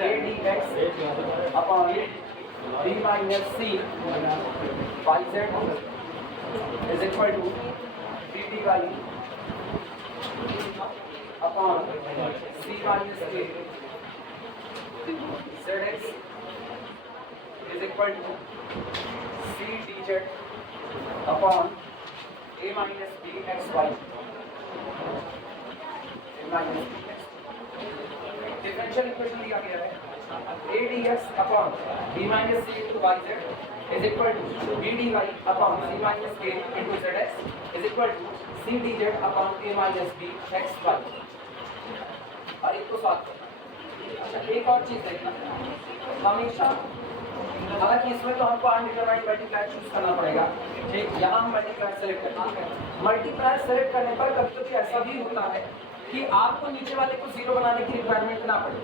A d x upon b minus c y z is equal to d d y upon c minus a z x is equal to c d z upon a minus b x y differential equation दिया गया है a d x upon b minus c into y z is equal to b d y upon c minus a into z x is equal to c d z upon a minus b x y. और इसको solve करना। अच्छा एक और चीज देखना, हमेशा हालांकि इसमें तो हमको अनडिटरमाइंड मल्टीप्लायर चूज करना पड़ेगा, ठीक। यहाँ हम मल्टीप्लायर सेलेक्ट करते हैं। मल्टीप्लायर सेलेक्ट करने पर कभी कभी ऐसा भी होता है कि आपको नीचे वाले को जीरो बनाने की रिक्वायरमेंट ना पड़े,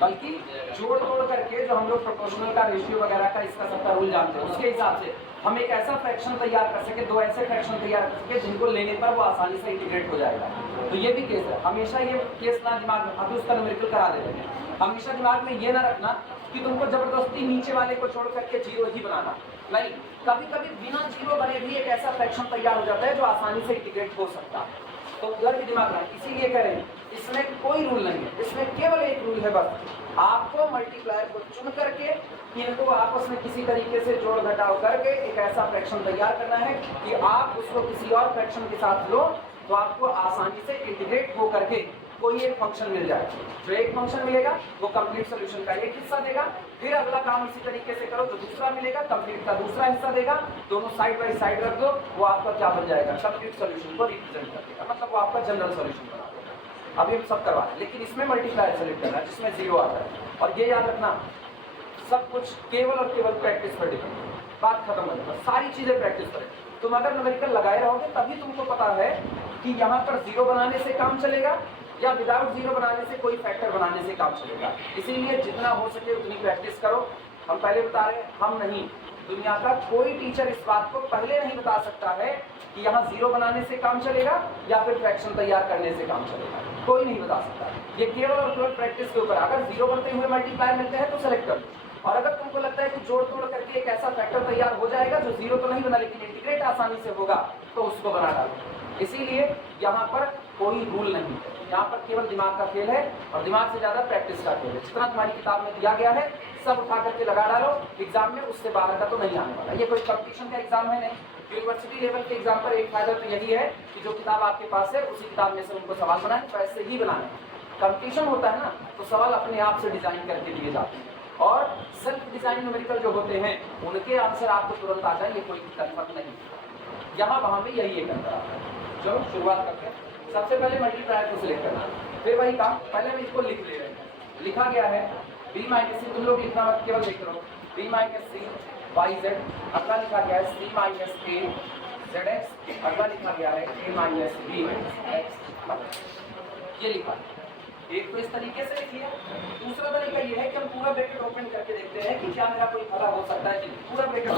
बल्कि जोड़ तोड़ करके जो हम लोग प्रोपोर्शनल का रेशियो वगैरह का इसका सबका रूल जानते हैं, उसके हिसाब से हम एक ऐसा फ्रैक्शन तैयार कर सके, दो ऐसे फ्रैक्शन तैयार कर सके जिनको लेने पर वो आसानी से इंटीग्रेट हो जाएगा। तो ये भी केस है, हमेशा ये केस ना दिमाग में, अभी उसका न्यूमेरिकल करा देते हैं। हमेशा दिमाग में ये ना रखना कि तुमको जबरदस्ती नीचे वाले को छोड़ करके जीरो ही बनाना, नहीं। कभी कभी बिना जीरो बने भी एक ऐसा फ्रैक्शन तैयार हो जाता है जो आसानी से इंटीग्रेट हो सकता है। तो उधर भी दिमाग रखें, इसीलिए करें, इसमें कोई रूल नहीं है, इसमें केवल एक रूल है बस, आपको मल्टीप्लायर को चुन करके इनको आपस में किसी तरीके से जोड़ घटाव करके एक ऐसा फ्रैक्शन तैयार करना है कि आप उसको किसी और फ्रैक्शन के साथ लो तो आपको आसानी से इंटीग्रेट हो करके कोई एक फंक्शन मिल जाए। जो एक फंक्शन मिलेगा वो कंप्लीट सोल्यूशन का एक हिस्सा देगा, फिर अगला काम इसी तरीके से करो तो दूसरा मिलेगा, कंप्लीट का दूसरा हिस्सा देगा, दोनों साइड बाई साइड रख दो, वो आपका क्या बन जाएगा, कंप्लीट सोल्यूशन को रिप्रेजेंट कर देगा, मतलब वो आपका जनरल सोल्यूशन बना देगा। अभी हम सब करवा रहे हैं, लेकिन इसमें मल्टीप्लायर सेलेक्ट करना है जिसमें जीरो आता है। और ये याद रखना, सब कुछ केवल और केवल प्रैक्टिस पर डिपेंड है, बात खत्म हो जाएगा, सारी चीजें प्रैक्टिस पर। तुम अगर न्यूमेरिकल लगाए रहोगे तभी तुमको पता है कि यहाँ पर जीरो बनाने से काम चलेगा या विदाउट जीरो बनाने से कोई फैक्टर बनाने से काम चलेगा। इसीलिए जितना हो सके उतनी प्रैक्टिस करो। हम पहले बता रहे हैं, हम नहीं, दुनिया का कोई टीचर इस बात को पहले नहीं बता सकता है कि यहाँ जीरो बनाने से काम चलेगा या फिर फ्रैक्शन तैयार करने से काम चलेगा, कोई नहीं बता सकता। ये केवल और केवल प्रैक्टिस के ऊपर। अगर जीरो बनते हुए मल्टीप्लायर मिलते हैं तो सेलेक्ट कर दो, और अगर तुमको लगता है कि जोड़ तोड़ करके एक ऐसा फैक्टर तैयार हो जाएगा जो जीरो तो नहीं बना लेकिन इंटीग्रेट आसानी से होगा तो उसको बना डालो। इसीलिए यहाँ पर कोई रूल नहीं है, यहाँ पर केवल दिमाग का खेल है और दिमाग से ज्यादा प्रैक्टिस का खेल है। जितना तुम्हारी किताब में दिया गया है सब उठा करके लगा डालो एग्जाम में, उससे बाहर का तो नहीं आने वाला। ये कोई कंपटीशन का एग्जाम है नहीं, यूनिवर्सिटी लेवल के एग्जाम पर एक फायदा तो यही है कि जो किताब आपके पास है उसी किताब में से उनको सवाल बनाए, वैसे ही बनाए। कंपटीशन होता है ना तो सवाल अपने आप से डिजाइन करके दिए जाते हैं, और सेल्फ डिजाइन न्यूमेरिकल जो होते हैं उनके आंसर आपको तुरंत आ जाए, ये कोई कन्फर्म नहीं। यहाँ वहाँ भी यही एक अंतर आता है। चलो शुरुआत करते हैं। सबसे पहले मल्टीप्लायर को सिलेक्ट करना, फिर वही काम, पहले हम इसको लिख ले रहे हैं। लिखा गया है बी माइनस सी, तुम लोग लिखना मत, केवल लिख लो B minus c y Z, अगला लिखा गया है सी माइनस ए जेड एक्स, अगला लिखा गया है ए माइनस बी एक्स, ये लिखा। एक तो इस तरीके से लिखिए, दूसरा तरीका ये है कि हम पूरा ब्रैकेट ओपन करके देखते हैं कि क्या मेरा कोई फला हो सकता है कि पूरा ब्रैकेट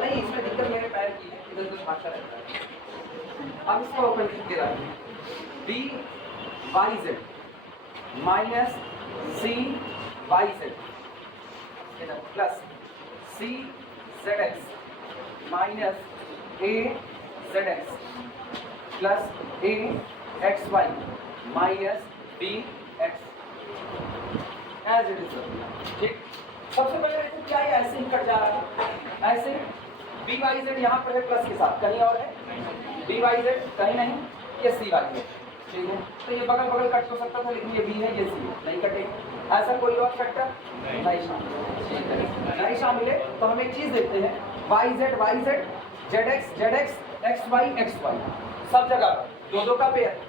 नहीं, इसमें दिक्कत मेरे पैर की है, इधर कुछ भाषा रहता है। अब इसको ओपन करके रखिए, b y z minus c y z plus c z x minus a z x plus a x y minus b x as it is. ठीक, सबसे पहले देखो क्या ये ऐसे ही कट जा रहा है, ऐसे बी वाई जेड यहाँ पर है प्लस के साथ, कहीं और है बी वाई जेड कहीं नहीं, ये सी वाई जेड, ठीक है। तो ये बगल बगल कट हो सकता था लेकिन ये बी है ये सी है, नहीं कटेगा। ऐसा कोई और फैक्टर नहीं शामिल है। तो हम एक चीज देखते हैं, y z z x x y सब जगह पर दो का पेयर,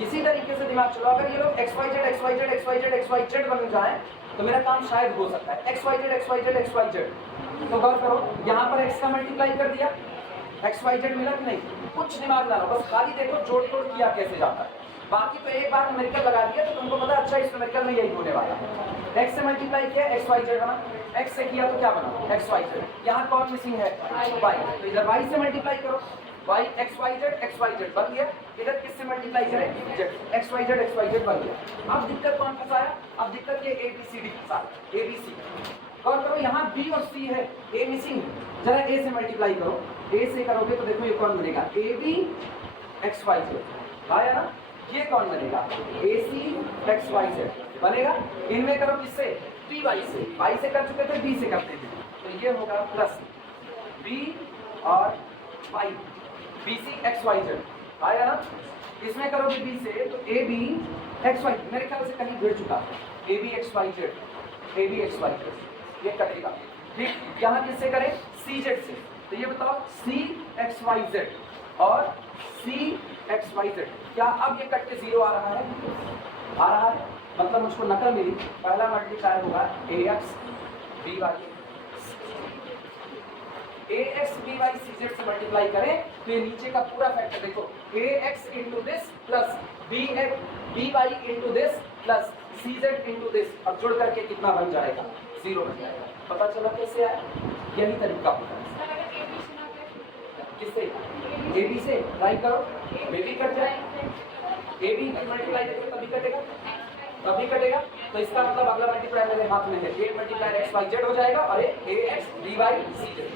इसी तरीके से दिमाग चलो। अगर ये लोग एक्स वाई जेड बन जाए तो मेरा काम शायद हो सकता है एक्स वाई जेड। तो गौर करो, यहाँ पर एक्स का मल्टीप्लाई कर दिया, एक्स वाई जेड मिला कि नहीं, कुछ दिमाग ना लो, बस खाली देखो जोड़ तोड़ किया कैसे जाता है। बाकी तो एक बार न्यूमेरिकल लगा दिया तो तुमको पता अच्छा इस न्यूमेरिकल में यही होने वाला है। एक्स से मल्टीप्लाई किया एक्स वाई जेड बना, एक्स से किया तो क्या बना एक्स वाई जेड। यहाँ कौन मिसिंग है वाई, तो इधर वाई से मल्टीप्लाई करो, वाई एक्स वाई जेड बन गया। इधर किससे मल्टीप्लाई करें, जेड एक्स वाई जेड बन गया। अब दिक्कत कौन फंसाया, अब दिक्कत ये ABCD फंसा, ABC। और करो यहाँ B और C है, A मिसिंग, जरा A से मल्टीप्लाई करो, A से करोगे तो देखो ये कौन बनेगा, AB एक्स वाई जेड आया ना। ये कौन बनेगा, AC एक्स वाई जेड बनेगा। इनमें करो किससे, BY से, Y से कर चुके थे, B से करते हैं, तो ये होगा प्लस B और Y BC x y z आया ना। इसमें करोगे B से तो AB एक्स वाई, मेरे ख्याल से कहीं गिर चुका है, AB एक्स वाई जेड ये कटेगा ठीक। यहाँ किससे करें, CZ से, तो ये बताओ C एक्स वाई जेड और C एक्स वाई जेड, क्या अब ये कट के 0 आ रहा है, आ रहा है, मतलब मुझको नकल मिली। पहला मल्टीप्लायर होगा AX BY, AX BY CZ से मल्टीप्लाई करें तो ये नीचे का पूरा फैक्टर देखो, AX into this plus BY into this plus CZ into this, अब जोड़ करके कितना बन जाएगा, 0 बन जाएगा। पता चला कैसे आया, यही तरीका होता है। किससे, AB से ट्राई करो, AB कट जाए, AB मल्टीप्लाई करें तभी कटेगा, तो इसका मतलब अगला मल्टीप्लायर मेरे हाथ में है, A multiplier x y z हो जाएगा और AX BY CZ,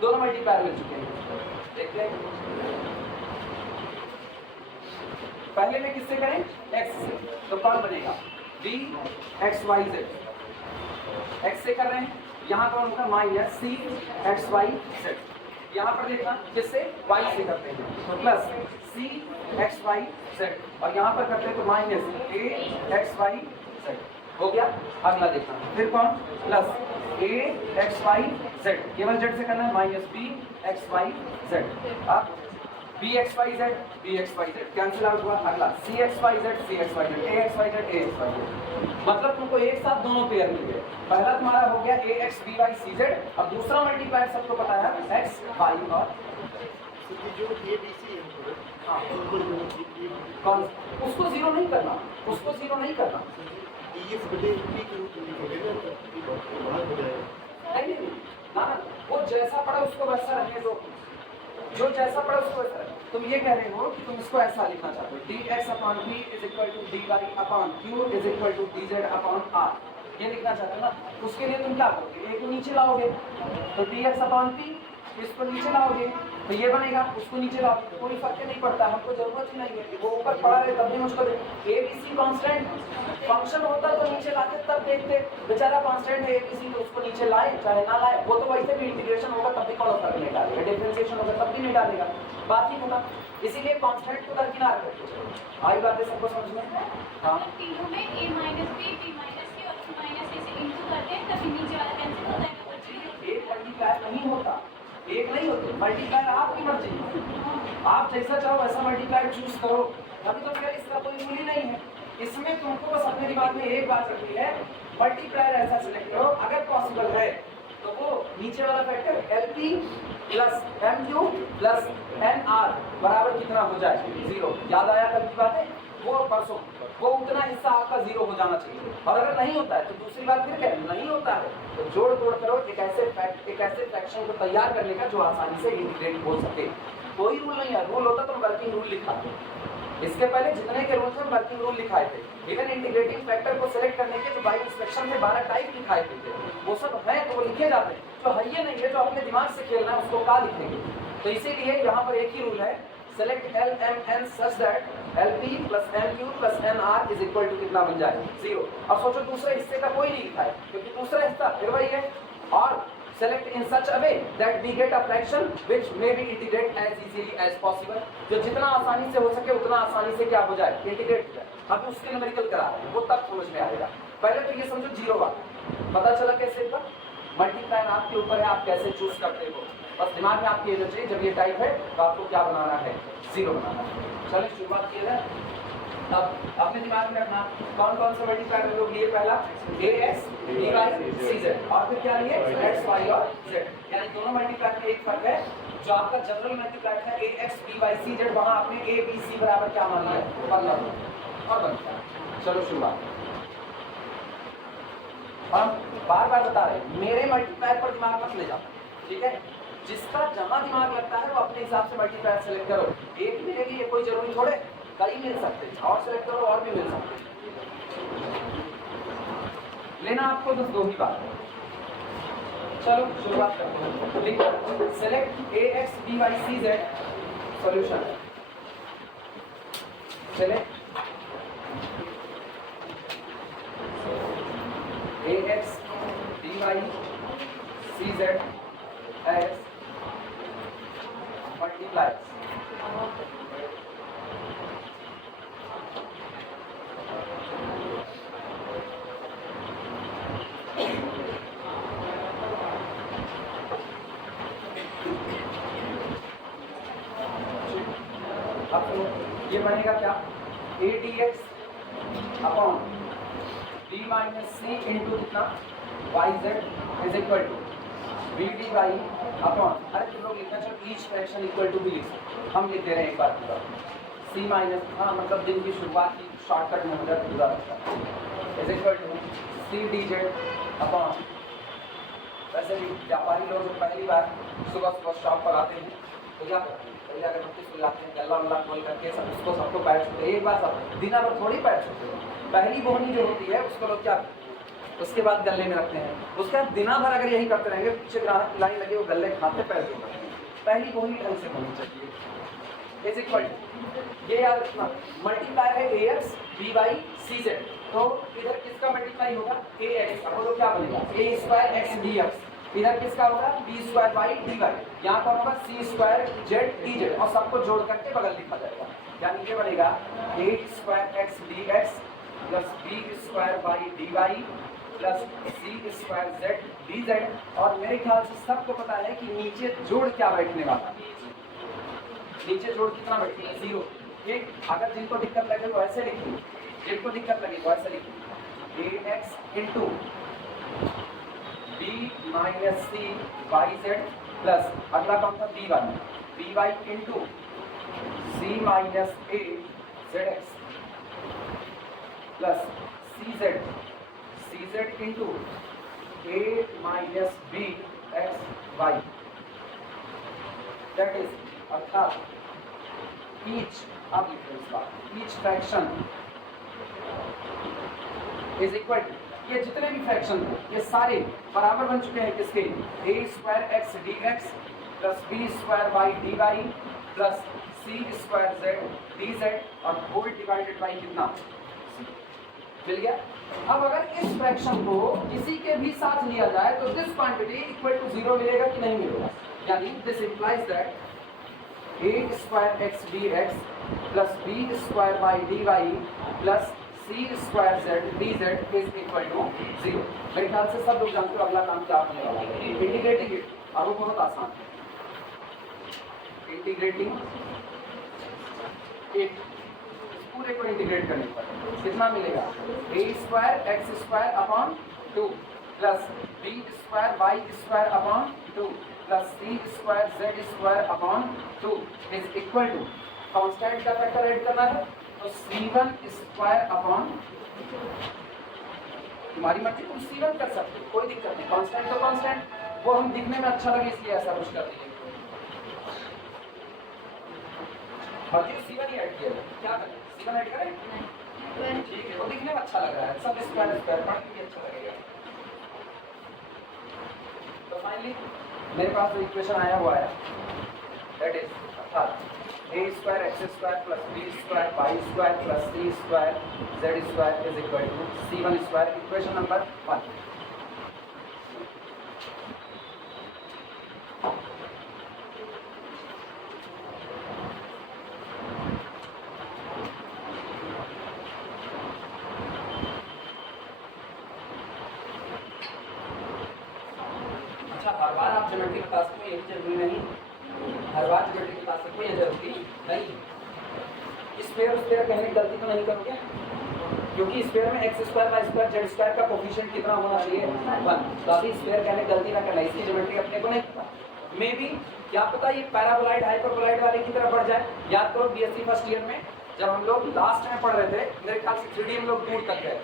दोनों मल्टीप्लायर मिल चुके हैं। देखते हैं पहले में किससे करें, x से, तो कौन बनेगा B x y Z, x से कर रहे हैं, यहाँ कौन होगा minus C x y Z, यहाँ पर देखना किससे, y से करते हैं तो plus C x y z, और यहाँ पर करते हैं तो minus A x y z हो गया। अगला देखना फिर कौन, plus A x y Z, केवल जेड से करना है, minus B x y Z, अब B x y Z cancel out हुआ। अगला C x y z A x y z, मतलब तुमको एक साथ दोनों पेयर मिल गए। पहला तुम्हारा हो गया AX BY CZ, अब दूसरा मल्टीप्लायर सबको पता है X Y और जो ABC है, हाँ कौन, उसको जीरो नहीं करना, DX बटे P के रूप में लिखोगे ना, तो बाहर हो जाएगा। नहीं ना, वो जैसा पड़ा उसको वैसा रहने दो, जो जैसा पड़ा उसको वैसा रहे। तुम ये कह रहे हो कि तुम इसको ऐसा लिखना चाहते हो, dx upon p is equal to dy upon q is equal to dz upon r, ये लिखना चाहते हो ना। उसके लिए तुम क्या करोगे, a को नीचे लाओगे तो dx अपॉन p, इसको नीचे लाओगे तो ये बनेगा, उसको नीचे लाओगे तो कोई फर्क नहीं पड़ता, हमको जरूरत ही नहीं है, वो ऊपर पड़ा रहे तब भी मुझको ABC कांस्टेंट फंक्शन होता तो नीचे लाते तब देखते, बेचारा कांस्टेंट है ABC तो उसको नीचे लाए चाहे ना लाए, वो तो वैसे भी इंटीग्रेशन होगा तब भी कोई फर्क नहीं डालेगा, डिफरेंशिएशन होगा तब भी नहीं डालेगा, बात ही होगा। इसीलिए कांस्टेंट को दरकिनार करके चलो। आई बातें सबको समझ में, हाँ तीनों में a minus b b minus c और c माइनस a से इंटू करते हैं तभी नीचे वाला कैंसिल होता है। एक मल्टीप्लायर नहीं होता, एक नहीं होते मल्टीप्लायर, आपकी मर्जी, आप जैसा चाहो वैसा मल्टीप्लायर चूज करो। अभी तो क्या इसका कोई रूल ही नहीं है, इसमें तुमको बस अपने दिमाग में एक बात रखनी है, मल्टीप्लायर ऐसा सिलेक्ट करो अगर पॉसिबल है तो वो नीचे वाला factor LP plus MQ plus NR बराबर कितना हो जाए, 0। याद आया कल की बात है, वो परसों, वो उतना हिस्सा आपका 0 हो जाना चाहिए। और अगर नहीं होता है तो दूसरी बात फिर क्या, नहीं होता है तो जोड़ तोड़ करो एक ऐसे फ्रैक्शन को तैयार करने का जो आसानी से इंटीग्रेट हो सके। कोई रूल नहीं है, रूल होता तो वर्किंग रूल लिखा, इसके पहले जितने के रूल्स में वर्किंग रूल लिखाए थे, इवन इंटीग्रेटिंग फैक्टर को सिलेक्ट करने के जो बाई इंस्पेक्शन में 12 टाइप लिखाए थे वो सब है तो वो लिखे जाते हैं, जो है ये नहीं है जो अपने दिमाग से खेलना है उसको क्या लिखेंगे। तो इसीलिए यहाँ पर एक ही रूल है, select LMN such that LP plus MQ plus NR is equal to कितना बन जाए, 0। अब सोचो दूसरे हिस्से का कोई नहीं लिखा है क्योंकि दूसरा हिस्सा फिर वही है, और select in such a way that we get a fraction which may be integrate as easily as possible, जो जितना आसानी से हो सके उतना आसानी से क्या हो जाए, इंटीग्रेट हो जाए। अब उसके न्यूमेरिकल करा रहे हैं वो तब समझ में आएगा, पहले तो ये समझो 0 वाला पता चला कैसे का मल्टीप्लायर आपके ऊपर है, आप कैसे चूज करते हो, बस दिमाग में आपकी ये चाहिए जब ये टाइप है तो आपको क्या बनाना है, 0 बनाना है। चलिए शुरुआत किया जाए। अब अपने दिमाग में रखना कौन कौन सा मल्टीप्लायर हम लोग लिए, पहला AX BY CZ और फिर क्या लिए X Y और Z, यानी दोनों मल्टीप्लायर में एक फर्क है, जो आपका जनरल मल्टीप्लायर था AX BY CZ वहां आपने ABC बराबर क्या मान लिया, 15 और बन गया। चलो शुरुआत, हम बार बार बता रहे हैं मेरे मल्टीप्लायर पर दिमाग मत ले जाओ, ठीक है। जिसका जमा दिमाग लगता है वो अपने हिसाब से मल्टीप्लायर सेलेक्ट करो। एक मिलेगी ये कोई जरूरी थोड़े, कई मिल सकते हैं, और सेलेक्ट करो और भी मिल सकते हैं। लेना आपको बस 2 ही बात है। चलो शुरुआत करते हैं। लिखो select ax by cz solution. Select ax by cz as multipliers। अब ये बनेगा क्या, a dx upon b minus c into कितना y z is equal to b d y upon, अरे तुम लोग लिखना चाहो ईच फ्रैक्शन इक्वल टू भी लिख सकते, हम लिख दे रहे हैं एक बार पूरा सी माइनस, हाँ मतलब दिन की शुरुआत की शॉर्टकट में हो जाए पूरा is equal to c d z upon. वैसे भी व्यापारी लोग जो पहली बार सुबह सुबह शॉप पर आते हैं तो क्या करते हैं, पहले अगर नोटिस को लाते हैं गल्ला वल्ला खोल करके सब उसको सबको पैर छूते एक बार सब दिन भर थोड़ी पैर छूते हैं। पहली बोहनी जो होती है उसको लोग क्या करते हैं, उसके बाद गले में रखते हैं, उसके बाद दिन भर अगर यही करते रहेंगे पीछे ग्राहक की लाइन लगे वो गले खाते पैर छूते हैं। पहली बोहनी ढंग से होनी चाहिए इज इक्वल टू, ये याद रखना मल्टीप्लाई है a x b y c z, तो इधर किसका मल्टीप्लाई होगा ए एक्स, अब तो क्या बनेगा a square x d x, इधर किसका होगा b square y d y, यहाँ पर होगा c square z d z और सबको जोड़ करके बगल लिखा जाएगा, यानी ये बनेगा a square x d x plus b square y d y plus c square z d z. और मेरे ख्याल से सबको पता है कि नीचे जोड़ क्या बैठने वाला, नीचे जोड़ कितना बैठेगा 0। ठीक, अगर जिनको दिक्कत लगे तो ऐसे लिखिए, जिनको दिक्कत लगे तो ऐसे लिखिए a x into b minus c y z plus अगला कौन था b y into c minus a z x plus c z into a minus b x y, that is अर्थात ईच, अब लिखो इस बात each fraction is equal to, ये जितने भी फ्रैक्शन थे ये सारे बराबर बन चुके हैं किसके, a square x d x plus b square y d y plus c square z d z और होल डिवाइडेड बाई कितना मिल गया। अब अगर इस फ्रैक्शन को किसी के भी साथ लिया जाए तो दिस क्वांटिटी इक्वल टू 0 मिलेगा कि नहीं मिलेगा, यानी this implies that a square x d x plus b square y d y plus c square z d z is equal to 0। मेरे ख्याल से सब लोग जानते हो अगला काम क्या होने वाला है, इंटीग्रेटिंग इट, अब वो बहुत आसान है। इंटीग्रेटिंग इट, पूरे को इंटीग्रेट करने पर कितना मिलेगा a square x square upon 2 plus b square y square upon 2 plus c square z square upon 2 is equal to, constant का फैक्टर ऐड करना है तो c1 स्क्वायर अपॉन, तुम्हारी मर्जी तुम c1 कर सकते हो कोई दिक्कत नहीं, कांस्टेंट तो कांस्टेंट, वो हम दिखने में अच्छा लगे इसलिए ऐसा कुछ कर दिए, बाकी c1 ही ऐड किया, क्या करें c1 ऐड करें, ठीक है वो दिखने में अच्छा लग रहा है, सब स्क्वायर स्क्वायर पढ़ के भी अच्छा लगेगा। तो फाइनली मेरे पास जो इक्वेशन आया हुआ है दैट इज अर्थात a square x square plus b square y square plus c square z square is equal to c1 square, equation number 1। अच्छा, हर बार आप ज्योमेट्री बता सकते हो ये जरूरी नहीं, हर बार ज्योमेट्री बता सकते हो ये जरूरी नहीं, स्क्वायर स्क्वायर कहने की गलती तो नहीं करोगे, क्योंकि स्क्वायर में x square y square z square का कोफिशिएंट कितना होना चाहिए 1, तो अभी स्क्वायर कहने की गलती ना करना, इसकी ज्योमेट्री अपने को नहीं पता, मे बी क्या पता ये पैराबोलॉइड हाइपरबोलॉइड वाले की तरफ बढ़ जाए। याद करो बीएससी फर्स्ट ईयर में जब हम लोग लास्ट में पढ़ रहे थे, मेरे ख्याल से 3D हम लोग दूर तक गए,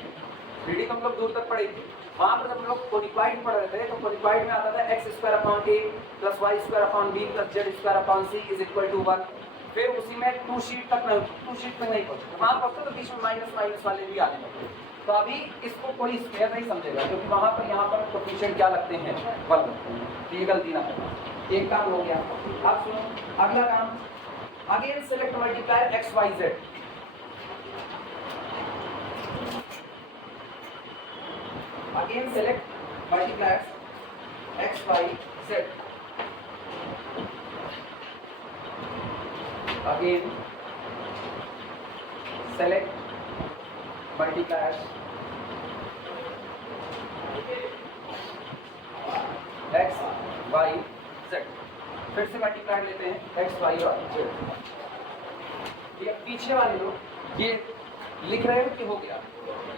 3D तो हम लोग दूर तक पढ़े थे, वहाँ पर जब हम लोग कोनिक्वाइड पढ़ रहे थे तो कोनिक्वाइड में आता था x square upon a plus y square upon b plus z square upon c is equal to 1। फिर उसी में 2 शीट तक नहीं, 2 शीट तक नहीं पहुंचे, वहां पहुंचते तो बीच में माइनस माइनस वाले भी आने लगे। तो अभी इसको कोई स्क्वायर नहीं समझेगा, क्योंकि वहां पर यहाँ पर कोफिशिएंट क्या लगते हैं, 1 लगते हैं। ये गलती ना करना। एक काम हो गया। अब सुनो अगला काम, again select multiplier x y z. Again select multipliers x y z. Again select multipliers x y z. फिर से मल्टीप्लाई लेते हैं एक्स वाई और जेड। ये पीछे वाले लोग ये लिख रहे हो कि हो गया,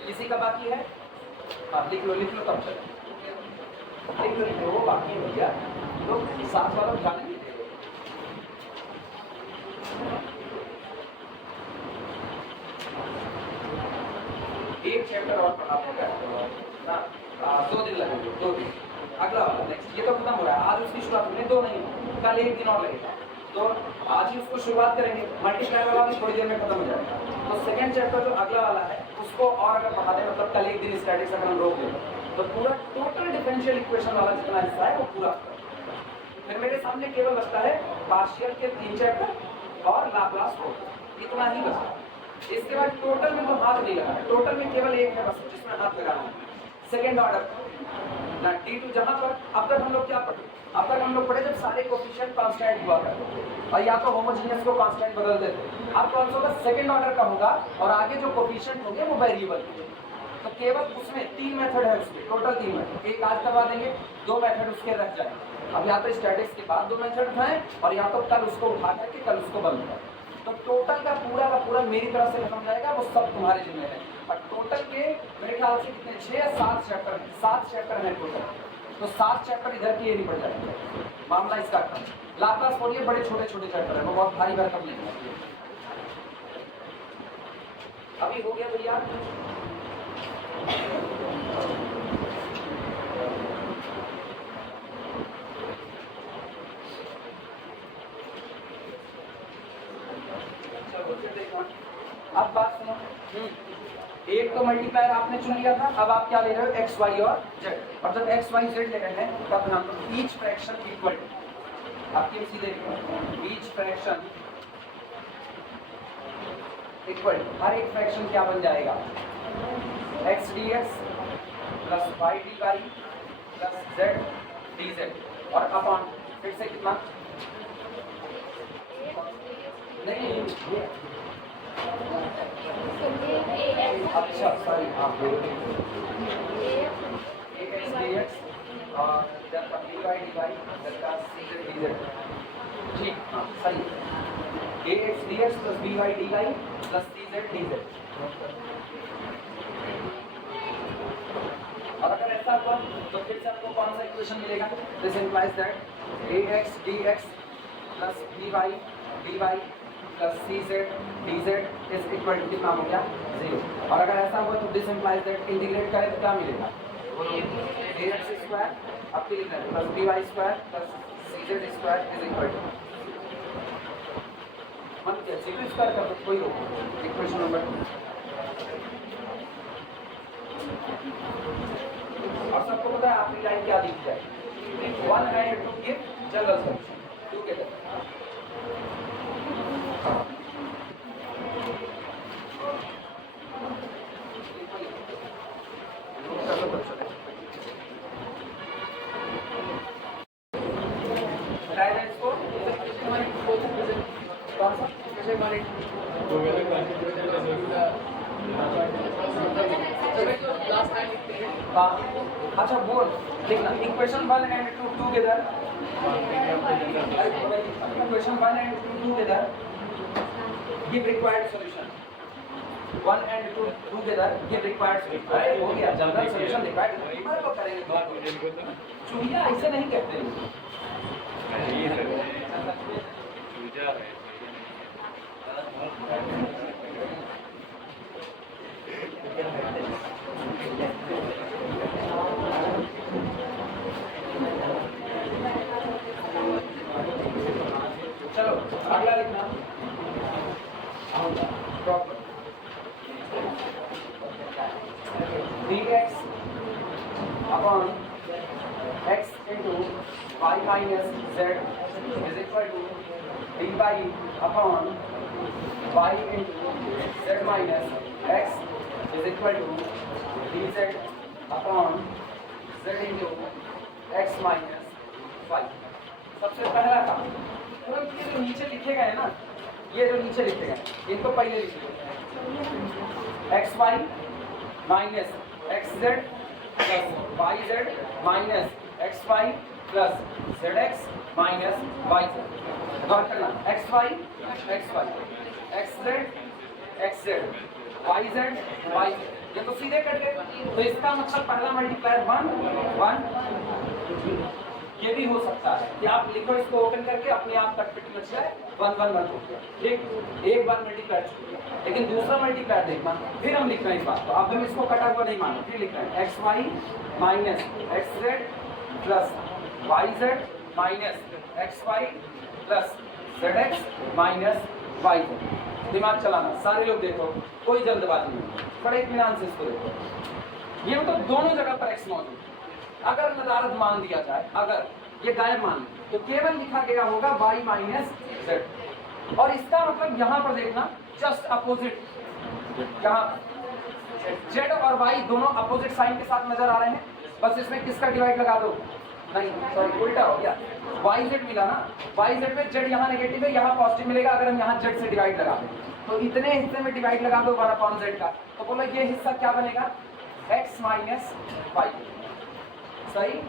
किसी का बाकी है? हाँ लिख लो तब चले, लिख लो वो बाकी हो गया, तो साथ वालों जाने नहीं देंगे। एक चैप्टर और पढ़ा होगा ना, 2 दिन लगेंगे, 2 दिन। अगला वाला नेक्स्ट, ये तो खत्म हो रहा है, आज उसकी शुरुआत होने 2 नहीं, कल 1 दिन और लगेगा, तो आज ही उसको शुरुआत करेंगे। मल्टीप्लाई वाला भी थोड़ी देर में खत्म हो जाएगा। तो सेकंड चैप्टर जो अगला वाला है उसको और अगर पढ़ा दें, मतलब कल 1 दिन स्टैटिक्स अगर हम रोक दें तो पूरा टोटल डिफरेंशियल इक्वेशन वाला जितना हिस्सा है वो पूरा। फिर मेरे सामने केवल बचता है पार्शियल के 3 चैप्टर और लाप्लास को, इतना ही बचता है। इसके बाद टोटल में तो हाथ नहीं लगाना, टोटल में केवल एक है बस जिसमें हाथ लगाना है, सेकेंड ऑर्डर ना T2। जहाँ पर अब तक हम लोग क्या पढ़े, अब तक हम लोग पढ़े जब सारे कोफिशिएंट कांस्टेंट हुआ करते थे और या तो होमोजेनियस को कांस्टेंट बदल देते। अब कौन सा होगा, सेकंड ऑर्डर का होगा और आगे जो कोफिशिएंट होंगे वो वेरिएबल। तो केवल उसमें 3 मेथड है, उसके टोटल 3 मेथड, एक आज करवा देंगे, 2 मेथड उसके रह जाएंगे। अब या तो स्टैटिक्स के बाद 2 मेथड उठाएं और या तो कल उसको उठा करके कल उसको बंद करें। तो टोटल का पूरा मेरी तरफ से खत्म जाएगा, वो सब तुम्हारे जिम्मे है। और टोटल के मेरे ख्याल से कितने 6 या 7 चैप्टर हैं, 7 चैप्टर हैं टोटल। तो 7 चैप्टर इधर के ये निपट जाएंगे, मामला इसका खत्म। लाप्लास पढ़िए, बड़े छोटे छोटे चैप्टर है, वो बहुत भारी भरकम नहीं है। अभी हो गया भैया, अब बात सुनो। एक तो मल्टीप्लायर आपने चुन लिया था, अब आप क्या ले रहे हो, एक्स वाई और जेड। और जब एक्स वाई जेड ले रहे हैं तब हम ईच फ्रैक्शन इक्वल टू, आपके सीधे ईच फ्रैक्शन इक्वल टू, हर एक फ्रैक्शन क्या बन जाएगा, x d x plus y d y plus z d z और अपॉन फिर से कितना, नहीं अच्छा सॉरी, हाँ एक एक्स डी एक्स और इधर का डी वाई इधर का सी जेड डी जेड, ठीक, हाँ सही, a x d x plus b y d y plus c z d z. और अगर ऐसा हुआ तो फिर से आपको कौन सा इक्वेशन मिलेगा, this implies that a x d x plus b y d y plus c z d z is equal to कितना हो गया, 0। और अगर ऐसा हुआ तो दिस इंप्लाइज दैट इंटीग्रेट करें तो क्या मिलेगा, ए एक्स स्क्वायर अब क्या लिखना है plus b y square plus c z square is equal to, मतलब क्या सी स्क्वायर का कोई रोक, इक्वेशन नंबर 2। और सबको पता है आपकी लाइन क्या दी जाए, 1 and 2 give general solution together. कौन सा अच्छा बोल लिखना, equation 1 and 2 together, equation 1 and 2 together give required solution, 1 and 2 together give required solution। अरे हो गया, जनरल सॉल्यूशन रिक्वायर्ड हमारे को करेंगे, चूहिया ऐसे नहीं कहते होगा proper dx upon x into y minus z is equal to dy upon y into z minus x is equal to dz upon z into x minus y। सबसे पहला काम तुरंत ये जो नीचे लिखे गए हैं ना, ये जो नीचे लिखे गए इनको पहले लिख लो। X y minus x z plus y z minus x y plus z x minus y z. गौर करना, x y x z y z ये तो सीधे कट गए, तो इसका मतलब पहला मल्टीप्लायर 1 1। ये भी हो सकता है कि आप लिखो इसको ओपन करके अपने आप तक फिट बच जाए 1 1 1 हो गया। एक बार मल्टीप्लाई हो गया, लेकिन दूसरा मल्टीप्लाई देखना, फिर हम लिख रहे हैं इस बात को। अब हम इसको कटा हुआ नहीं मानो, फिर लिख रहे हैं x y minus x z plus y z minus x y plus z x minus y z. दिमाग चलाना सारे लोग, देखो कोई जल्दबाजी नहीं, बड़े इत्मीनान से इसको देखो। ये मतलब दोनों जगह पर एक्स मौजूद। अगर नदारत मान दिया जाए, अगर ये गायब मान तो केवल लिखा गया होगा y माइनस जेड, और इसका मतलब यहाँ पर देखना जस्ट अपोजिट, यहाँ z और y दोनों अपोजिट साइन के साथ नजर आ रहे हैं। बस इसमें किसका डिवाइड लगा दो, नहीं सॉरी उल्टा हो गया, वाई जेड मिला ना, वाई जेड में जेड यहाँ नेगेटिव है, यहाँ पॉजिटिव मिलेगा। अगर हम यहाँ जेड से डिवाइड लगा दें तो इतने हिस्से में डिवाइड लगा दो 1/z का, तो बोलो ये हिस्सा क्या बनेगा, x माइनस वाई। सही,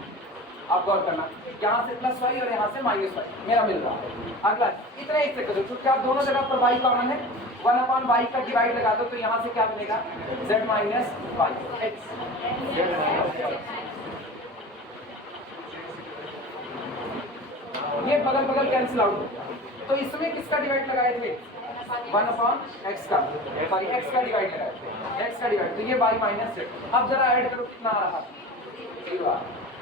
आप गौर करना, यहाँ से प्लस वाई और यहाँ से माइनस वाई मेरा मिल रहा है। अगला इतने हिस्से करो, क्योंकि आप दोनों जगह पर वाई कॉमन है, 1/y का डिवाइड लगा दो तो यहाँ से क्या बनेगा, z माइनस वाई एक्स। ये बगल बगल कैंसिल आउट हो गया, तो इसमें किसका डिवाइड लगाए थे, 1/x का, सॉरी x का डिवाइड लगाए थे, x का डिवाइड, तो ये y माइनस z। अब जरा ऐड करो कितना आ रहा, 0।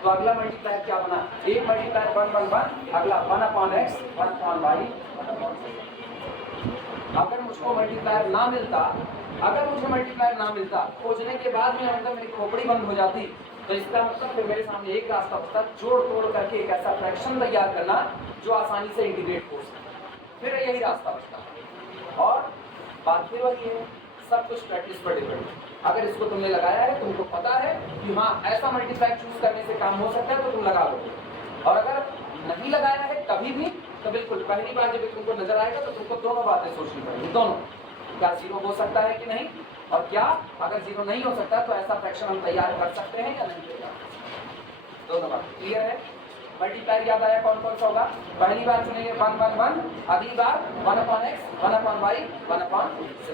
तो अगला मल्टीप्लायर क्या बना, एक मल्टीप्लायर 1 1 1, अगला 1/x 1/y 1/z। अगर मुझको मल्टीप्लायर ना मिलता, अगर मुझे मल्टीप्लायर ना मिलता, खोजने के बाद में मतलब मेरी खोपड़ी बंद हो जाती, तो इसका मतलब फिर मेरे सामने एक रास्ता होता, जोड़ तोड़ करके एक ऐसा फ्रैक्शन तैयार करना जो आसानी से इंटीग्रेट हो सके, फिर यही रास्ता बचता। और बात फिर वही है, सब कुछ प्रैक्टिस पर डिपेंड। अगर इसको तुमने लगाया है, तुमको पता है कि हाँ ऐसा मल्टीप्लाई चूज करने से काम हो सकता है, तो तुम लगा लो। और अगर नहीं लगाया है कभी भी, तो बिल्कुल पहली बार जब तुमको नजर आएगा तो तुमको दोनों बातें सोचनी पड़ेगी, दोनों, क्या जीरो हो सकता है कि नहीं, और क्या अगर जीरो नहीं हो सकता तो ऐसा फ्रैक्शन हम तैयार कर सकते हैं या नहीं तैयार, दोनों बात क्लियर है। मल्टीप्लायर याद आया कौन कौन सा होगा, पहली बार चुनेंगे 1 1 1, अगली बार 1/x 1/y 1/z।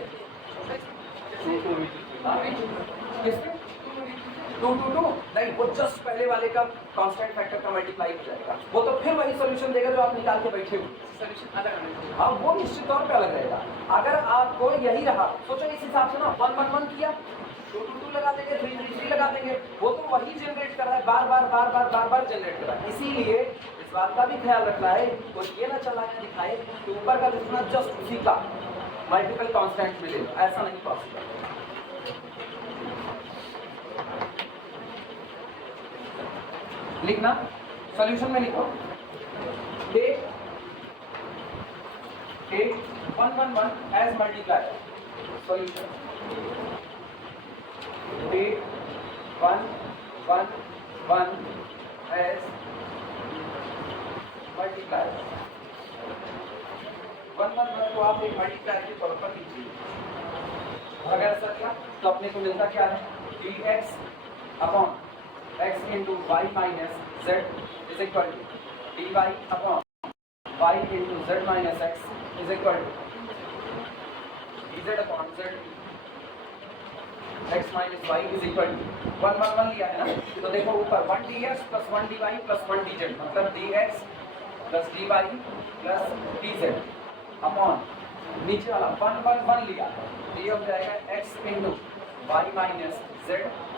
2 2 2 नहीं, वो जस्ट पहले वाले का कांस्टेंट फैक्टर का मल्टीप्लाई हो जाएगा, वो तो फिर वही सॉल्यूशन देगा जो आप निकाल के बैठे हो, सॉल्यूशन अलग रहेगा। हाँ वो निश्चित तौर पे अलग रहेगा। अगर आपको यही रहा, सोचो इस हिसाब से ना 1 1 1 किया, 2 2 2 लगा देंगे, 3 3 3 लगा देंगे, वो तो वही जनरेट कर रहा है, बार बार जनरेट कर रहा है। इसीलिए इस बात का भी ख्याल रखना है, कोई ये ना चला के दिखाए कि ऊपर का लिखना जस्ट उसी का मल्टीपल कांस्टेंट मिलेगा, ऐसा नहीं पॉसिबल। लिखना सॉल्यूशन में लिखो, take 1 1 1 as multiplier, solution take 1 1 1 as multiplier. 1 1 1 को आप एक मल्टीप्लायर के तौर पर लीजिए, अगर ऐसा किया तो अपने को मिलता क्या है, dx upon x into y minus z is equal to dy upon y into z minus x is equal to dz upon z x minus y is equal to 1 1 1 लिया है ना, तो देखो ऊपर 1 dx plus 1 dy plus 1 dz, मतलब dx plus dy plus dz upon नीचे वाला 1 1 1 लिया, तो ये हो जाएगा x into y minus z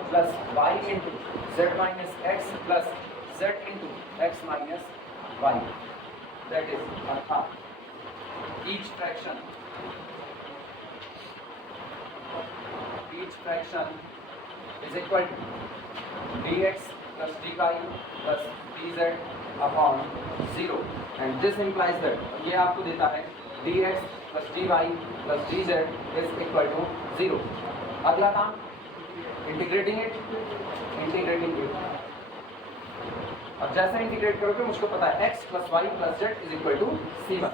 plus y into z minus x plus z into x minus y, that is अर्थात each fraction each fraction is equal to dx plus dy plus dz upon 0 and this implies that ये आपको देता है dx plus dy plus dz is equal to 0. अगला काम integrating it अब जैसे integrate करोगे मुझको पता है x plus y plus z is equal to c1.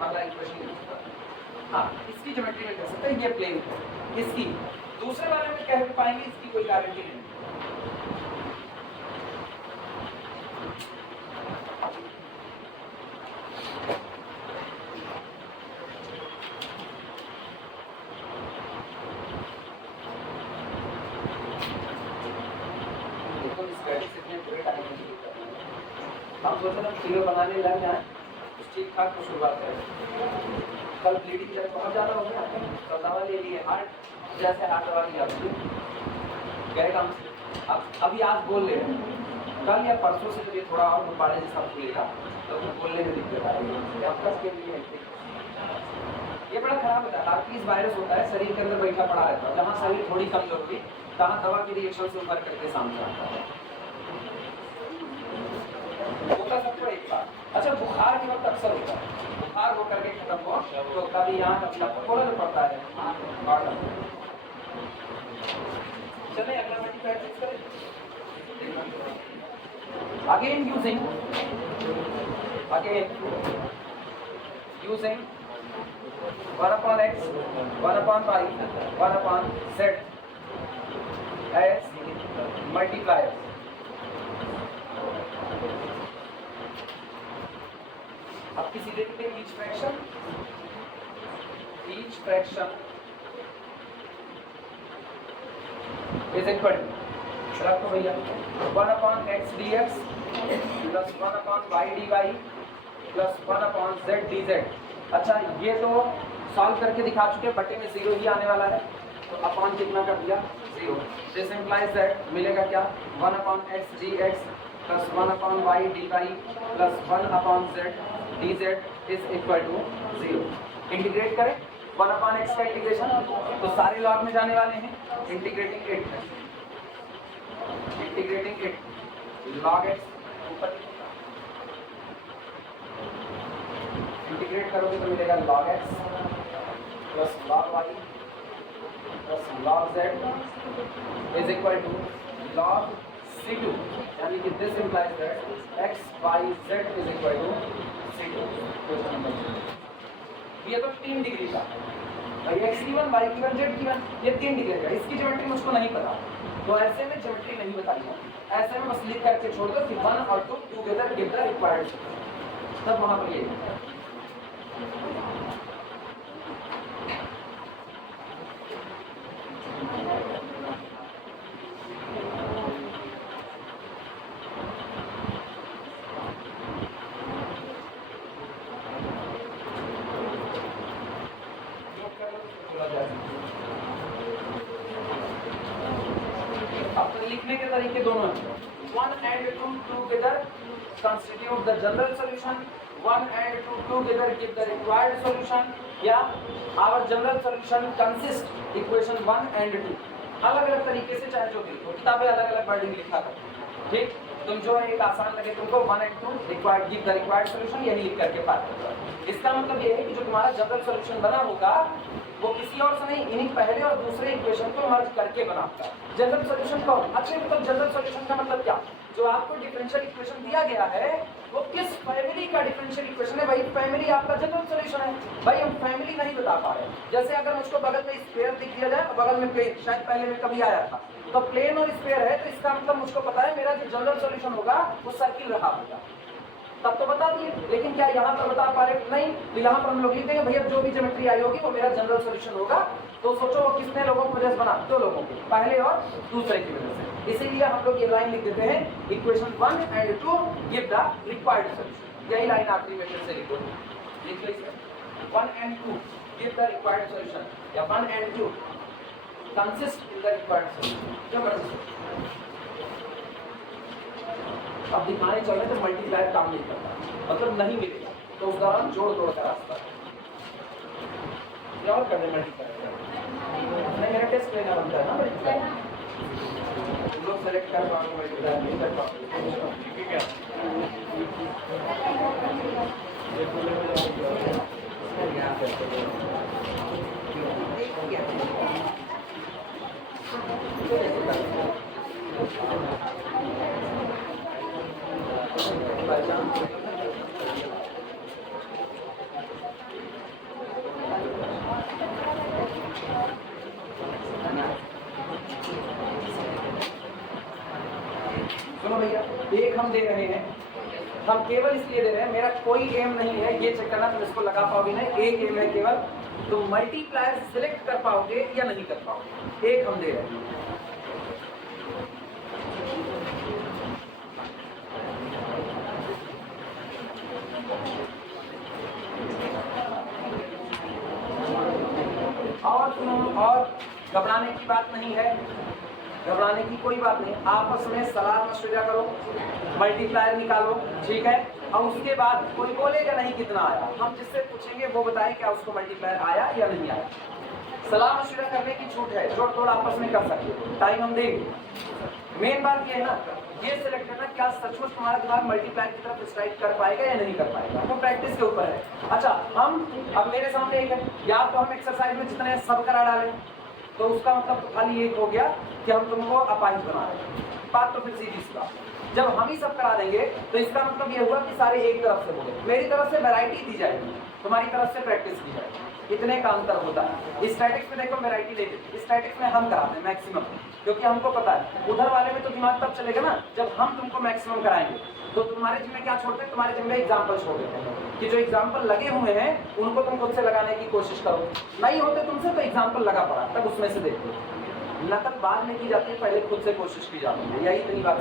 अगला इक्वेशन हाँ इसकी ज्योमेट्री में कह सकते हैं ये प्लेन है इसकी दूसरे वाले में कह पाएंगे इसकी कोई गारंटी नहीं. हम सोच रहे किलो बनाने लग जाए ठीक ठाक तो शुरुआत करें. कल ब्लीडिंग जब बहुत ज़्यादा हो गया तो दवा ले लिए हार्ट जैसे हार्ट दवा लिया गए काम से. अब अभी आज बोल ले रहे हैं कल या परसों से जब ये थोड़ा और गुब्बारे जैसा खुलेगा तो फिर बोलने में दिक्कत आएगी. आपका के लिए ये बड़ा खराब होता है. हार्ट वायरस होता है शरीर के अंदर बैठा पड़ा रहता है. जहाँ शरीर थोड़ी कमजोर होगी तहाँ दवा के रिएक्शन से ऊपर करके सामने आता है. होता सबको एक बार. अच्छा बुखार के वक्त अक्सर होता है बुखार हो करके खत्म हो तो कभी यहाँ कभी थोड़ा तो पड़ता है. चले अगला मल्टी प्रैक्टिस करें. Again using 1 upon x 1 upon y 1 upon z as multipliers. अब किसी देखते हैं each fraction is equal to रखो भैया 1 upon x dx plus 1 upon y dy plus 1 upon z dz. अच्छा ये तो सॉल्व करके दिखा चुके हैं बटे में 0 ही आने वाला है तो अपॉन कितना कर दिया 0. दिस इंप्लाइज दैट मिलेगा क्या 1 upon x dx plus 1 upon y dy plus 1 upon z dz is equal to 0. Integrate करें 1 upon x का इंटीग्रेशन तो सारे लॉग में जाने वाले हैं. इंटीग्रेटिंग इट log x ऊपर इंटीग्रेट करोगे तो मिलेगा log x plus log y plus log z is equal to log c2 यानी कि this implies that x y z is equal to c2. Question number 2 ये तो 3 डिग्री का भाई x1 y1 z1 ये 3 डिग्री का. इसकी ज्योमेट्री मुझको नहीं पता तो ऐसे में ज्योमेट्री नहीं बताई है. ऐसे में बस लिख करके छोड़ दो कि 1 और 2 टुगेदर गिव द रिक्वायर्ड तब वहां पर ये लिखने के तरीके दोनों हैं. 1 and 2 together constitute the general solution. 1 and 2 together give the required solution. या our general solution consists equation 1 and 2. अलग अलग तरीके से चाहे जो भी हो किताबें अलग अलग वर्डिंग लिखा था. ठीक तुम जो है एक आसान लगे तुमको 1 and 2 required give the required solution यही लिख करके पास कर दो. इसका मतलब ये है कि जो तुम्हारा जनरल सॉल्यूशन बना होगा वो किसी और से नहीं इन्हीं पहले और दूसरे इक्वेशन को मर्ज करके बना होगा. जनरल सॉल्यूशन कौन अच्छे मतलब जनरल सॉल्यूशन का मतलब क्या जो आपको डिफरेंशियल इक्वेशन दिया गया है वो किस फैमिली का डिफरेंशियल इक्वेशन है. वही फैमिली आपका जनरल सॉल्यूशन है. भाई हम फैमिली नहीं बता पा रहे. जैसे अगर मुझको बगल में स्क्वायर दिख दिया जाए और बगल में प्लेन शायद पहले में कभी आया था तो प्लेन और स्क्वायर है तो इसका मतलब मुझको पता है मेरा जो जनरल सॉल्यूशन होगा वो सर्किल रहा होगा तब तो बता दिए. लेकिन क्या यहाँ पर बता पा रहे नहीं तो यहाँ पर हम लोग लिख देंगे भैया जो भी ज्योमेट्री आई होगी वो मेरा जनरल सॉल्यूशन होगा. तो सोचो वो कितने लोगों की वजह से बना 2 लोगों की पहले और दूसरे की वजह से. इसीलिए हम लोग ये लाइन लिख देते हैं equation 1 and 2 give the required solution. यही लाइन आखिरी में फिर से लिखो लिख लीजिए 1 and 2 give the required solution या 1 and 2 consist in the required solution. क्या मर्जी अब दिखाने चल रहे तो मल्टीप्लायर काम नहीं करता मतलब नहीं मिलेगा तो उस दौरान जोड़ तोड़ का रास्ता. या और करने मल्टीप्लाई नहीं, मेरा टेस्ट लेना बनता है ना मल्टीप्लाई, तुम लोग सेलेक्ट कर पाओगे मल्टीप्लाई नहीं कर पाओगे, ठीक है सुनो भैया, एक हम दे रहे हैं, हम केवल इसलिए दे रहे हैं, मेरा कोई एम नहीं है ये चेक करना तुम इसको लगा पाओगे नहीं, एक एम है केवल तुम मल्टीप्लायर सिलेक्ट कर पाओगे या नहीं कर पाओगे, एक हम दे रहे हैं। और सुनो, और घबराने की बात नहीं है, घबराने की कोई बात नहीं, आपस में सलाह मशवरा करो, मल्टीप्लायर निकालो, ठीक है, और उसके बाद कोई बोलेगा नहीं कितना आया, हम जिससे पूछेंगे वो बताए क्या उसको मल्टीप्लायर आया या नहीं आया। सलाह मशवरा करने की छूट है, जोड़ तोड़ आपस में कर सकते हो, टाइम हम देंगे। मेन बात ये है ना, ये सिलेक्ट करना क्या सचमुच तुम्हारा दिमाग मल्टीप्लायर की तरफ स्ट्राइक कर पाएगा या नहीं कर पाएगा, वो प्रैक्टिस के ऊपर है। अच्छा, हम अब मेरे सामने एक है, या तो हम एक्सरसाइज में जितने सब करा डालें तो उसका मतलब तो खाली एक हो गया कि हम तुमको अपाहिज बना रहे हैं, बात तो फिर सीधी सी बात। जब हम ही सब करा देंगे तो इसका मतलब ये हुआ कि सारे एक तरफ से बोले, मेरी तरफ से वैरायटी दी जाएगी, तुम्हारी तरफ से प्रैक्टिस की जाएगी, इतने का अंतर होता है। स्टैटिक्स में देखो वैरायटी ले लेते, स्टैटिक्स में हम कराते हैं मैक्सिमम, क्योंकि हमको पता है उधर वाले में तो दिमाग तब चलेगा ना जब हम तुमको मैक्सिमम कराएंगे, तो तुम्हारे जिम्मे क्या छोड़ते हैं, तुम्हारे जिम्मे एग्जाम्पल छोड़ देते हैं कि जो एग्जाम्पल लगे हुए हैं उनको तुम खुद से लगाने की कोशिश करो, नहीं होते तुमसे तो एग्जाम्पल लगा पड़ा तब उसमें से देखो, नकल बाद में की जाती है, पहले खुद से कोशिश की जाती है, यही इतनी बात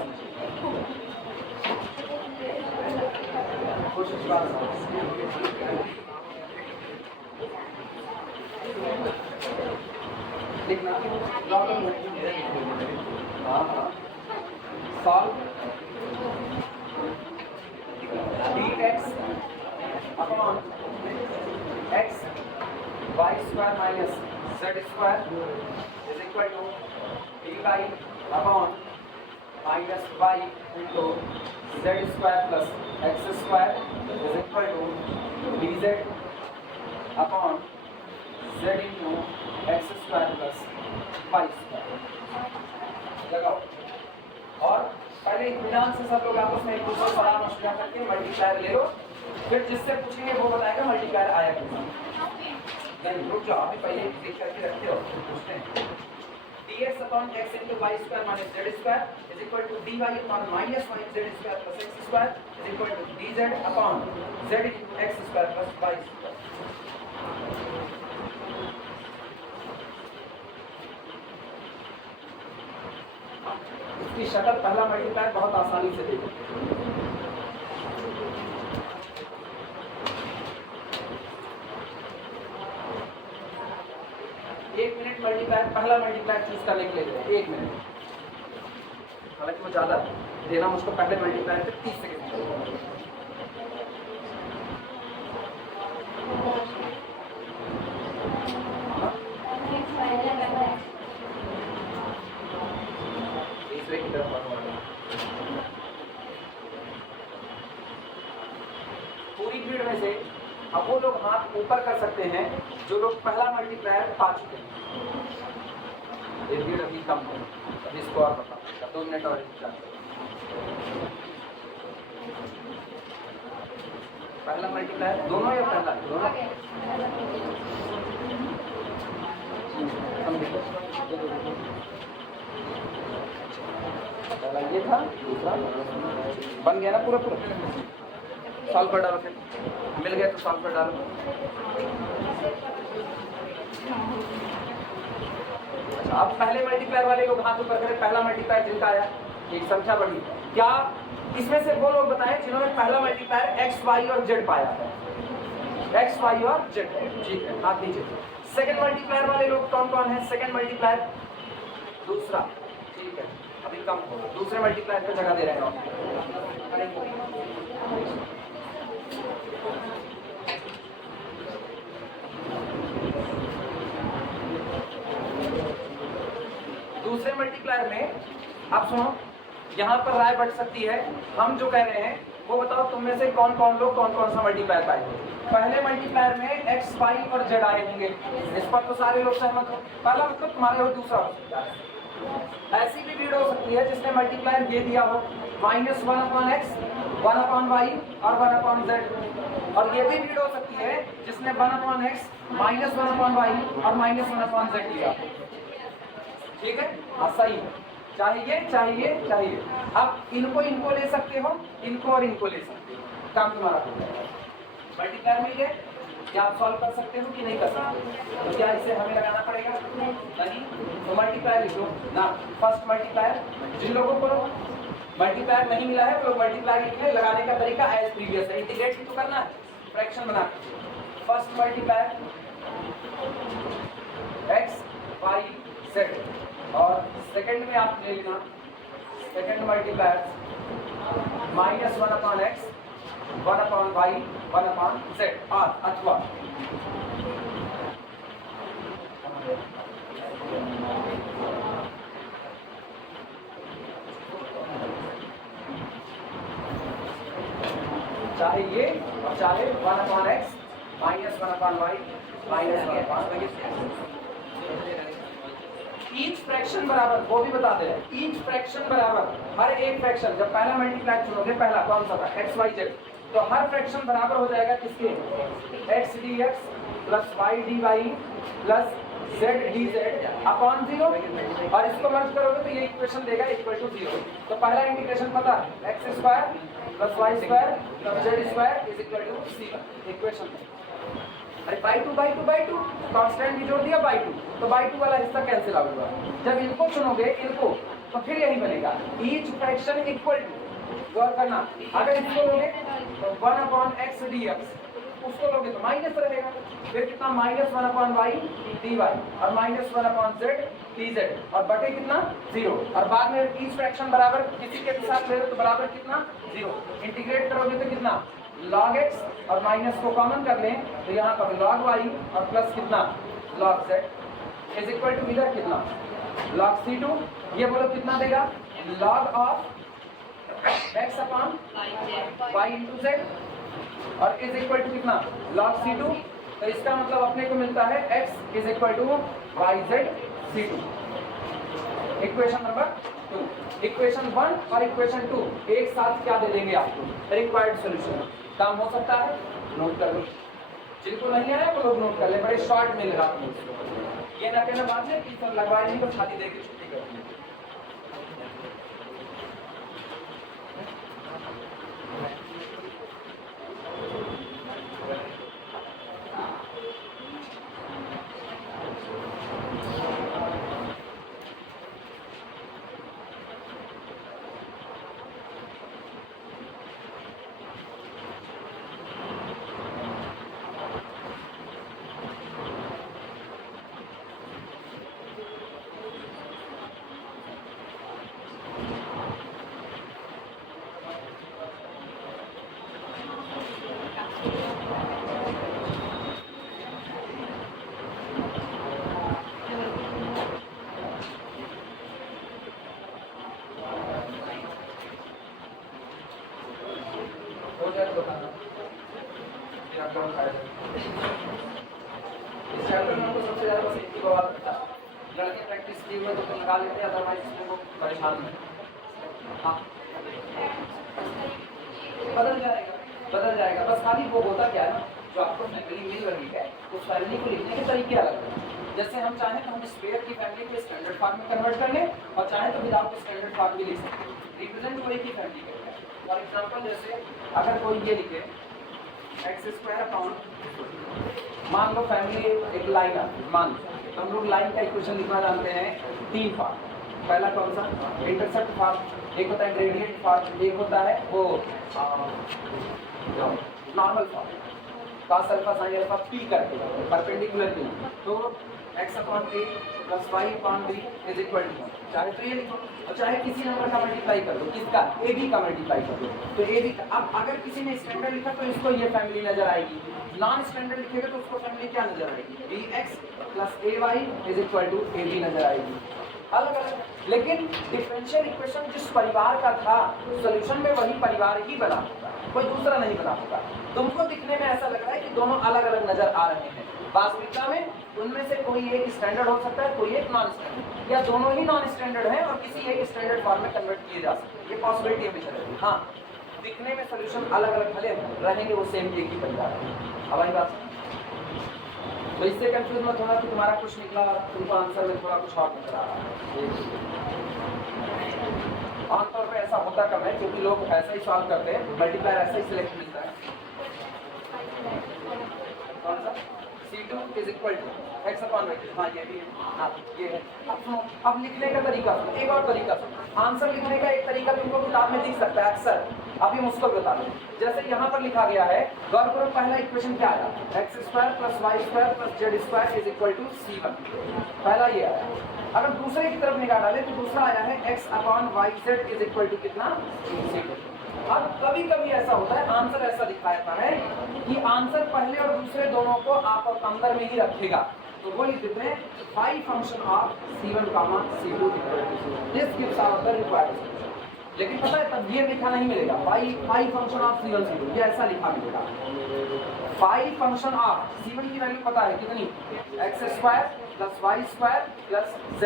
कोशिश लिखना solve dx upon x y square minus z square is equal to dy upon minus y into z square plus x square is equal to dz upon z into x square plus y square लगाओ। और पहले इत्मीनान से सब लोग आपस में एक दूसरे से सलाह मशवरा करके मल्टीप्लायर ले लो, फिर जिससे पूछेंगे वो बताएगा मल्टीप्लायर आया कितना। नहीं रुक जाओ, अभी पहले देख करके रखते हो, पूछते हैं। dx upon x into y square minus z square is equal to dy upon minus y z square plus x square is equal to dz upon z into x square plus y square. इसकी शक्ल पहला multiplier बहुत आसानी से देखो, एक minute multiplier, पहला multiplier choose करने के लिए 1 मिनट, हालांकि वो ज्यादा देना मुझको पहले मल्टीप्लायर पे 30 सेकंड। पूरी भीड़ में से अब वो लोग हाथ ऊपर कर सकते हैं जो लोग पहला मल्टीप्लायर पा चुके हैं। एक भीड़ अभी कम है, अभी इसको और बता 2 मिनट और पहला मल्टीप्लायर दोनों या पहला दोनों पहला ये था, दूसरा बन गया ना पूरा सॉल्व कर डालो, फिर मिल गया तो सॉल्व कर डालो। अच्छा, अब पहले मल्टीप्लायर वाले लोग हाथ ऊपर करें, पहला मल्टीप्लायर जिनका आया एक संख्या बढ़ी, क्या इसमें से वो लोग बताएं जिन्होंने पहला मल्टीप्लायर x y और z पाया है, x y और z, ठीक है हाथ नीचे। सेकंड मल्टीप्लायर वाले लोग कौन कौन है, सेकंड मल्टीप्लायर दूसरा, ठीक है अभी कम हो, दूसरे मल्टीप्लायर पे जगह दे रहे हैं। अब सुनो, यहाँ पर राय बढ़ सकती है। हम जो कह रहे हैं वो बताओ तुम में से कौन कौन लोग कौन कौन सा मल्टीप्लायर पाएंगे। पहले मल्टीप्लायर में एक्स वाई और जेड आए होंगे, इस पर तो सारे लोग सहमत हो। पहला मतलब तुम्हारे और दूसरा हो सकता है। ऐसी भी रीड हो सकती है जिसने मल्टीप्लायर ये दिया हो -1/x 1/y और 1/z, और ये भी रीड हो सकती है जिसने 1/x -1/y और -1/z दिया। ठीक है, हाँ सही है। चाहिए चाहिए चाहिए। अब इनको ले सकते हो, इनको और इनको ले सकते हो, काम तुम्हारा हो जाएगा। मल्टीप्लायर मिल गए, क्या आप सॉल्व कर सकते हो कि नहीं कर सकते? तो क्या इसे हमें लगाना पड़ेगा? नहीं, तो मल्टीप्लायर लिख लो ना। फर्स्ट मल्टीप्लायर, जिन लोगों को मल्टीप्लायर नहीं मिला है वो लोग मल्टीप्लायर लिख लें। लगाने का तरीका एज प्रीवियस है, इंटीग्रेट भी तो करना है, फ्रैक्शन बना। First multiplier x y z, और सेकंड में आप ले लेना second multiplier -1/x 1/y 1/z, और अथवा चाहे ये और चाहे 1/x -1/y -1/z। Each fraction बराबर, वो भी बता दे रहे, ईच फ्रैक्शन बराबर, हर एक फ्रैक्शन, जब पहला मल्टीप्लाई चुनोगे, पहला कौन सा था एक्स वाई जेड, तो हर फ्रैक्शन बराबर हो जाएगा किसके, x d x plus y d y plus z d z upon 0, और इसको मर्ज करोगे तो ये इक्वेशन देगा इक्वल टू 0। तो पहला इंटीग्रेशन पता है, x square plus y square plus z square is equal to C1 equation. अरे बाई टू कांस्टेंट भी जोड़ दिया बाई टू, तो बाई टू वाला हिस्सा कैंसिल आउट हुआ। जब इनको चुनोगे इनको, तो फिर यही बनेगा ईच फ्रैक्शन इक्वल टू, गौर करना, अगर इसको लोगे तो 1/x dx, उसको लोगे तो माइनस रहेगा, फिर कितना -1/y dy और -1/z dz, और बटे कितना 0, और बाद में ईच फ्रैक्शन बराबर किसी के साथ ले लो तो बराबर कितना 0, इंटीग्रेट करोगे तो कितना log x और माइनस को कॉमन कर लें तो यहाँ पर log y और प्लस कितना log z is equal to इधर कितना log c2, ये बोलो कितना देगा log of x upon y into z, और इज इक्वल टू कितना log c2, तो इसका मतलब अपने को मिलता है x is equal to yz c2। Equation number 2, equation 1 और इक्वेशन 2 एक साथ क्या दे देंगे आपको, रिक्वायर्ड सॉल्यूशन। काम हो सकता है, नोट कर लो, जिनको नहीं आया वो लोग नोट कर ले, बड़े शॉर्ट में लगा ये ना कहना बाद में कि सब लगवाए नहीं तो छाती देके छुट्टी कर दी। लड़के प्रैक्टिस किए हुए तो लगा लेते हैं, अदरवाइज इसमें वो परेशान है। हाँ बदल जाएगा, बस खाली वो होता क्या है ना, जो आपको फैमिली मिल रही है उस फैमिली को लिखने के तरीके अलग हैं। जैसे हम चाहें तो हम स्क्वायर की फैमिली को स्टैंडर्ड फॉर्म में कन्वर्ट कर लें, और चाहें तो विदाउट स्टैंडर्ड फॉर्म भी लिख सकते हैं, रिप्रेजेंट वही की फैमिली करते हैं। फॉर एग्जाम्पल जैसे अगर कोई ये लिखे एक्स स्क्वायर अपॉन, मान लो फैमिली एक लाइन है, मान हम लोग लाइन का इक्वेशन लिखना जानते हैं 3 फॉर्म। पहला कौन सा, इंटरसेप्ट फॉर्म, एक होता है ग्रेडियंट फॉर्म, एक होता है वो normal form, cos alpha sin alpha p करके परपेंडिकुलर की, तो x upon a plus y upon b is equal to, चाहे तो ये लिखो और चाहे किसी नंबर का मल्टीप्लाई कर दो, किसका a b का मल्टीप्लाई कर दो, तो a b का। अब अगर किसी ने स्टैंडर्ड लिखा तो इसको ये फैमिली नजर आएगी, नॉन स्टैंडर्ड लिखेगा तो उसको फैमिली क्या नजर आएगी, bx plus ay is equal to ab नजर आएगी। अलग अलग, लेकिन डिफरेंशियल इक्वेशन जिस परिवार का था सॉल्यूशन में वही परिवार ही बना होगा, कोई दूसरा नहीं बना होगा। तुमको दिखने में ऐसा लग रहा है कि दोनों अलग अलग नजर आ रहे हैं, वास्तविकता में उनमें से कोई एक स्टैंडर्ड हो सकता है, कोई एक नॉन स्टैंडर्ड, या दोनों ही नॉन स्टैंडर्ड है और किसी एक स्टैंडर्ड फॉर्म में कन्वर्ट किए जा सकते हैं, ये पॉसिबिलिटी हमेशा रहेगी। हाँ, दिखने में सोल्यूशन अलग अलग भले रहेंगे, वो सेम एक ही परिवार है। हमारी बात तो इससे कंफ्यूज मत होना कि तुम्हारा कुछ निकला, तुमको आंसर में थोड़ा कुछ और निकल रहा है। आमतौर पर ऐसा होता कम है क्योंकि लोग ऐसा ही सॉल्व करते हैं, मल्टीप्लायर ऐसा ही सिलेक्ट मिलता है। कौन सा? C2 is equal to x upon y। हाँ ये भी है, हाँ ये है। अब सुनो, अब लिखने का तरीका सुनो, एक और तरीका सुनो। आंसर लिखने का एक तरीका तुमको किताब में दिख सकता है अक्सर, अभी मुझको बता दो। जैसे यहाँ पर लिखा गया है, गौर करो पहला इक्वेशन क्या आया, x² + y² + z² is equal to C1, पहला ये आया। अगर दूसरे की तरफ निगाह डाले तो दूसरा आया है x upon yz is equal to कितना, C2। अब कभी कभी ऐसा होता है, आंसर ऐसा दिखाता है कि आंसर पहले और दूसरे दोनों को आप अंदर में ही रखेगा, तो वो लिख देते हैं phi function of C1, C2 this gives our the required solution. लेकिन पता है तब ये लिखा नहीं मिलेगा, phi function of C1, C2, ये ऐसा लिखा मिलेगा। फाई फंक्शन ऑफ C1 की वैल्यू पता है कितनी, x² + y² + z²,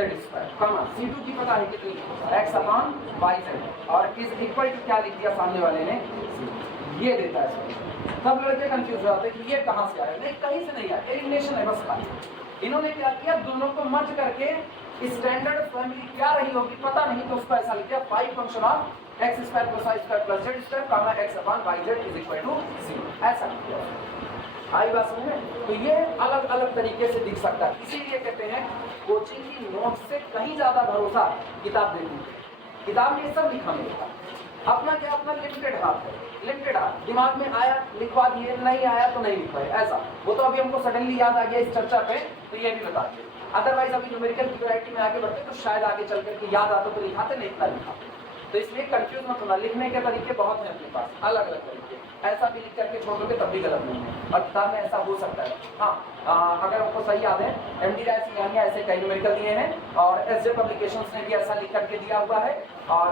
C2 की पता है कितनी, x अपॉन yz, और इज इक्वल टू क्या लिख दिया सामने वाले ने, ये देता है। सब लड़के कंफ्यूज हो जाते हैं कि ये कहाँ से आया, नहीं कहीं से नहीं आया, एलिमिनेशन है बस खाली। इन्होंने क्या किया, दोनों को मर्ज करके स्टैंडर्ड फैमिली क्या रही होगी पता नहीं, तो उसको ऐसा लिख दिया phi function of x² + y² + z², x upon yz is equal to 0, ऐसा लिख दिया। आई बात समझ में? तो ये अलग अलग तरीके से दिख सकता है, इसीलिए कहते हैं कोचिंग की नोट से कहीं ज्यादा भरोसा किताब देखने में। किताब में सब लिखा मिलेगा, अपना क्या, अपना लिमिटेड हाथ है, लिमिटेड हाथ, दिमाग में आया लिखवा दिए, नहीं आया तो नहीं लिखवाए, ऐसा। वो तो अभी हमको सडनली याद आ गया इस चर्चा पे, तो ये भी बता दिए। अदरवाइज अभी न्यूमेरिकल की वैरायटी में आगे बढ़ते तो शायद आगे चल करके याद आता तो लिखाते, नहीं इतना लिखा। तो इसलिए कंफ्यूज मत होना, लिखने के तरीके बहुत हैं अपने पास, अलग अलग तरीके, ऐसा भी लिख करके छोड़ दोगे तब भी गलत नहीं है, और किताब में ऐसा हो सकता है। हाँ, अगर आपको सही याद है, MD राय ऐसे कई न्यूमेरिकल दिए हैं, और SJ पब्लिकेशंस ने भी ऐसा लिख करके दिया हुआ है, और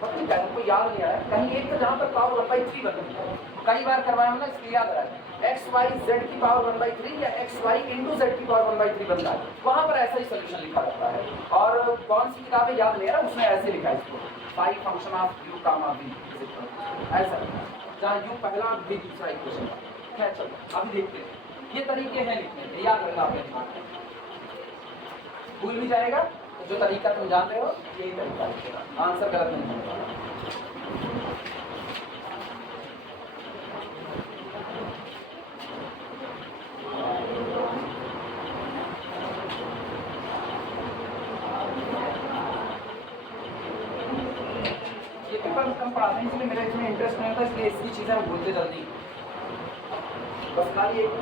पता नहीं क्या उनको याद नहीं आया, कहीं एक तो जहाँ पर पावर 1/3 बनती है, कई बार करवाया हमने, इसलिए याद रहा है, xy z की पावर 1/3 या xy × z की पावर 1/3 बनता है, वहाँ पर ऐसा ही सोल्यूशन लिखा रहता है। और कौन सी किताबें याद नहीं आ रहा, उसमें ऐसे लिखा है इसको, phi function of u, v, ऐसा जहाँ u पहला और v दूसरा इक्वेशन है। चलो अभी देखते हैं, ये तरीके हैं लिखने के, याद रखना अपने दिमाग में, भूल भी जाएगा तो जो तरीका तुम जानते हो यही तरीका लिखेगा, आंसर गलत नहीं होगा। ये पेपर कम पढ़ाते हैं इसलिए मेरा इसमें इंटरेस्ट नहीं होता, इसलिए इसकी चीज़ें हम भूलते जल्दी, बस खाली एक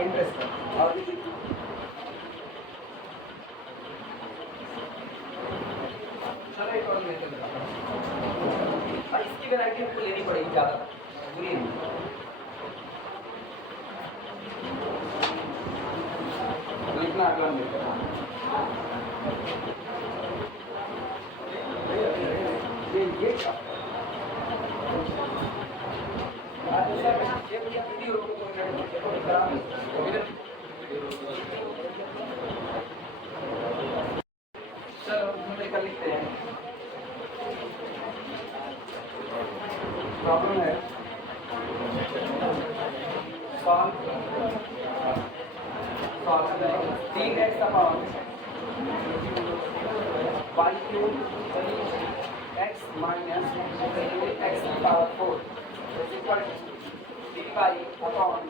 इंटरेस्ट है। और चलो एक और लेते हैं, इसकी वैरायटी हमको लेनी पड़ेगी ज़्यादा, बुरी नहीं। इतना अगला लेते हैं, ये क्या वीडियो चलो लेकर लिखते हैं। प्रॉब्लम है solve 3x upon y³ x minus x की power 4 is equal to dy upon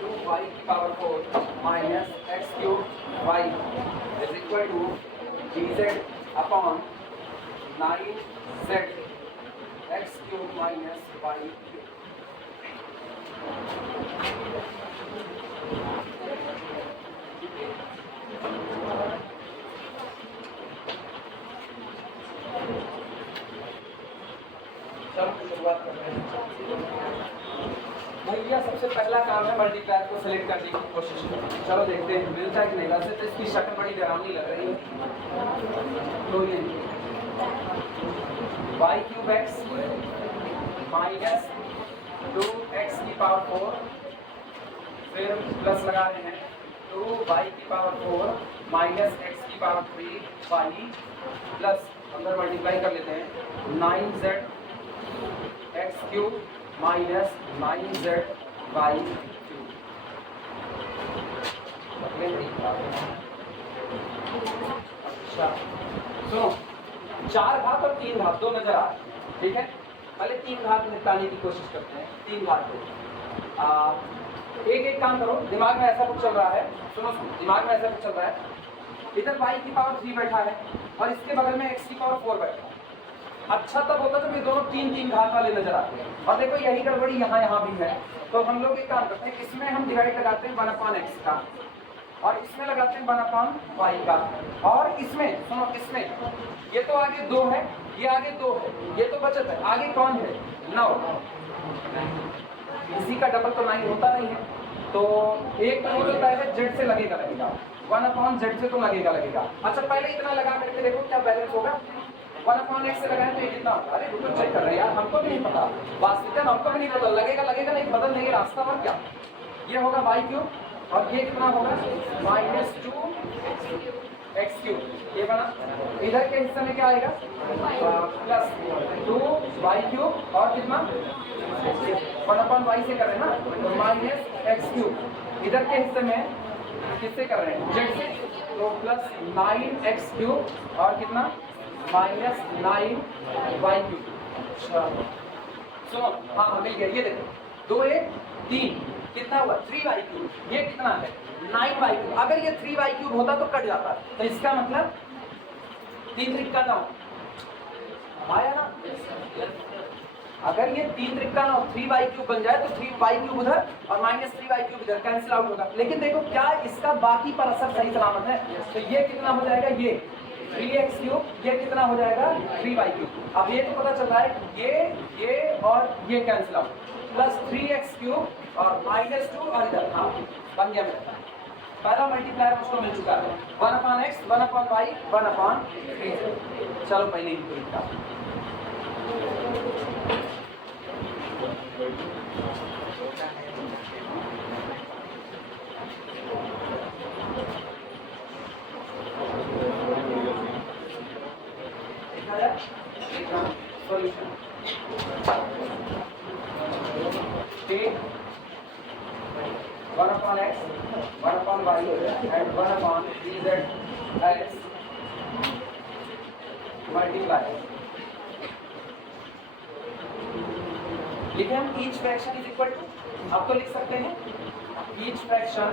2y की power 4 minus x³ y is equal to dz upon 9z x³ minus y³। चलो शुरुआत करते हैं। भैया सबसे पहला काम है मल्टीप्लायर को सेलेक्ट करने की कोशिश करें। चलो देखते हैं मिलता है कि नहीं। वैसे तो इसकी शक्ल बड़ी डरावनी लग रही है। तो ये Y cube x minus 2x की पावर 4, फिर प्लस लगा रहे हैं 2y की पावर 4 माइनस x की पावर 3 वाई प्लस अंदर मल्टीप्लाई कर लेते हैं 9z x cube minus 9z y cube. अच्छा सुनो, 4 घात और 3 घात दो नजर आ रहे हैं, ठीक है। पहले 3 घात निपटाने की कोशिश करते हैं। 3 घात को एक एक काम करो। दिमाग में ऐसा कुछ चल रहा है, सुनो सुनो, दिमाग में ऐसा कुछ चल रहा है, इधर y की पावर 3 बैठा है और इसके बगल में x की पावर 4 बैठा है। अच्छा तब होता जब ये दोनों 3 घात वाले नजर आते हैं। और देखो यही गड़बड़ी यहाँ भी है। तो हम लोग एक काम करते हैं, इसमें हम डिवाइड लगाते हैं 1/x का और इसमें लगाते हैं 1/y का। और इसमें सुनो, इसमें ये तो आगे 2 है, ये आगे 2 है, ये तो बचत है। आगे कौन है? 9। इसी का डबल तो 9 होता नहीं है। तो एक तो जो पहले z से लगेगा 1/z से तो लगेगा। अच्छा पहले इतना लगा करके देखो क्या बैलेंस होगा। 1/x से लगाए तो ये कितना होगा? अरे रुको चेक कर रहे हैं यार, हमको भी नहीं पता, वास्तविकता हमको भी नहीं पता। लगेगा नहीं, बदल नहीं रास्ता पर क्या। ये होगा y क्यूब और ये कितना होगा -2x क्यूब। ये बना। इधर के हिस्से में क्या आएगा? प्लस 2y क्यूब और कितना 1/y से कर रहे हैं ना, -x क्यूब। इधर के हिस्से में किससे कर रहे हैं? z से। तो प्लस 9x क्यूब और कितना -9y क्यूब। सुनो, हाँ मिल गया। ये देखो 2 1 3 कितना हुआ 3y क्यूब। ये कितना है 9y क्यूब। अगर ये 3y क्यूब होता तो कट जाता, तो इसका मतलब 3 त्रिक का 9 आया ना। अगर ये 3 त्रिक का 9 3y क्यूब बन जाए तो 3y क्यूब उधर और -3y क्यूब इधर कैंसिल आउट होगा। लेकिन देखो क्या इसका बाकी पर असर सही सलामत है। तो ये कितना हो जाएगा, ये 3x क्यूब, ये कितना हो जाएगा 3y क्यूब। अब ये तो पता चल रहा है ये और ये cancel out, plus 3x cube और -2 और इधर हाँ बन गया मेरा पहला मल्टीप्लायर मुझको मिल चुका है 1/x 1/y 1/3। चलो पहले ही तो लिखा solution. Take 1/x, 1/y and 1/dz as multiply. लिखे हम each fraction is equal to, अब तो लिख सकते हैं each fraction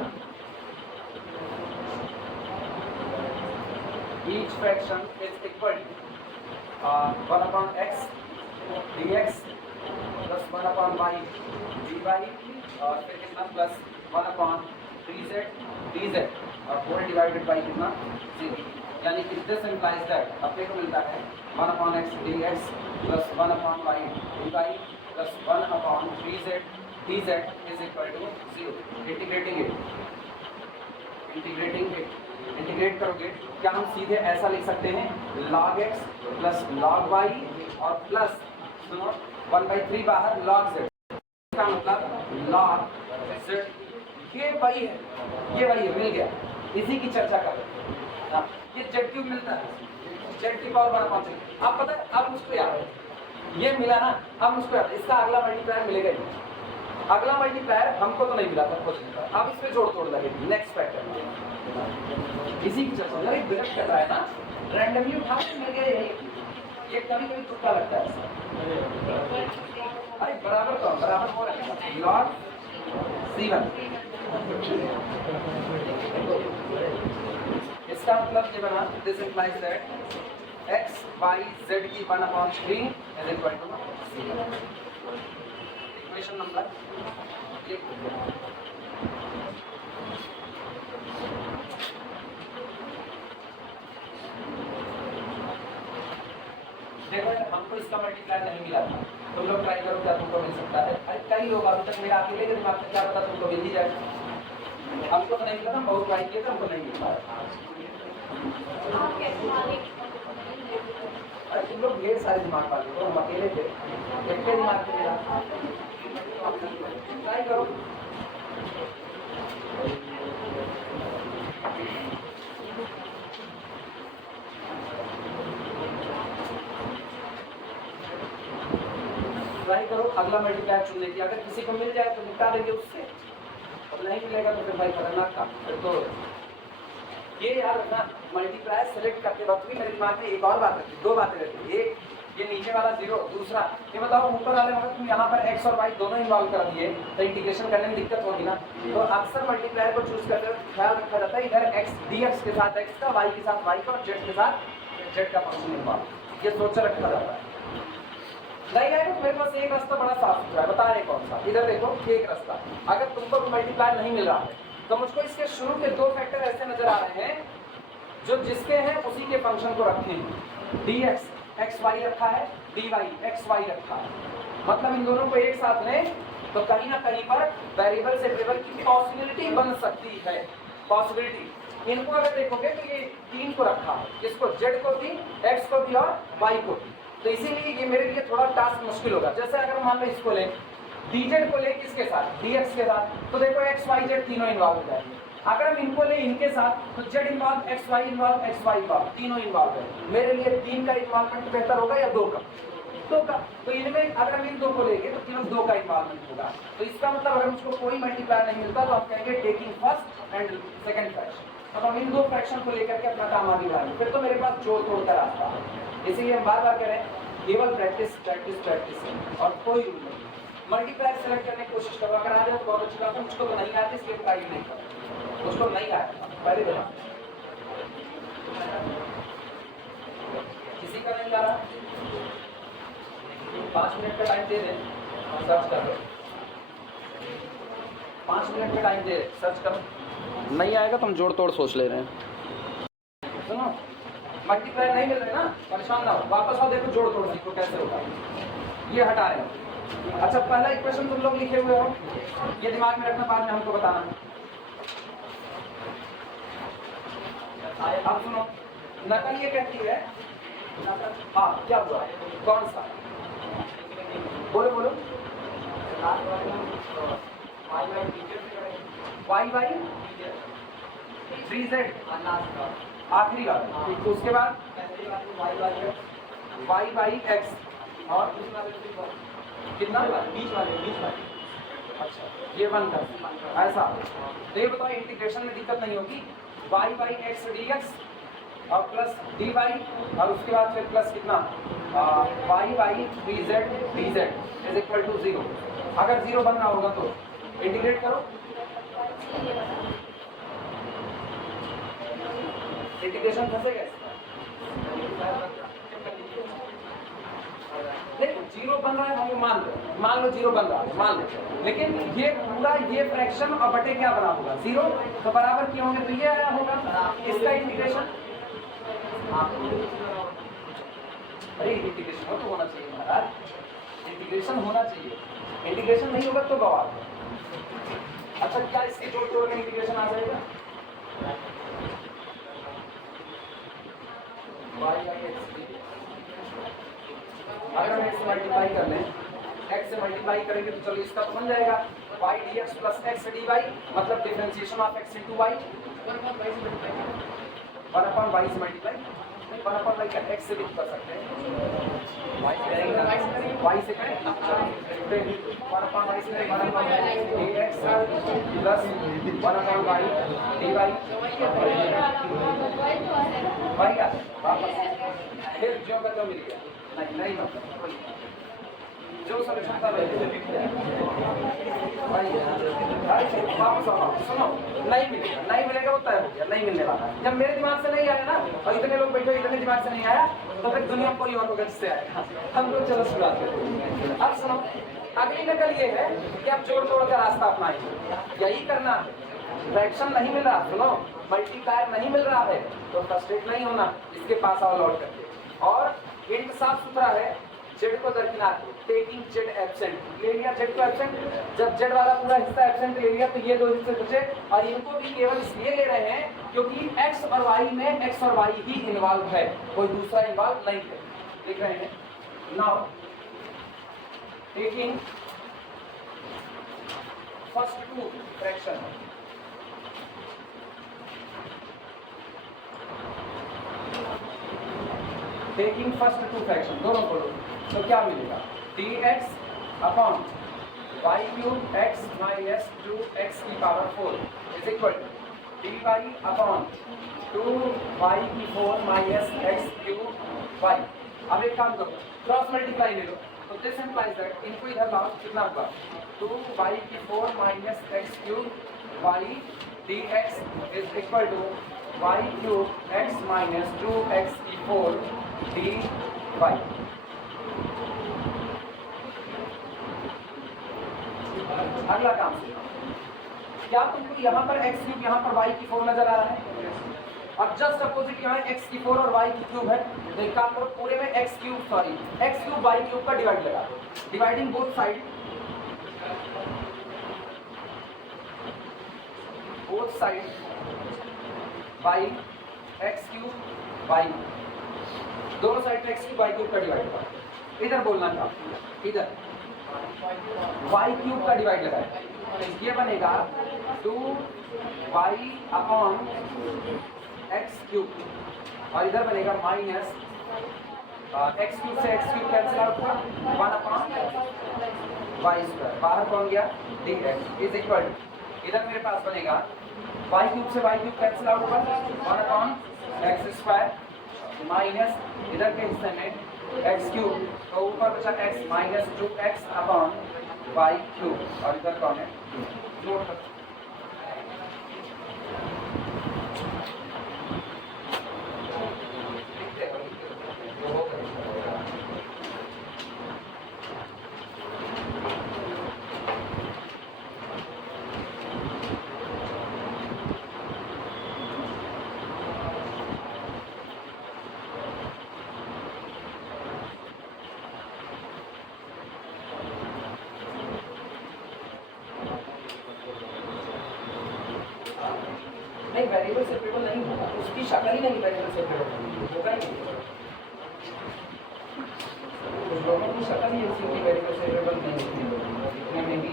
is equal to 1/x dx plus 1/y dy और फिर कितना प्लस 1/3z dz और पूरे डिवाइडेड बाई कितना 0। यानी कि दिस इंप्लाइज दैट अपने को मिलता है 1/x dx plus 1/y dy plus 1/3z dz is equal to 0। Integrate करोगे क्या हम सीधे ऐसा लिख सकते हैं log x plus log y और प्लस सुनो 1/3 बाहर log z। इसका मतलब log z ये वही है, मिल गया। इसी की चर्चा कर रहे हैं। ये z क्यूब मिलता है, z की पावर 1/5। अब पता है, अब मुझको याद है ये मिला ना, अब मुझको याद है इसका अगला मल्टीप्लायर मिलेगा ही। अगला मल्टीप्लायर हमको तो नहीं मिला था खोजने का, अब इसमें जोड़ तोड़ लगेगी नेक्स्ट फैक्टर। इसी की चर्चा अरे गलत कर रहा है ना, रैंडमली उठा के मिल गया यही। ये कभी कभी तुक्का लगता है। अरे बराबर हो रहा है log c1। इसका मतलब ये बना this implies that x y z की 1/3 is equal to c1। Equation number देखो यार, हमको इसका मल्टीप्लाई नहीं मिला था, तुम लोग ट्राई करो, क्या तुमको मिल सकता है? अरे कई लोग अभी तक, मेरा अकेले के दिमाग में क्या पता तुमको मिल ही जाए। हमको तो नहीं मिला था, बहुत ट्राई किया था, हमको नहीं मिल पाया। आप कैसे मालिक? अरे तुम लोग ढेर सारे दिमाग वाले हो, हम अकेले थे, एक के दिमाग में मिला। ट्राई करो। ट्राई करो अगला मल्टीप्लाई चुनने की, अगर किसी को मिल जाए तो निपटा देंगे उससे, और नहीं मिलेगा तो फिर भाई खतरनाक काम। फिर तो ये याद रखना, मल्टीप्लाई सेलेक्ट करते वक्त भी मेरे दिमाग में एक और बात रहती है, दो बातें रहती है। एक, ये नीचे वाला जीरो, दूसरा ये बताओ ऊपर वाले में तुम यहाँ पर x और y दोनों इन्वॉल्व कर दिए तो इंटीग्रेशन करने में दिक्कत होगी ना। तो अक्सर मल्टीप्लायर को चूज करते वक्त ख्याल रखा जाता है इधर x dx के साथ x का, y के साथ y का, और z के साथ z का फंक्शन इन्वॉल्व, ये सोच रखा जाता है। नहीं आएगा तो मेरे पास एक रास्ता बड़ा साफ सुथरा है, बता रहे कौन सा। इधर देखो एक रास्ता, अगर तुमको मल्टीप्लाई नहीं मिल रहा है तो मुझको इसके शुरू के दो फैक्टर ऐसे नजर आ रहे हैं जो जिसके हैं उसी के फंक्शन को रखे हैं। dx xy रखा है, dy xy रखा है, मतलब इन दोनों को एक साथ लें तो कहीं ना कहीं पर वेरिएबल से वेरिएबल की पॉसिबिलिटी बन सकती है। पॉसिबिलिटी, इनको अगर देखोगे तो ये तीन को रखा है, इसको z को भी, x को भी और y को भी, तो इसीलिए ये मेरे लिए थोड़ा टास्क मुश्किल होगा। जैसे अगर मान लो इसको ले, dz को ले किसके साथ, dx के साथ, तो देखो x y z तीनों इन्वॉल्व हो जाएंगे। अगर हम इनको ले इनके साथ तो z involve, x y involve, x y involve, तीनों इन्वॉल्व है। मेरे लिए तीन का इन्वॉल्वमेंट बेहतर होगा या दो का? दो का। तो इनमें अगर हम इन दो को लेंगे तो केवल दो का इन्वॉल्वमेंट होगा। तो इसका मतलब अगर मुझको कोई मल्टीप्लायर नहीं मिलता तो हम कहेंगे taking first and second fraction. अब हम इन दो फ्रैक्शन को लेकर के अपना काम आगे बढ़ाएंगे, फिर तो मेरे पास जोड़ तोड़ का रास्ता है। इसीलिए हम बार बार कह रहे हैं केवल प्रैक्टिस प्रैक्टिस प्रैक्टिस और कोई रूल नहीं। मल्टीप्लायर सेलेक्ट करने की कोशिश करो, अगर आ जाए तो बहुत अच्छी बात है, मुझको तो नहीं आती इसलिए ट्राई नहीं करो, मुझको नहीं आया पहले देखा, किसी का नहीं आ रहा 5 मिनट का टाइम दे दें, सर्च कर लो, 5 मिनट का टाइम दे, सर्च करो, नहीं आएगा तो हम जोड़ तोड़ सोच ले रहे हैं। सुनो, मल्टीप्लायर नहीं मिल रहे ना, परेशान ना हो, वापस आओ, देखो जोड़ तोड़ सीखो कैसे होगा। ये हटा रहे हैं। अच्छा, पहला इक्वेशन तुम लोग लिखे हुए हो, ये दिमाग में रखना, बाद में हमको बताना। अब सुनो, नकल ये कहती है, हाँ क्या हुआ, कौन सा, बोलो बोलो, वाई वाई 3z आखिरी बार, तो उसके बाद वाई बाई एक्स और कितना, बीच वाले। अच्छा, ये वन कर ऐसा। तो ये बताओ इंटीग्रेशन में दिक्कत नहीं होगी, y by x d x और प्लस डी वाई, और उसके बाद फिर प्लस कितना, y by d z is equal to 0। अगर 0 बनना होगा तो इंटीग्रेट करो, इंटीग्रेशन फंसेगा। देखो 0 बन रहा है, हम मान लो 0 बन रहा है, मान लो, लेकिन ये पूरा ये फ्रैक्शन और बटे क्या बना होगा 0, तो बराबर क्यों होंगे, तो ये आया होगा इसका इंटीग्रेशन। अरे इंटीग्रेशन हो तो होना चाहिए महाराज, इंटीग्रेशन होना चाहिए, इंटीग्रेशन नहीं होगा तो बवाल। अच्छा, क्या इसके जोड़ तोड़ में इंटीग्रेशन आ जाएगा, अगर हम x मल्टीप्लाई कर लें, x से मल्टीप्लाई करेंगे तो चलो इसका तो बन जाएगा y dx plus x dy, मतलब differentiation of x into y, 1/y से मल्टीप्लाई, 1/y का x से भी कर सकते हैं, y से करेंगे, y से करें, 1/y से 1/y dx plus 1/y dy, बढ़िया, वापस फिर जो का तो मिल गया, नहीं मतलब जो सॉल्यूशन था वापस आओ, सुनो, नहीं मिलेगा वो तय हो गया, नहीं मिलने वाला। जब मेरे दिमाग से नहीं आया ना, और इतने लोग बैठे इतने दिमाग से नहीं आया, तो फिर दुनिया कोई और होगा जिससे आएगा। हम लोग चलो शुरुआत करते। अब सुनो, अगली नकल ये है कि आप जोड़ तोड़ का रास्ता अपनाएंगे, यही करना है। फ्रैक्शन नहीं मिल रहा, सुनो, मल्टीप्लायर नहीं मिल रहा है तो फ्रस्ट्रेट नहीं होना, इसके पास आओ लौट करके, और इनका साफ सुथरा है, जेड को दरकिनार, टेकिंग जेड एब्सेंट, ले लिया जेड को एब्सेंट। जब जेड वाला पूरा हिस्सा एब्सेंट ले लिया तो ये दो हिस्से बचे, और इनको भी केवल इसलिए ले रहे हैं क्योंकि एक्स और वाई में एक्स और वाई ही इन्वॉल्व है, कोई दूसरा इन्वॉल्व नहीं है। लिख रहे हैं now taking first two fraction, taking first two fraction, दोनों को लो तो क्या मिलेगा, dx upon y cube x minus 2x की power 4 is equal to dy upon 2y की 4 माइनस x क्यूब y। अब एक काम करो, क्रॉस मल्टीप्लाई ले लो, तो दिस इंप्लाइज दैट इनको इधर लाओ, कितना होगा 2y की 4 minus x cube y dx is equal to y cube x minus 2x की 4 dy। अगला काम, क्या तुमको यहाँ पर x क्यूब यहाँ पर y की 4 नजर आ रहा है? अब जस्ट अपोजिट यहाँ x की 4 और y की क्यूब है, तो एक काम करो, पूरे में x क्यूब y क्यूब का डिवाइड लगा दो, dividing both side by x cube y, दोनों साइड में x क्यूब y क्यूब का डिवाइड करो। इधर बोलना था, इधर y क्यूब का डिवाइड लगाए, ये बनेगा 2y अपॉन एक्स क्यूब, और इधर बनेगा माइनस एक्स क्यूब से एक्स क्यूब कैंसिल आउट हुआ 1 अपॉन वाई स्क्वायर, बाहर कौन गया dx इज इक्वल टू, इधर मेरे पास बनेगा y क्यूब से y क्यूब कैंसिल आउट हुआ 1 अपॉन एक्स स्क्वायर माइनस इधर के हिस्से में एक्स क्यूब, तो ऊपर बचा x minus 2x upon y cube, और इधर कौन है नोट कर। नहीं, वेरिएबल सेपरेबल नहीं होगा, उसकी शक्ल ही नहीं वेरिएबल सेपरेबल होगा ही नहीं, उस दोनों की शक्ल ही ऐसी होगी, वेरिएबल सेपरेबल नहीं होती, दिखने में भी।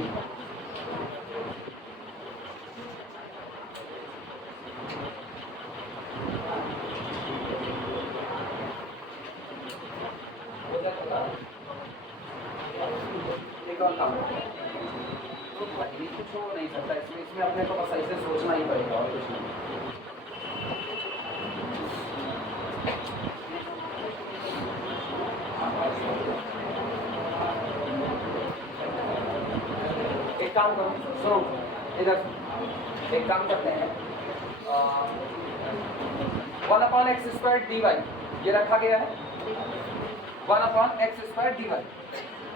एक और काम तो भाई कुछ हो नहीं सकता इसमें, इसमें अपने को बस ऐसे सोचना ही पड़ेगा और कुछ नहीं। एक काम करो, सुनो इधर, एक काम करते हैं, 1 upon x square d y ये रखा गया है, 1 upon x square d y,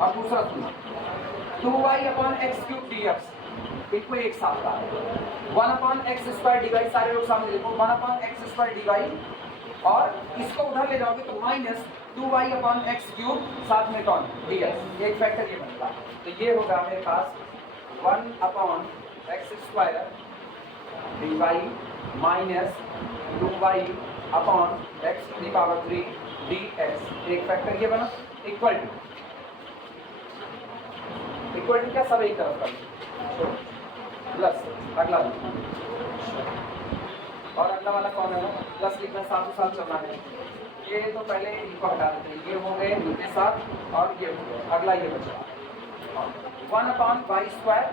और दूसरा सुनो 2y upon x cube d x, इनको एक साथ ला 1 upon x square d y, सारे लोग सामने देखो 1 upon x square d y, और इसको उधर ले जाओगे तो minus 2y upon x cube, साथ में कौन डी एक्स, एक फैक्टर ये बनेगा, तो ये होगा मेरे पास 1 upon x square d y minus 2y upon x to the power 3 d x, एक फैक्टर ये बना, इक्वल टू क्या, सब एक तरफ कर प्लस, अगला और अगला वाला कौन है, प्लस लिखना साथ साथ चलना है, ये तो पहले इनको हटा देते हैं, ये हो गए इनके साथ, और ये हो गया, अगला ये बचा 1 अपॉन वाई स्क्वायर,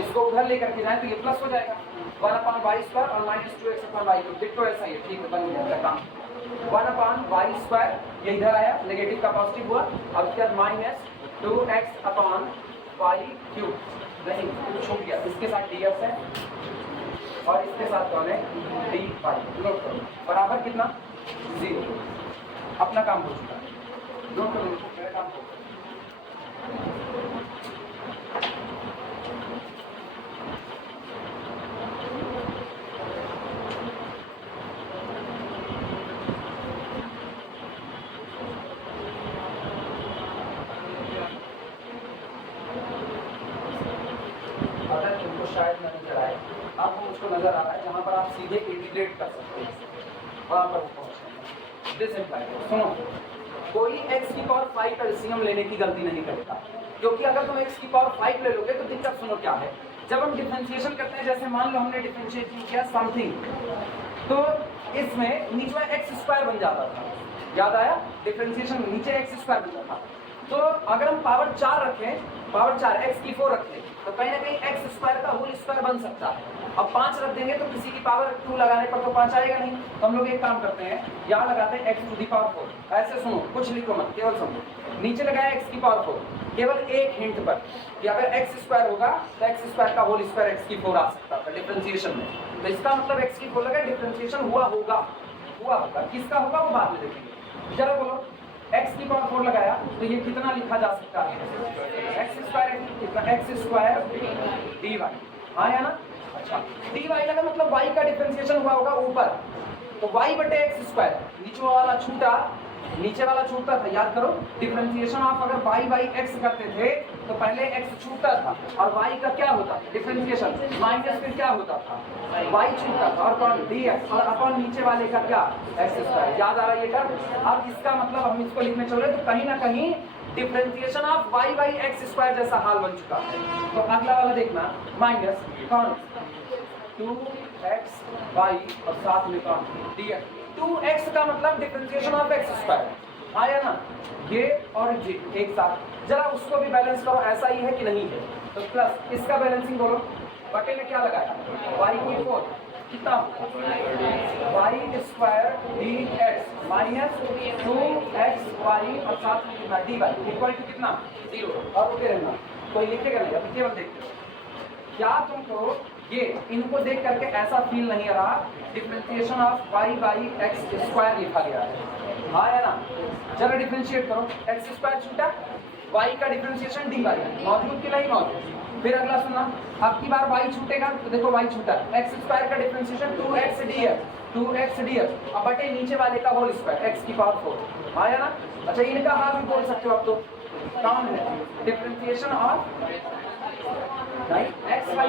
इसको उधर लेकर के जाए तो ये प्लस हो जाएगा, 1 अपॉन वाई स्क्वायर और minus 2x upon y cube, देखो ऐसा ही है, ठीक है, बन गया काम। 1 अपॉन वाई स्क्वायर ये इधर आया, नेगेटिव का पॉजिटिव हुआ, अब क्या minus 2x upon y cube, नहीं छूट गया, इसके साथ dx है और इसके साथ कौन है dy, नोट करो, बराबर कितना 0, अपना काम हो चुका है, नोट करो, मेरा काम हो आपको नजर आ रहा है जहाँ पर आप सीधे इंटीग्रेट कर सकते हैं, वहाँ पर पहुँचेंगे। दिस इम्प्लाइज, सुनो, कोई x की पावर 5 का एलसीएम लेने की गलती नहीं करेगा, क्योंकि अगर तुम x की पावर 5 ले लोगे तो दिक्कत सुनो क्या है। जब हम डिफरेंशिएशन करते हैं, जैसे मान लो हमने डिफरेंशिएशन किया समथिंग, तो इसमें नीचे में एक्स स्क्वायर बन जाता था, याद आया, डिफरेंशिएशन में नीचे एक्स स्क्वायर बनता था। तो अगर हम पावर 4 रखें, पावर 4 एक्स की 4 रखें, तो कहीं ना कहीं एक्स स्क्वायर का होल स्क्वायर बन सकता है। अब 5 रख देंगे तो किसी की पावर 2 लगाने पर तो 5 आएगा नहीं, तो हम लोग एक काम करते हैं, यहाँ लगाते हैं एक्स टू दी पावर 4। ऐसे सुनो, कुछ लिखो मत, केवल समझो, नीचे लगाया एक्स की पावर 4, केवल एक हिंट पर कि अगर एक्स स्क्वायर होगा तो एक्स स्क्वायर का होल स्क्वायर एक्स की 4 आ सकता था डिफरेंशिएशन में। तो इसका मतलब एक्स की 4 लगा, डिफरेंशिएशन हुआ होगा, किसका होगा वो बाद में देखेंगे। चलो बोलो, x की पावर 4 लगाया तो ये कितना लिखा जा सकता है, एक्स स्क्वायर dy, आया ना। अच्छा, dy लगा मतलब y का डिफरेंशिएशन हुआ होगा ऊपर, तो y बटे एक्स स्क्वायर, नीचे वाला छूटता था, याद करो, डिफरेंशिएशन ऑफ अगर y बाई x करते थे तो पहले x छूटता था और y का क्या होता था डिफरेंशिएशन माइनस, फिर क्या होता था y छूटता था और कौन dx, और अपन नीचे वाले का क्या एक्स स्क्वायर, याद आ रहा है ये टर्म। अब इसका मतलब हम इसको लिखने चल रहे तो कहीं ना कहीं differentiation of y by x square जैसा हाल बन चुका है। तो अगला वाला देखना, माइनस कौन 2xy और साथ में कौन dx, 2x का मतलब डिफरेंशिएशन ऑफ एक्स स्क्वायर, आया ना, ये और ये एक साथ। जरा उसको भी बैलेंस करो, ऐसा ही है कि नहीं है, तो प्लस इसका बैलेंसिंग करो, बटे में क्या लगाया y की 4 कितना y square dx minus 2xy और साथ में कितना dy इक्वल टू कितना 0, और रुके रहना, कोई लिखेगा नहीं, अभी केवल देखते हो क्या तुमको ये इनको देख करके ऐसा फील नहीं आ रहा differentiation of y by x square लिखा गया है, हाँ है ना। जरा डिफरेंशिएट करो, एक्स स्क्वायर छूटा, y का डिफरेंशिएशन dy मौजूद कि नहीं मौजूद। फिर अगला सुनना, अब की बार y छूटेगा तो देखो y छूटा, एक्स स्क्वायर का डिफरेंशिएशन 2x dx, अब बटे नीचे वाले का होल स्क्वायर x की पावर 4, हाँ है ना। अच्छा, इनका हाल भी बोल सकते हो आप, तो कौन है differentiation of x by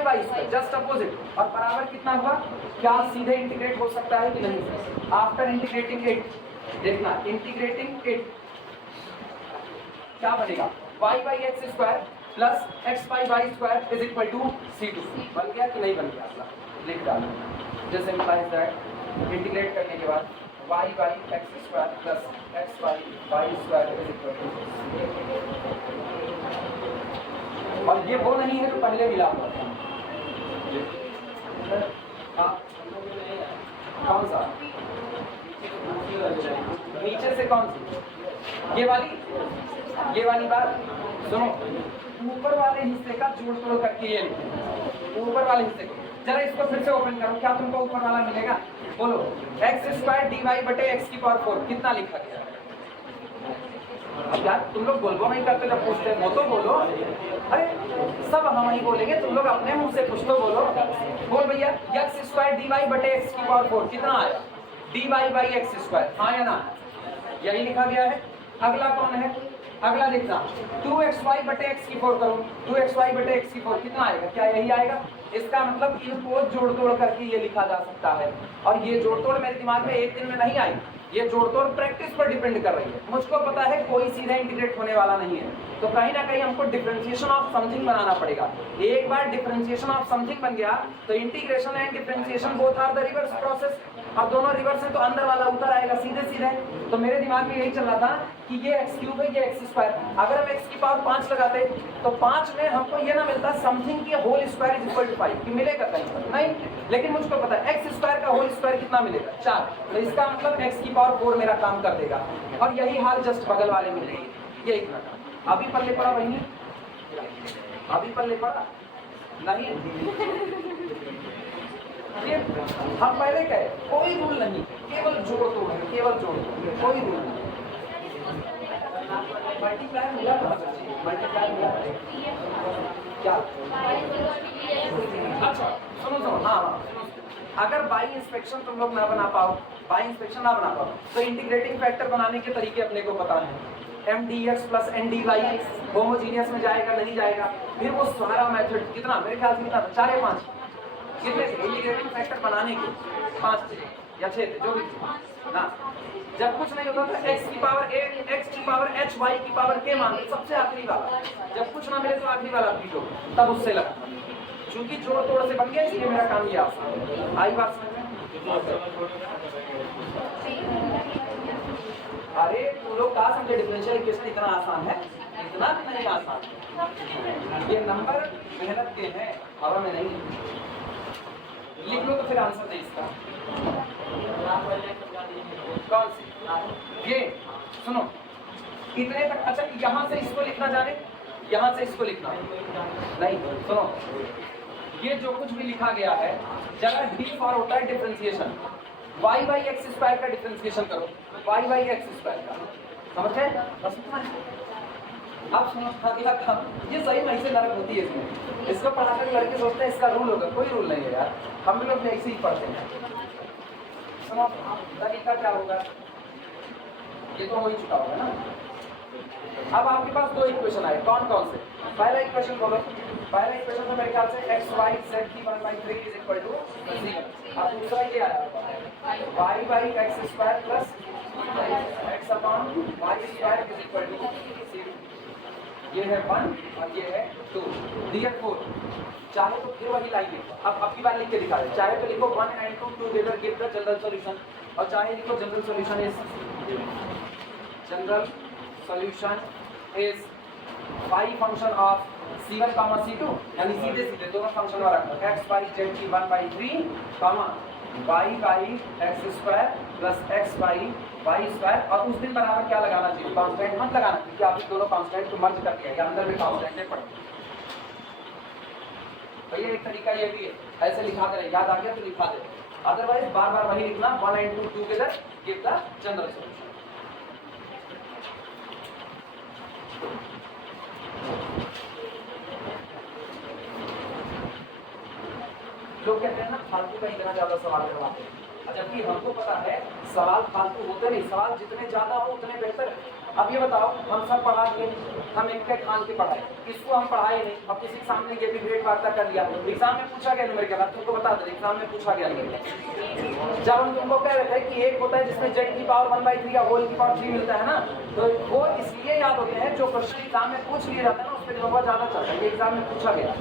y square, just opposite, और बराबर कितना हुआ, क्या सीधे इंटीग्रेट हो सकता है कि नहीं। आफ्टर इंटीग्रेटिंग इट, देखना इंटीग्रेटिंग इट क्या बनेगा, y by x square plus x by y square is equal to c2, बन गया कि नहीं बन गया, अगला लिख डालो, जैसे इम्प्लाइज दैट इंटीग्रेट करने के बाद y by x square plus x by y square is equal to, और ये वो नहीं है तो पहले मिला हुआ था, कौन सा नीचे से कौन सी, ये वाली बात सुनो, ऊपर वाले हिस्से का जोड़ तोड़ करके ये लिखे, ऊपर वाले हिस्से को जरा इसको फिर से ओपन करो, क्या तुमको ऊपर वाला मिलेगा, बोलो एक्स स्क्वायर डी वाई बटे एक्स की पावर 4 कितना लिखा गया। अब यार तुम लोग बोलबो नहीं करते, जब पूछते हैं वो तो बोलो, अरे सब हम ही बोलेंगे, तुम लोग अपने मुंह से कुछ तो बोलो, बोल भैया एक्स स्क्वायर डी वाई बटे एक्स की पावर 4 कितना आया, d y by x square, हाँ या ना, यही लिखा गया है। अगला कौन है, अगला देखना 2xy बटे एक्स की 4 करो, 2xy बटे एक्स की 4 कितना आएगा, क्या यही आएगा। इसका मतलब इनको जोड़ तोड़ करके ये लिखा जा सकता है, और ये जोड़ तोड़ मेरे दिमाग में एक दिन में नहीं आई, ये जोड़ तोड़ प्रैक्टिस पर डिपेंड कर रही है। मुझको पता है कोई सीधा इंटीग्रेट होने वाला नहीं है, तो कहीं ना कहीं हमको डिफरेंशिएशन ऑफ समथिंग बनाना पड़ेगा। एक बार डिफरेंशिएशन ऑफ समथिंग बन गया तो integration and differentiation both are the reverse process, अब दोनों रिवर्स है तो अंदर वाला ऊपर आएगा सीधे सीधे। तो मेरे दिमाग में यही चल रहा था कि ये एक्स क्यूब है, ये एक्स स्क्वायर, अगर हम एक्स की पावर 5 लगाते तो 5 में हमको ये ना मिलता समथिंग की whole square is equal to 5 कि मिलेगा कहीं पर नहीं, लेकिन मुझको पता है एक्स स्क्वायर का होल स्क्वायर कितना मिलेगा 4, तो इसका मतलब एक्स की पावर 4 मेरा काम कर देगा। और यही हाल जस्ट बगल वाले में मिलेगी, ये इतना अभी पल्ले पड़ा वही, अभी पल्ले पड़ा नहीं ये हम पहले कहे कोई रूल नहीं, केवल जोड़ तोड़ है, केवल जोड़ तोड़, कोई रूल नहीं। मल्टीप्लाई मिला था, मल्टीप्लाई मिला क्या, अच्छा सुनो हाँ, अगर बाई इंस्पेक्शन तुम लोग ना बना पाओ, बाई इंस्पेक्शन ना बना पाओ तो इंटीग्रेटिंग फैक्टर बनाने के तरीके अपने को पता है। mdx प्लस nd होमोजीनियस में जाएगा नहीं जाएगा। फिर वो सारा मेथड कितना, मेरे ख्याल से कितना था, 4 या 5 कितने थे इंटीग्रेटिंग फैक्टर बनाने के, 5 थे या 6 थे जो भी थे ना। जब कुछ नहीं होता था x की पावर a, x की पावर h, y की पावर k मान लो, सबसे आखिरी वाला। जब कुछ ना मिले तो आखिरी वाला बीट हो, तब उससे लगा। क्योंकि जोड़ तोड़ से बन गया, इसलिए मेरा काम ये आसान है। आई बात समझ में? अरे तुम लोग कहा समझे डिफरेंशियल इक्वेशन इतना आसान है, इतना भी नहीं आसान। ये नंबर मेहनत के हैं, हवा में नहीं। लिख लो तो फिर आंसर दे इसका। कौन सी? ये सुनो इतने तक। अच्छा यहाँ से इसको लिखना जाने, यहाँ से इसको लिखना नहीं। सुनो ये जो कुछ भी लिखा गया है, जरा डी फॉर होता है differentiation, y by x square का डिफरेंशिएशन करो, y बाई एक्स स्क्वायर का, समझ गए? बस इतना है। अब सुनो अगला काम, ये सही में ऐसे नरक होती है इसमें, इसको पढ़ाकर लड़के सोचते हैं इसका रूल होगा, कोई रूल नहीं है यार, हम लोग भी ऐसे ही पढ़ते हैं। सुनो तरीका क्या होगा, ये तो हो ही चुका होगा ना। अब आपके पास दो इक्वेशन आए, कौन कौन से? पहला इक्वेशन बोलो, पहला इक्वेशन तो मेरे ख्याल से x y z की 1/3 इज इक्वल टू 0। अब दूसरा ये आया y by x square plus x upon y square is equal to 0। ये है 1 और ये है 2। डियर 4 चाहे तो फिर वही लाइन लिखो, अब की बार लिख के दिखा दे। चाहे तो लिखो 1 and 2 together give the general solution, और चाहे लिखो general solution is phi function of c1 comma c2, यानी सीधे सीधे दोनों फंक्शन वाला x बाई z की 1/3 कामा y by x square plus x by y square. और उस दिन बराबर क्या लगाना चाहिए, कांस्टेंट मत लगाना, क्योंकि आप दोनों कांस्टेंट को मर्ज करके या अंदर में कांस्टेंट है पढ़ो। तो ये एक तरीका ये भी है, ऐसे लिखा दे, याद आ गया तो लिखा दे, अदरवाइज बार बार वही लिखना 1 and 2 together give the general solution. लोग कहते हैं ना फालतू का इतना ज्यादा सवाल करवाते हैं, जबकि हमको पता है सवाल फालतू होते नहीं, सवाल जितने ज्यादा हो उतने बेहतर है। अब ये बताओ, हम सब पढ़ा दिए, हम एक ठान के पढ़ाए, किसको हम पढ़ाए नहीं, अब किसी के सामने ये भी ग्रेड वार्ता कर लिया, एग्जाम में पूछा गया न्यूमेरिकल, अब तुमको बता दे एग्जाम में पूछा गया न्यूमेरिकल। जब हम तुमको कह रहे थे कि एक होता है जिसमें z की पावर 1/3 या होल की पावर 3 मिलता है ना, तो वो इसलिए याद होते हैं जो क्वेश्चन एग्जाम में पूछ लिया जाता है ना, उस पर बहुत ज्यादा चलता है, ये एग्जाम में पूछा गया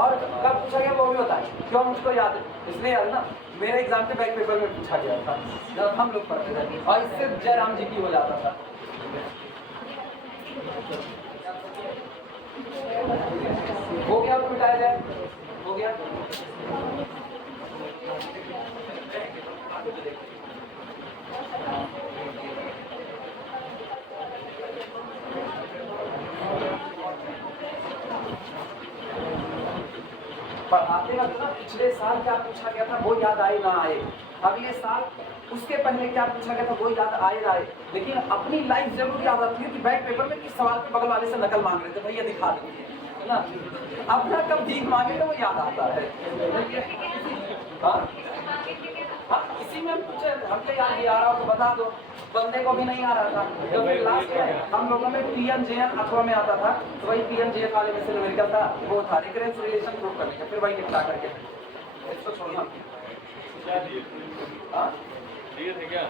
और कब पूछा गया वो भी होता है। क्यों मुझको याद है, इसलिए याद ना, मेरे एग्जाम के बैक पेपर में पूछा गया था जब हम लोग पढ़ते थे, और इससे जयराम जी की हो जाता था। हो गया, मिटाया जाए, हो गया। पढ़ाते वक्त ना पिछले साल क्या पूछा गया था वो याद आए ना आए, अगले साल उसके पहले क्या पूछा गया था वो याद आए ना आए, लेकिन अपनी लाइफ जरूर याद आती है कि बैक पेपर में किस सवाल पे बगल वाले से नकल मांग रहे थे, भैया दिखा दीजिए, है ना। अपना कब भीख मांगे तो वो याद आता है। हाँ इसी में पूछे, हमको याद नहीं आ रहा हो तो बता दो, बंदे को भी नहीं आ रहा था, तो फिर लास्ट में हम लोगों में PN JN अथवा में आता था, तो वही PN JN वाले में से न्यूमेरिकल था, वो था रिकरेंस रिलेशन प्रूव करने का, फिर वही निपटा करके इसको छोड़ना। क्या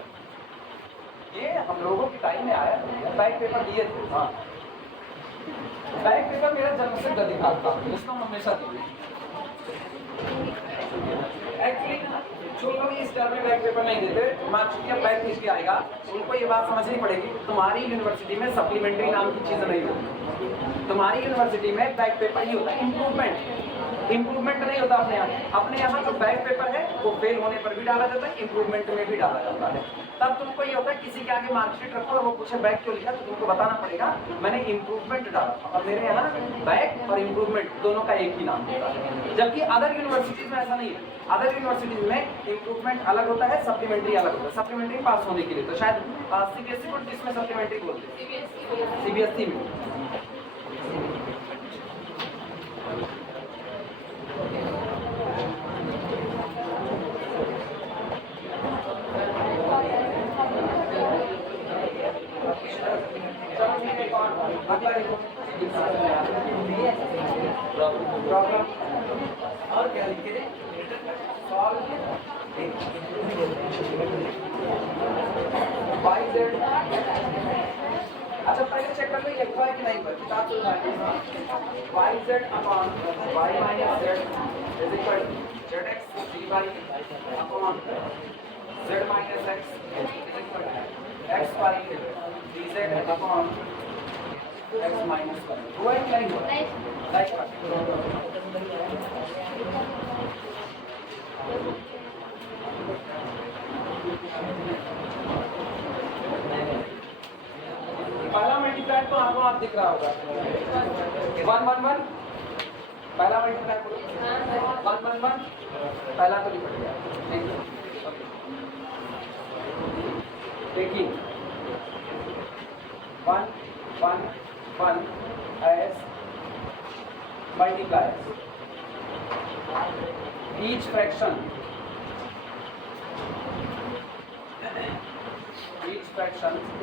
ये हम लोगों के टाइम में आया, बैक पेपर दिए थे। हाँ बैक पेपर मेरा जन्म से गति खाता, इसको हमेशा दिए। एक्चुअली जो लोग इस टर्म में बैक पेपर नहीं देते, मार्कशीट या बैक लिस्ट आएगा, उनको ये बात समझनी पड़ेगी, तुम्हारी यूनिवर्सिटी में सप्लीमेंट्री नाम की चीज नहीं होती। तुम्हारी यूनिवर्सिटी में बैक पेपर ही होता है, इम्प्रूवमेंट नहीं होता अपने यहाँ जो बैक पेपर है वो फेल होने पर भी डाला जाता है, इम्प्रूवमेंट में भी डाला जाता है। तब तुमको ये होता है किसी के आगे मार्कशीट रखो और वो पूछे बैक क्यों लिखा, तो तुमको बताना पड़ेगा मैंने इम्प्रूवमेंट डाला था, और मेरे यहाँ बैक और इम्प्रूवमेंट दोनों का एक ही नाम होता है। जबकि अदर यूनिवर्सिटीज में ऐसा नहीं है, अदर यूनिवर्सिटीज में इम्प्रूवमेंट अलग होता है, सप्लीमेंट्री अलग होता है। सप्लीमेंट्री पास होने के लिए, तो शायद CBSE बोर्ड जिसमें सप्लीमेंट्री बोलते हैं, CBSE में। चलो भाई को प्रॉब्लम और क्या लिखे थे सॉल्व वाई जेड। अच्छा पहले चेक कर लो ये लिखा है कि नहीं, पर किताब से उठाए y z upon y minus z is equal to z x d y upon z minus x is equal to x y d z upon x minus one. हुआ है कि नहीं हुआ? लाइक पहला मल्टीप्लाई तो आपको आप दिख रहा होगा 1 1 1 पहला मल्टीप्लाई करो 1 1 1 पहला तो निकल गया। देखिए 1 1 1 as multipliers each fraction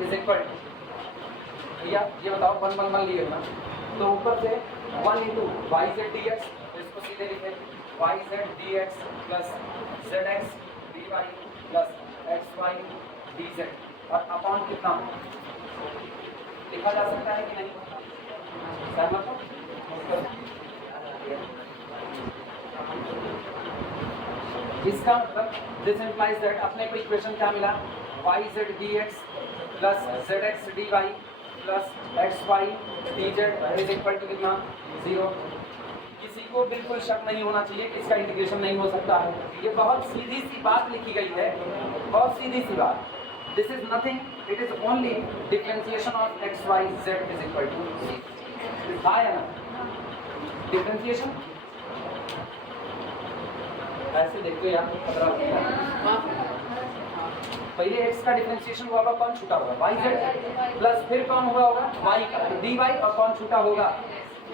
is equal to भैया ये बताओ 1 1 1 लिए ना तो ऊपर से 1 into y z d x, इसको सीधे लिखे y z d x plus z x d y plus x y d z और अपॉन कितना लिखा जा सकता है कि नहीं? सहमत हो? इसका मतलब दिस इंप्लाइज दैट अपने को इक्वेशन क्या मिला y z d x plus z x d y plus x y d z is equal to कितना 0। किसी को बिल्कुल शक नहीं होना चाहिए कि इसका इंटीग्रेशन नहीं हो सकता है। ये बहुत सीधी सी बात लिखी गई है, बहुत सीधी सी बात। This is nothing, it is only differentiation of x y z is equal to आया ना डिफरेंशिएशन। ऐसे देखते यार खतरा होता है। पहले x का डिफरेंशिएशन हुआ होगा, कौन छूटा होगा वाई जेड प्लस फिर कौन हुआ होगा y का डी वाई और कौन छूटा होगा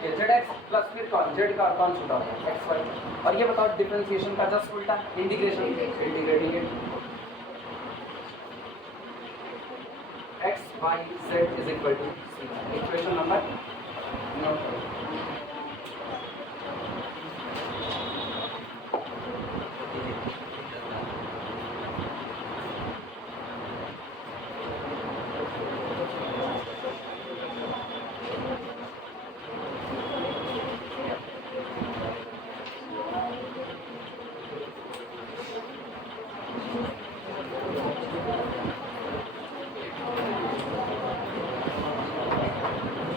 जेड एक्स प्लस फिर कौन जेड का और कौन छूटा होगा एक्स वाई। और ये बताओ डिफरेंशिएशन का जस्ट उल्टा integration integrating x y z is equal to equation number note.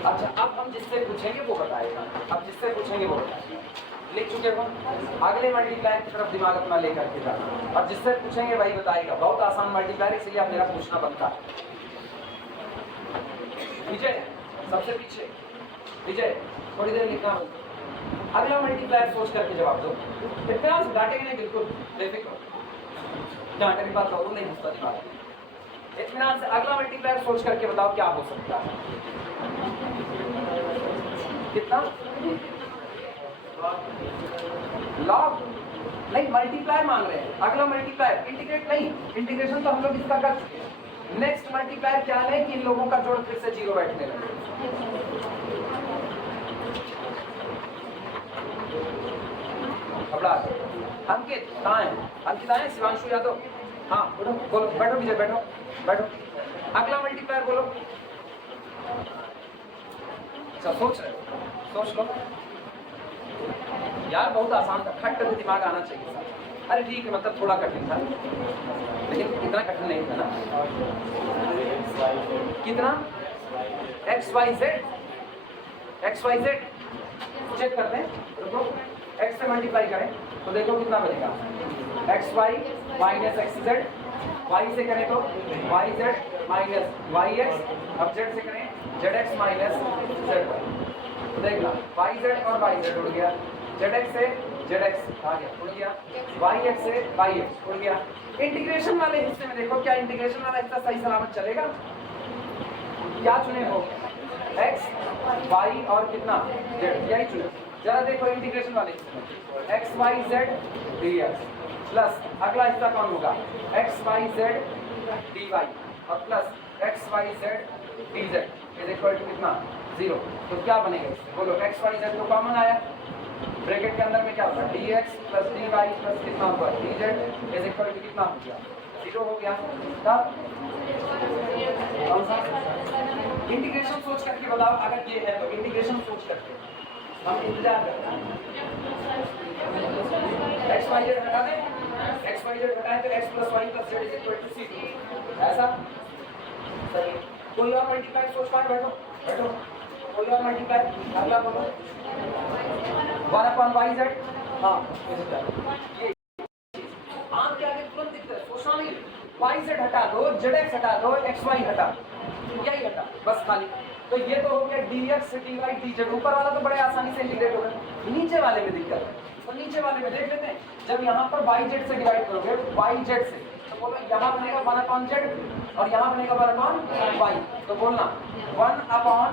अच्छा अब हम जिससे पूछेंगे वो बताएगा, अब जिससे पूछेंगे वो बताएगा। लिख चुके हो? अगले मल्टीप्लायर की तरफ दिमाग अपना लेकर के जाना। अब जिससे पूछेंगे वही बताएगा। बहुत आसान मल्टीप्लायर, इसलिए आप मेरा पूछना बनता है। विजय सबसे पीछे, विजय थोड़ी देर लिखना हो। अगला मल्टीप्लायर सोच करके जवाब दो। इतना डांटेंगे नहीं, बिल्कुल बेफिक्र, डांटे की बात करो नहीं घुसता दिमाग। इत्मीनान से अगला मल्टीप्लायर सोच करके बताओ क्या हो सकता है। कितना लॉग नहीं, मल्टीप्लायर मांग रहे हैं। अगला मल्टीप्लायर इंटीग्रेट नहीं, इंटीग्रेशन तो हम लोग इसका कर चुके हैं। नेक्स्ट मल्टीप्लायर क्या है कि इन लोगों का जोड़ फिर से 0 बैठने लगे। अंकित कहाँ है? अंकित आए? शिवांशु यादव, हाँ बोलो बोलो, बैठो विजय, बैठो बैठो। अगला मल्टीप्लायर बोलो। अच्छा सोच रहे हो, सोच लो यार, बहुत आसान था, खट करके दिमाग आना चाहिए। अरे ठीक है, मतलब थोड़ा कठिन था, लेकिन इतना कठिन नहीं था ना। कितना एक्स वाई जेड चेक करते हैं, रुको, एक्स से मल्टीप्लाई करें तो देखो कितना बनेगा x y minus x z, Y से करें तो Y z minus Y x, अब जेड से करें Z x minus Z Y. तो देखना वाई जेड और वाई जेड उड़ गया, जेड एक्स से जेड एक्स आ गया उड़ गया, वाई एक्स से वाई एक्स उड़ गया। इंटीग्रेशन वाले हिस्से में देखो, क्या इंटीग्रेशन वाला हिस्सा सही सलामत चलेगा? क्या चुने हो? एक्स वाई और कितना जेड, यही चुने। जरा देखो इंटीग्रेशन वाले हिस्से में x y z d x plus अगला हिस्सा कौन होगा x y z d y और plus x y z d z is equal to कितना 0। तो क्या बनेगा इससे बोलो, एक्स वाई जेड तो कॉमन आया, ब्रैकेट के अंदर में क्या होगा d x plus d y plus कितना होगा d z is equal to कितना हो गया 0 हो गया। तब कौन सा इंटीग्रेशन सोच करके बताओ, अगर ये है तो इंटीग्रेशन सोच करके हम इंतजार करते हैं। एक्स वाई जेड हटा दें, एक्स वाई जेड हटाएं तो x plus y plus z is equal to c, ऐसा सही। कोई और मल्टीप्लाई सोच पाए, बैठो बैठो, कोई और मल्टीप्लाई अगला बोलो 1 अपॉन वाई जेड। हाँ ये आम के आगे तुरंत दिखता है, सोचना नहीं, वाई जेड हटा दो, जेड एक्स हटा दो, एक्स वाई हटा दो, यही हटा बस खाली। तो ये तो हो गया d x d y d z, ऊपर वाला तो बड़े आसानी से इंटीग्रेट होगा, नीचे वाले में दिक्कत है। तो नीचे वाले में देख लेते हैं, जब यहाँ पर वाई जेड से डिवाइड करोगे वाई जेड से, तो बोलो यहाँ बनेगा 1 अपॉन जेड और यहाँ बनेगा 1 अपॉन वाई, तो बोलना 1 upon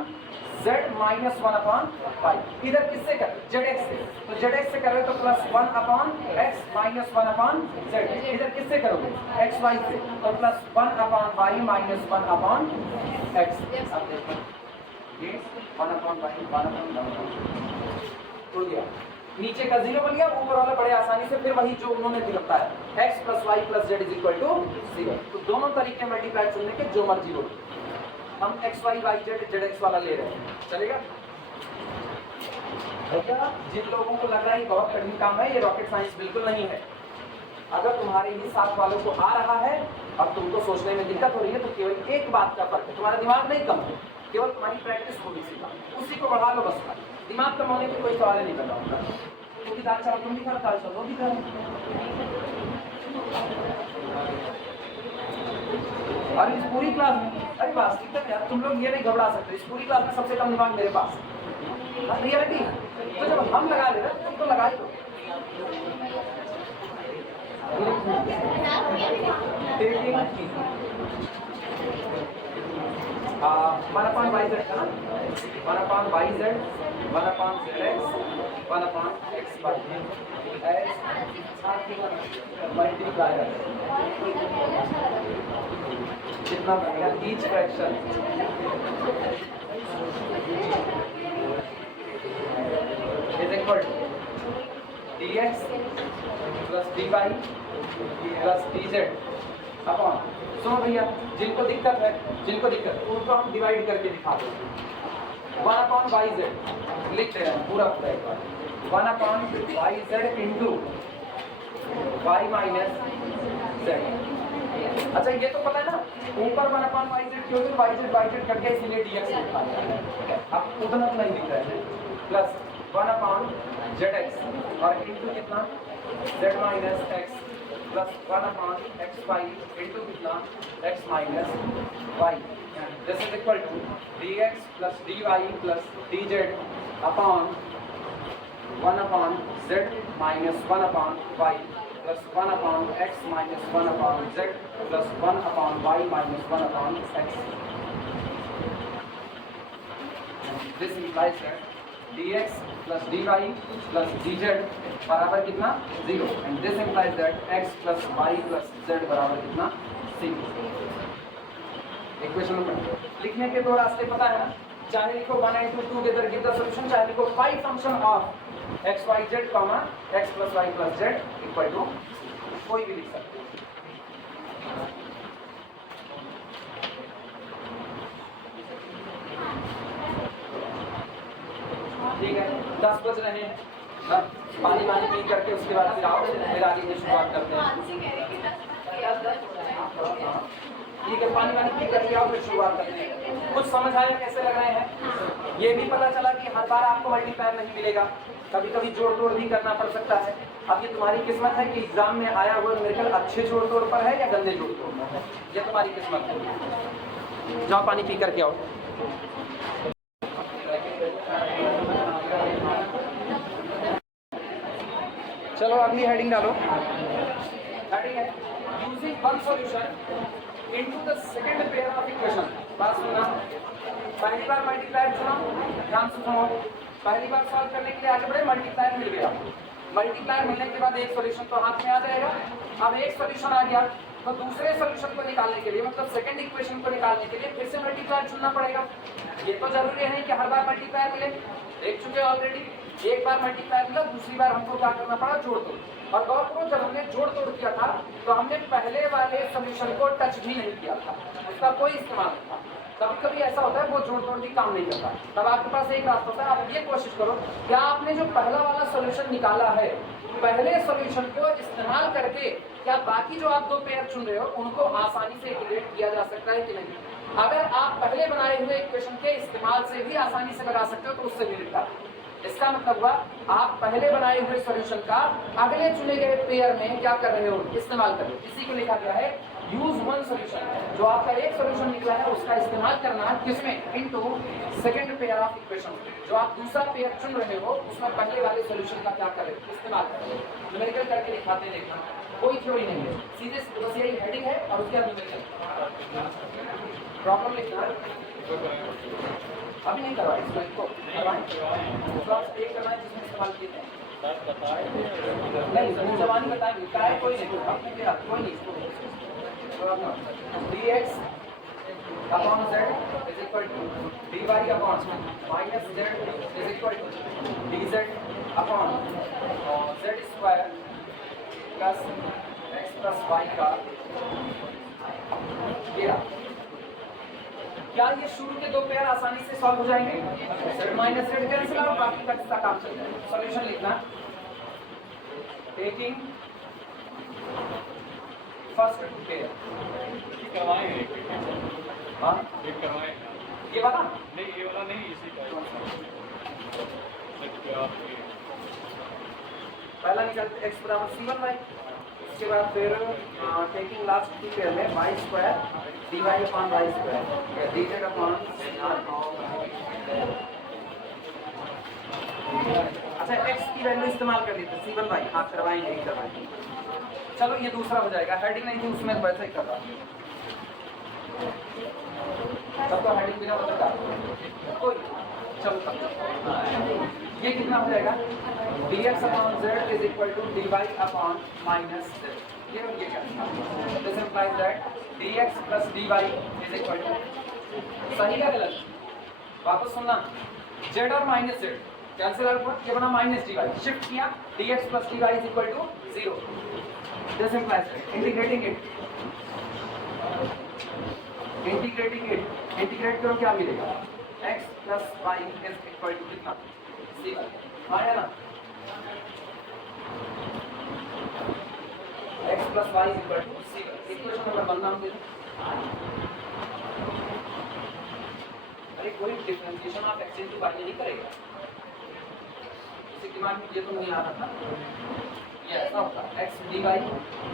z minus 1 upon y. इधर किससे कर जेड एक्स से, तो जेड एक्स से करोगे तो plus 1 upon x minus 1 upon z. इधर किससे करोगे एक्स वाई से, तो plus 1 upon y minus 1 upon x. अब देखो ये 1 अपॉन वाई 1 अपॉन हो गया, नीचे का 0 बन गया, ऊपर वाला बड़े आसानी से फिर वही जो उन्होंने दिखता है x plus y plus z is equal to 0। तो दोनों तरीके मल्टीप्लाई चुनने के, जो मर्जी हो। हम x y y z z x वाला ले रहे हैं, चलेगा भैया? जिन लोगों को लग रहा है बहुत कठिन काम है, ये रॉकेट साइंस बिल्कुल नहीं है। अगर तुम्हारे ही साथ वालों को आ रहा है, अब तुमको सोचने में दिक्कत हो रही है, तो केवल एक बात का फर्क है, तुम्हारा दिमाग नहीं कम है, केवल तुम्हारी प्रैक्टिस थोड़ी सी कम, उसी को बढ़ा लो बस। दिमाग कम होने की कोई सवाल नहीं कर रहा हूँ, क्योंकि दाल चावल तुम भी खा, दाल चावल वो भी खा। और इस पूरी क्लास में, अरे वास्तविकता यार तुम लोग ये नहीं घबरा सकते, इस पूरी क्लास में सबसे कम दिमाग मेरे पास रियलिटी। तो जब हम लगा ले रहे तुम तो लगा ही दो। वन अपॉन वाई जेड का ना, 1 upon y z 1 upon z x 1 upon x y multiply कितना बनेगा each fraction is equal to d x plus d y plus d z upon. सुनो भैया, जिनको दिक्कत है, जिनको दिक्कत उनको हम डिवाइड करके दिखा देंगे। 1 अपॉन वाई जेड लिख रहे हैं पूरा पूरा एक बार, 1 upon y z into y minus z. अच्छा ये तो पता है ना, ऊपर 1 अपॉन वाई जेड क्योंकि वाई जेड करके इसीलिए डी एक्स लिखा है। अब उतना तो नहीं लिख रहे हैं, प्लस 1 अपॉन जेड एक्स और इंटू कितना z minus x plus 1 upon x y into कितना x minus y. This is equal to d x plus d y plus d z upon 1 upon z minus 1 upon y plus 1 upon x minus 1 upon z plus 1 upon y minus 1 upon x. This implies that dx plus dy plus dz बराबर कितना 0 and this implies that x plus y plus z बराबर कितना 0। Equation number लिखने के दो रास्ते पता है ना, चाहे लिखो 1 and 2 together give the solution, चाहे लिखो 5 function of x y z comma x plus y plus z equal to, कोई भी लिख सकते हो। ठीक है, 10 बज रहे हैं, पानी वानी पी करके उसके बाद फिर आओ, फिर आगे की शुरुआत करते हैं। ठीक है, पानी वानी पी करके आओ, फिर शुरुआत करते हैं। कुछ समझ आया कैसे लग रहे हैं? ये भी पता चला कि हर बार आपको मल्टीप्लायर नहीं मिलेगा, कभी कभी जोड़ तोड़ भी करना पड़ सकता है। अब ये तुम्हारी किस्मत है कि एग्जाम में आया हुआ न्यूमेरिकल अच्छे जोड़ तोड़ पर है या गंदे जोड़ तोड़ पर है, ये तुम्हारी किस्मत है। जाओ पानी पी करके आओ। चलो अगली हेडिंग डालो। हेडिंग है using one solution into the second pair of equation. बात सुनना, पहली बार मल्टीप्लायर चुना, ध्यान से सुनो। पहली बार सॉल्व करने के लिए आगे बढ़े, मल्टीप्लायर मिल गया। मल्टीप्लायर मिलने के बाद एक सॉल्यूशन तो हाथ में आ जाएगा। अब एक सॉल्यूशन आ गया, तो दूसरे सॉल्यूशन को निकालने के लिए मतलब सेकंड इक्वेशन को निकालने के लिए फिर से मल्टीप्लायर चुनना पड़ेगा। ये तो जरूरी है कि हर बार मल्टीप्लायर मिले, देख चुके ऑलरेडी। एक बार मल्टीप्लायर मिला, दूसरी बार हमको क्या करना पड़ा, जोड़ तोड़। और गौर करो जब हमने जोड़ तोड़ किया था तो हमने पहले वाले सॉल्यूशन को टच भी नहीं किया था, उसका कोई इस्तेमाल नहीं था। कभी कभी ऐसा होता है वो जोड़ तोड़ भी काम नहीं करता, तब आपके पास एक रास्ता होता है, आप ये कोशिश करो क्या आपने जो पहला वाला सॉल्यूशन निकाला है पहले सॉल्यूशन को इस्तेमाल करके क्या बाकी जो आप दो पेयर चुन रहे हो उनको आसानी से इंटीग्रेट किया जा सकता है कि नहीं। अगर आप पहले बनाए हुए इक्वेशन के इस्तेमाल से भी आसानी से लगा सकते हो तो उससे भी निकाल। इसका मतलब हुआ आप पहले बनाए हुए सॉल्यूशन का अगले चुने गए पेयर में क्या कर रहे हो, इस्तेमाल कर रहे हो। इसी को लिखा गया है यूज वन सॉल्यूशन। जो आपका एक सॉल्यूशन निकला है उसका इस्तेमाल करना किसमें, into second pair of equation. जो आप दूसरा पेयर चुन रहे हो उसमें पहले वाले सॉल्यूशन का क्या करें, इस्तेमाल करें। न्यूमेरिकल करके दिखाते हैं, देखना कोई थ्योरी नहीं है, सीधे बस यही हेडिंग है और उसके बाद न्यूमेरिकल प्रॉब्लम लिखना। अभी नहीं करवाएं इसको करवाएं, क्लास एक करना है जिसमें इस्तेमाल किए थे नहीं जमीन जबानी बताएंगे, कराए कोई नहीं, अपने क्या कोई नहीं। dx upon z is equal to dy upon minus z is equal to dz upon z square plus x plus y का ये। क्या ये शुरू के दो पेयर आसानी से सॉल्व हो जाएंगे, z माइनस z कैंसिल और बाकी का इसका काम चल जाएगा। सॉल्यूशन लिखना टेकिंग फर्स्ट पेयर करवाएंगे हाँ एक करवाएंगे ये वाला नहीं, ये वाला नहीं, इसी का पहला निकालते x बराबर c1y, इसके बाद फिर टेकिंग लास्ट टू पेयर में y square dy upon y square या dz अपॉन अच्छा x की वैल्यू इस्तेमाल कर लेते c1y, हाँ करवाएंगे ही करवाएंगे। चलो ये दूसरा हो जाएगा, हेडिंग नहीं थी उसमें वैसे ही कर रहा सबको हेडिंग बिना बता कोई। चलो ये कितना हो जाएगा, dx upon z is equal to dy upon minus z। ये क्या this implies that dx plus dy is equal to, सही या गलत, वापस सुनना, z और माइनस z कैंसिल आउट, ये बना माइनस dy, शिफ्ट किया dx plus dy is equal to 0। This implies integrating it, integrate करो क्या मिलेगा, x plus y is equal to कितना c1 आया ना, x plus y is equal to c1। Equation number 1 नाम दे दो। अरे कोई differentiation of x into y नहीं करेगा, इसी दिमाग में ये तो नहीं आ रहा था, ये ऐसा होता x dy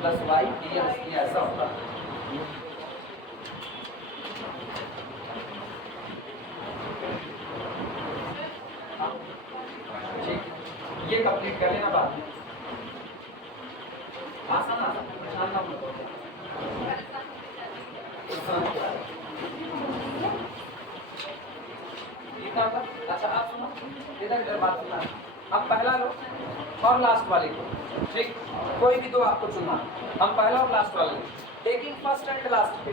plus y dx, ये ऐसा होता। ये कंप्लीट कर लेना बाद में, आसान आसान ना बोलो। अच्छा आप सुनो, इधर बात सुनना, अब पहला लो और लास्ट वाले को, ठीक, कोई भी दो आपको चुनना, हम पहला और लास्ट वाले टेकिंग फर्स्ट एंड लास्ट पे,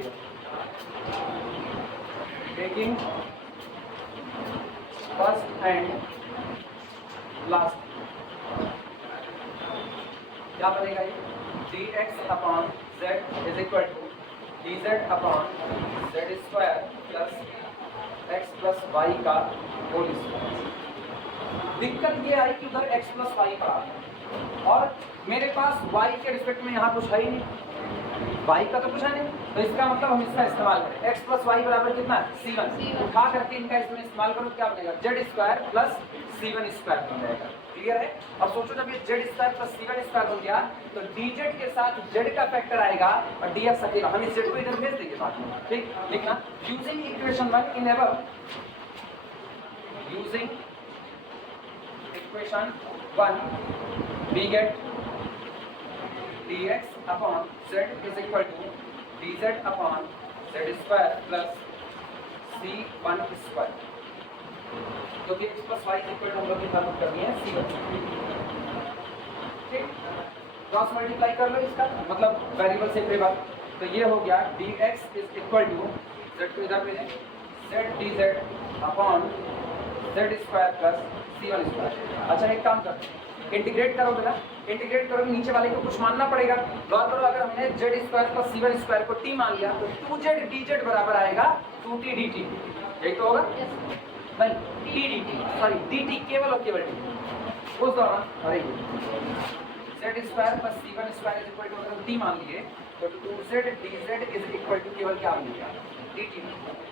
टेकिंग फर्स्ट एंड लास्ट क्या बनेगा, ये dx upon z is equal to dz upon z square plus x plus y का होल स्क्वायर। दिक्कत ये आई कि उधर x प्लस y पड़ा और मेरे पास y के रिस्पेक्ट में यहाँ कुछ है ही नहीं, y का तो कुछ है नहीं, तो इसका मतलब हम इसका इस्तेमाल करें, x प्लस y बराबर कितना है c1, उठा करके इनका इसमें इस्तेमाल करो, क्या बनेगा z square plus c1 square बन जाएगा। क्लियर है। अब सोचो जब ये z square plus c1 square बन गया तो dz के साथ z का फैक्टर आएगा और dx अकेला, हम इस z को इधर भेज देंगे बाद में, ठीक। लिखना using equation 1 in ever, using equation 1 we get dx upon z is equal to dz upon z square plus c1 square, जो कि x plus y equal to हम लोग की फॉर्मूला करनी है c1, ठीक। क्रॉस मल्टीप्लाई कर लो इसका, मतलब वेरिएबल से एक बार तो ये हो गया dx is equal to z को इधर भेजें z dz upon z square plus c1 square. अच्छा एक काम करते हैं, इंटीग्रेट करोगे ना, इंटीग्रेट करोगे नीचे वाले को कुछ मानना पड़ेगा। गौर करो अगर हमने z square plus c1 square को t मान लिया तो 2z dz बराबर आएगा 2t dt। यही तो होगा नहीं, t dt सॉरी dt केवल और केवल t उस दौरान। अरे z square plus c1 square is equal to अगर हम t मान लिए तो 2z dz is equal to केवल क्या बनेगा dt।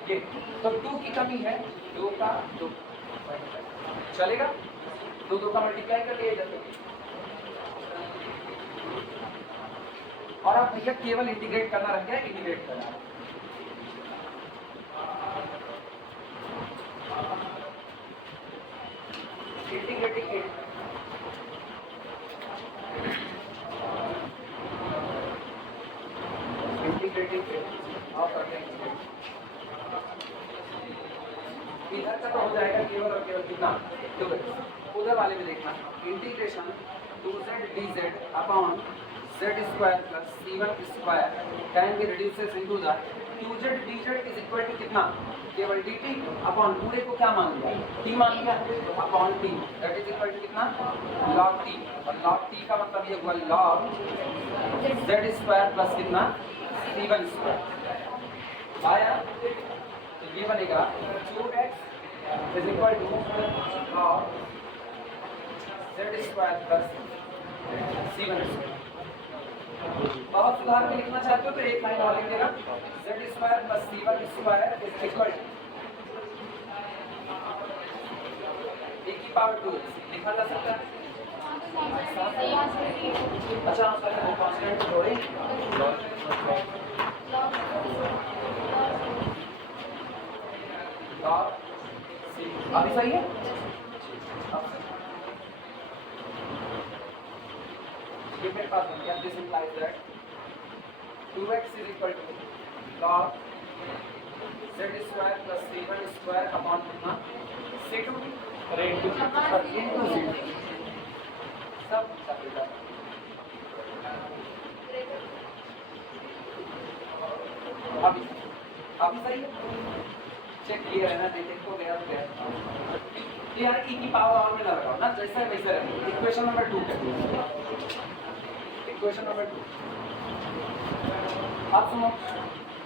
ये तो 2 की कमी है, 2 का 2 चलेगा, 2 का मल्टीप्लाई कर लिया जाता है। और अब भैया केवल इंटीग्रेट करना रह गया, इंटीग्रेट करना इंटीग्रेटिंग और करते हैं इधर का तो हो जाएगा केवल और केवल कितना, तो उधर वाले में देखना integration 2z dz upon z square plus c1 square can be reduces into the 2z dz is equal to कितना केवल dt अपॉन पूरे को क्या मान लिया t मान लिया तो upon t that is equal to कितना log t। और log t का मतलब ये हुआ log z स्क्वायर प्लस कितना c1 स्क्वायर आया। तो ये बनेगा 2x is equal to log z square plus c1 square. बहुत सुधार के लिखना चाहते हो तो एक लाइन और लिख देना z square plus c1 square is equal to a की पावर 2 लिखा जा सकता है। अच्छा सर कांस्टेंट थोड़ी log c अभी सही है। ये मेरे पास बन गया, this implies that 2x is equal to log z square plus c1 square upon कितना c2 अरे इनटू into c2 सब चलेगा। अभी सही है, चेक किया है ना, देखो गया तो गया यार e की पावर और में ना लगाओ ना, जैसा है वैसा रहे। इक्वेशन नंबर 2 इक्वेशन नंबर 2 आप सुनो,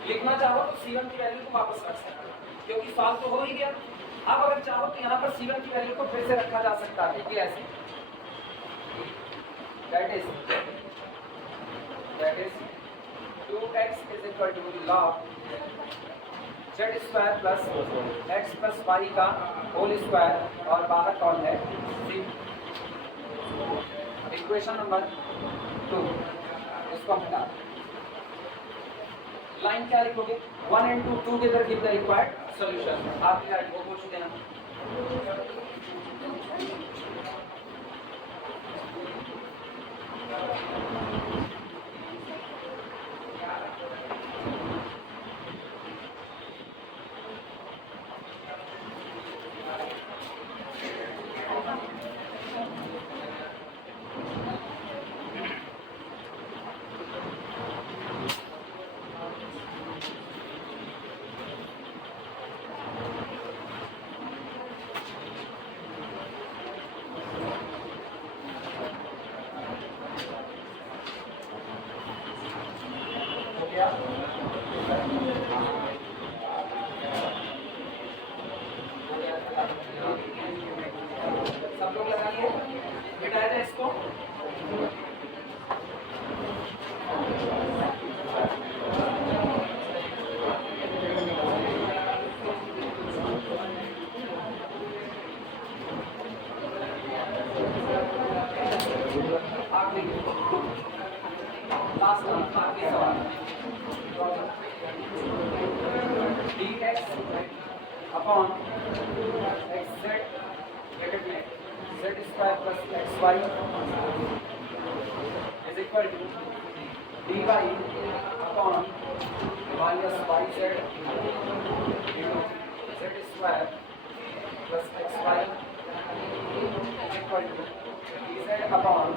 लिखना चाहो तो c1 की वैल्यू को वापस रख सकते हो क्योंकि सॉल्व तो हो ही गया। अब अगर चाहो तो यहाँ पर c1 की वैल्यू को फिर से रखा जा सकता है कि ऐसे that is 2x is equal to log z square plus x plus y का होल स्क्वायर और बाहर कौन है c। इक्वेशन नंबर 2 इसको हम हटा लाइन क्या लिखोगे 1 and 2 together give the required solution. आपकी लाइन वो पूछ देना सब लोग लगा लिए, मिटाया जाए इसको। आखिरी लास्ट आखिरी सवाल dx upon xz z square plus xy is equal to dy upon minus yz z square plus xy is equal to dz upon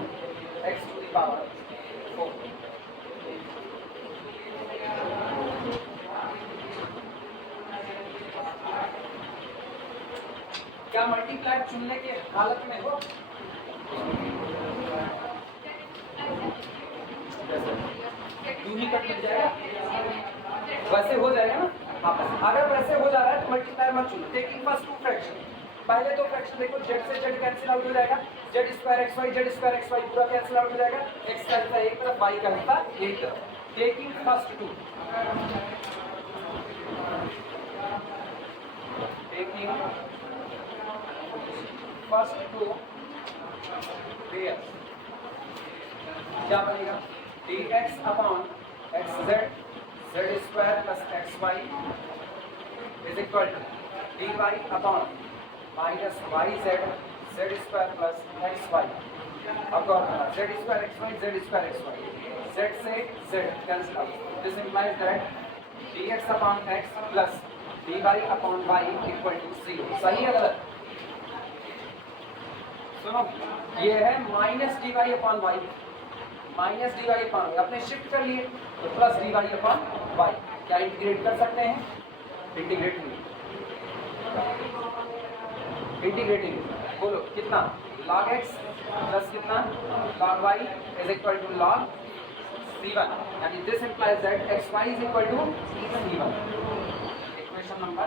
x to the power 4। क्या मल्टीप्लाई चुनने के हालत में हो? यूं ही कट लग जाएगा, वैसे हो जाएगा ना। हाँ, अगर वैसे हो जा रहा है तो मल्टीप्लायर मत चुनो। टेकिंग फर्स्ट टू फ्रैक्शन, पहले दो फ्रैक्शन देखो, जेड से जेड कैंसिल आउट हो जाएगा, जेड स्क्वायर एक्स वाई पूरा कैंसिल आउट हो जाएगा, एक्स का हिस्सा एक तरफ, वाई का हिस्सा एक तरफ। Taking first two, taking first two pair, क्या बनेगा? dx upon xz z square plus xy is equal to dy upon minus yz z square plus xy। अब गौर करना, z square xy z square xy, z से z cancel out, this implies that dx upon x plus dy upon y equal to 0। सही है गलत? सुनो, ये है minus d y upon y, minus d y upon, अपने shift कर लिए तो plus d y upon y. क्या इंटीग्रेट कर सकते हैं? इंटीग्रेटिंग, इंटीग्रेटिंग बोलो कितना? log x प्लस कितना? log y is equal to log c1, यानी this implies that xy is equal to c1। Equation number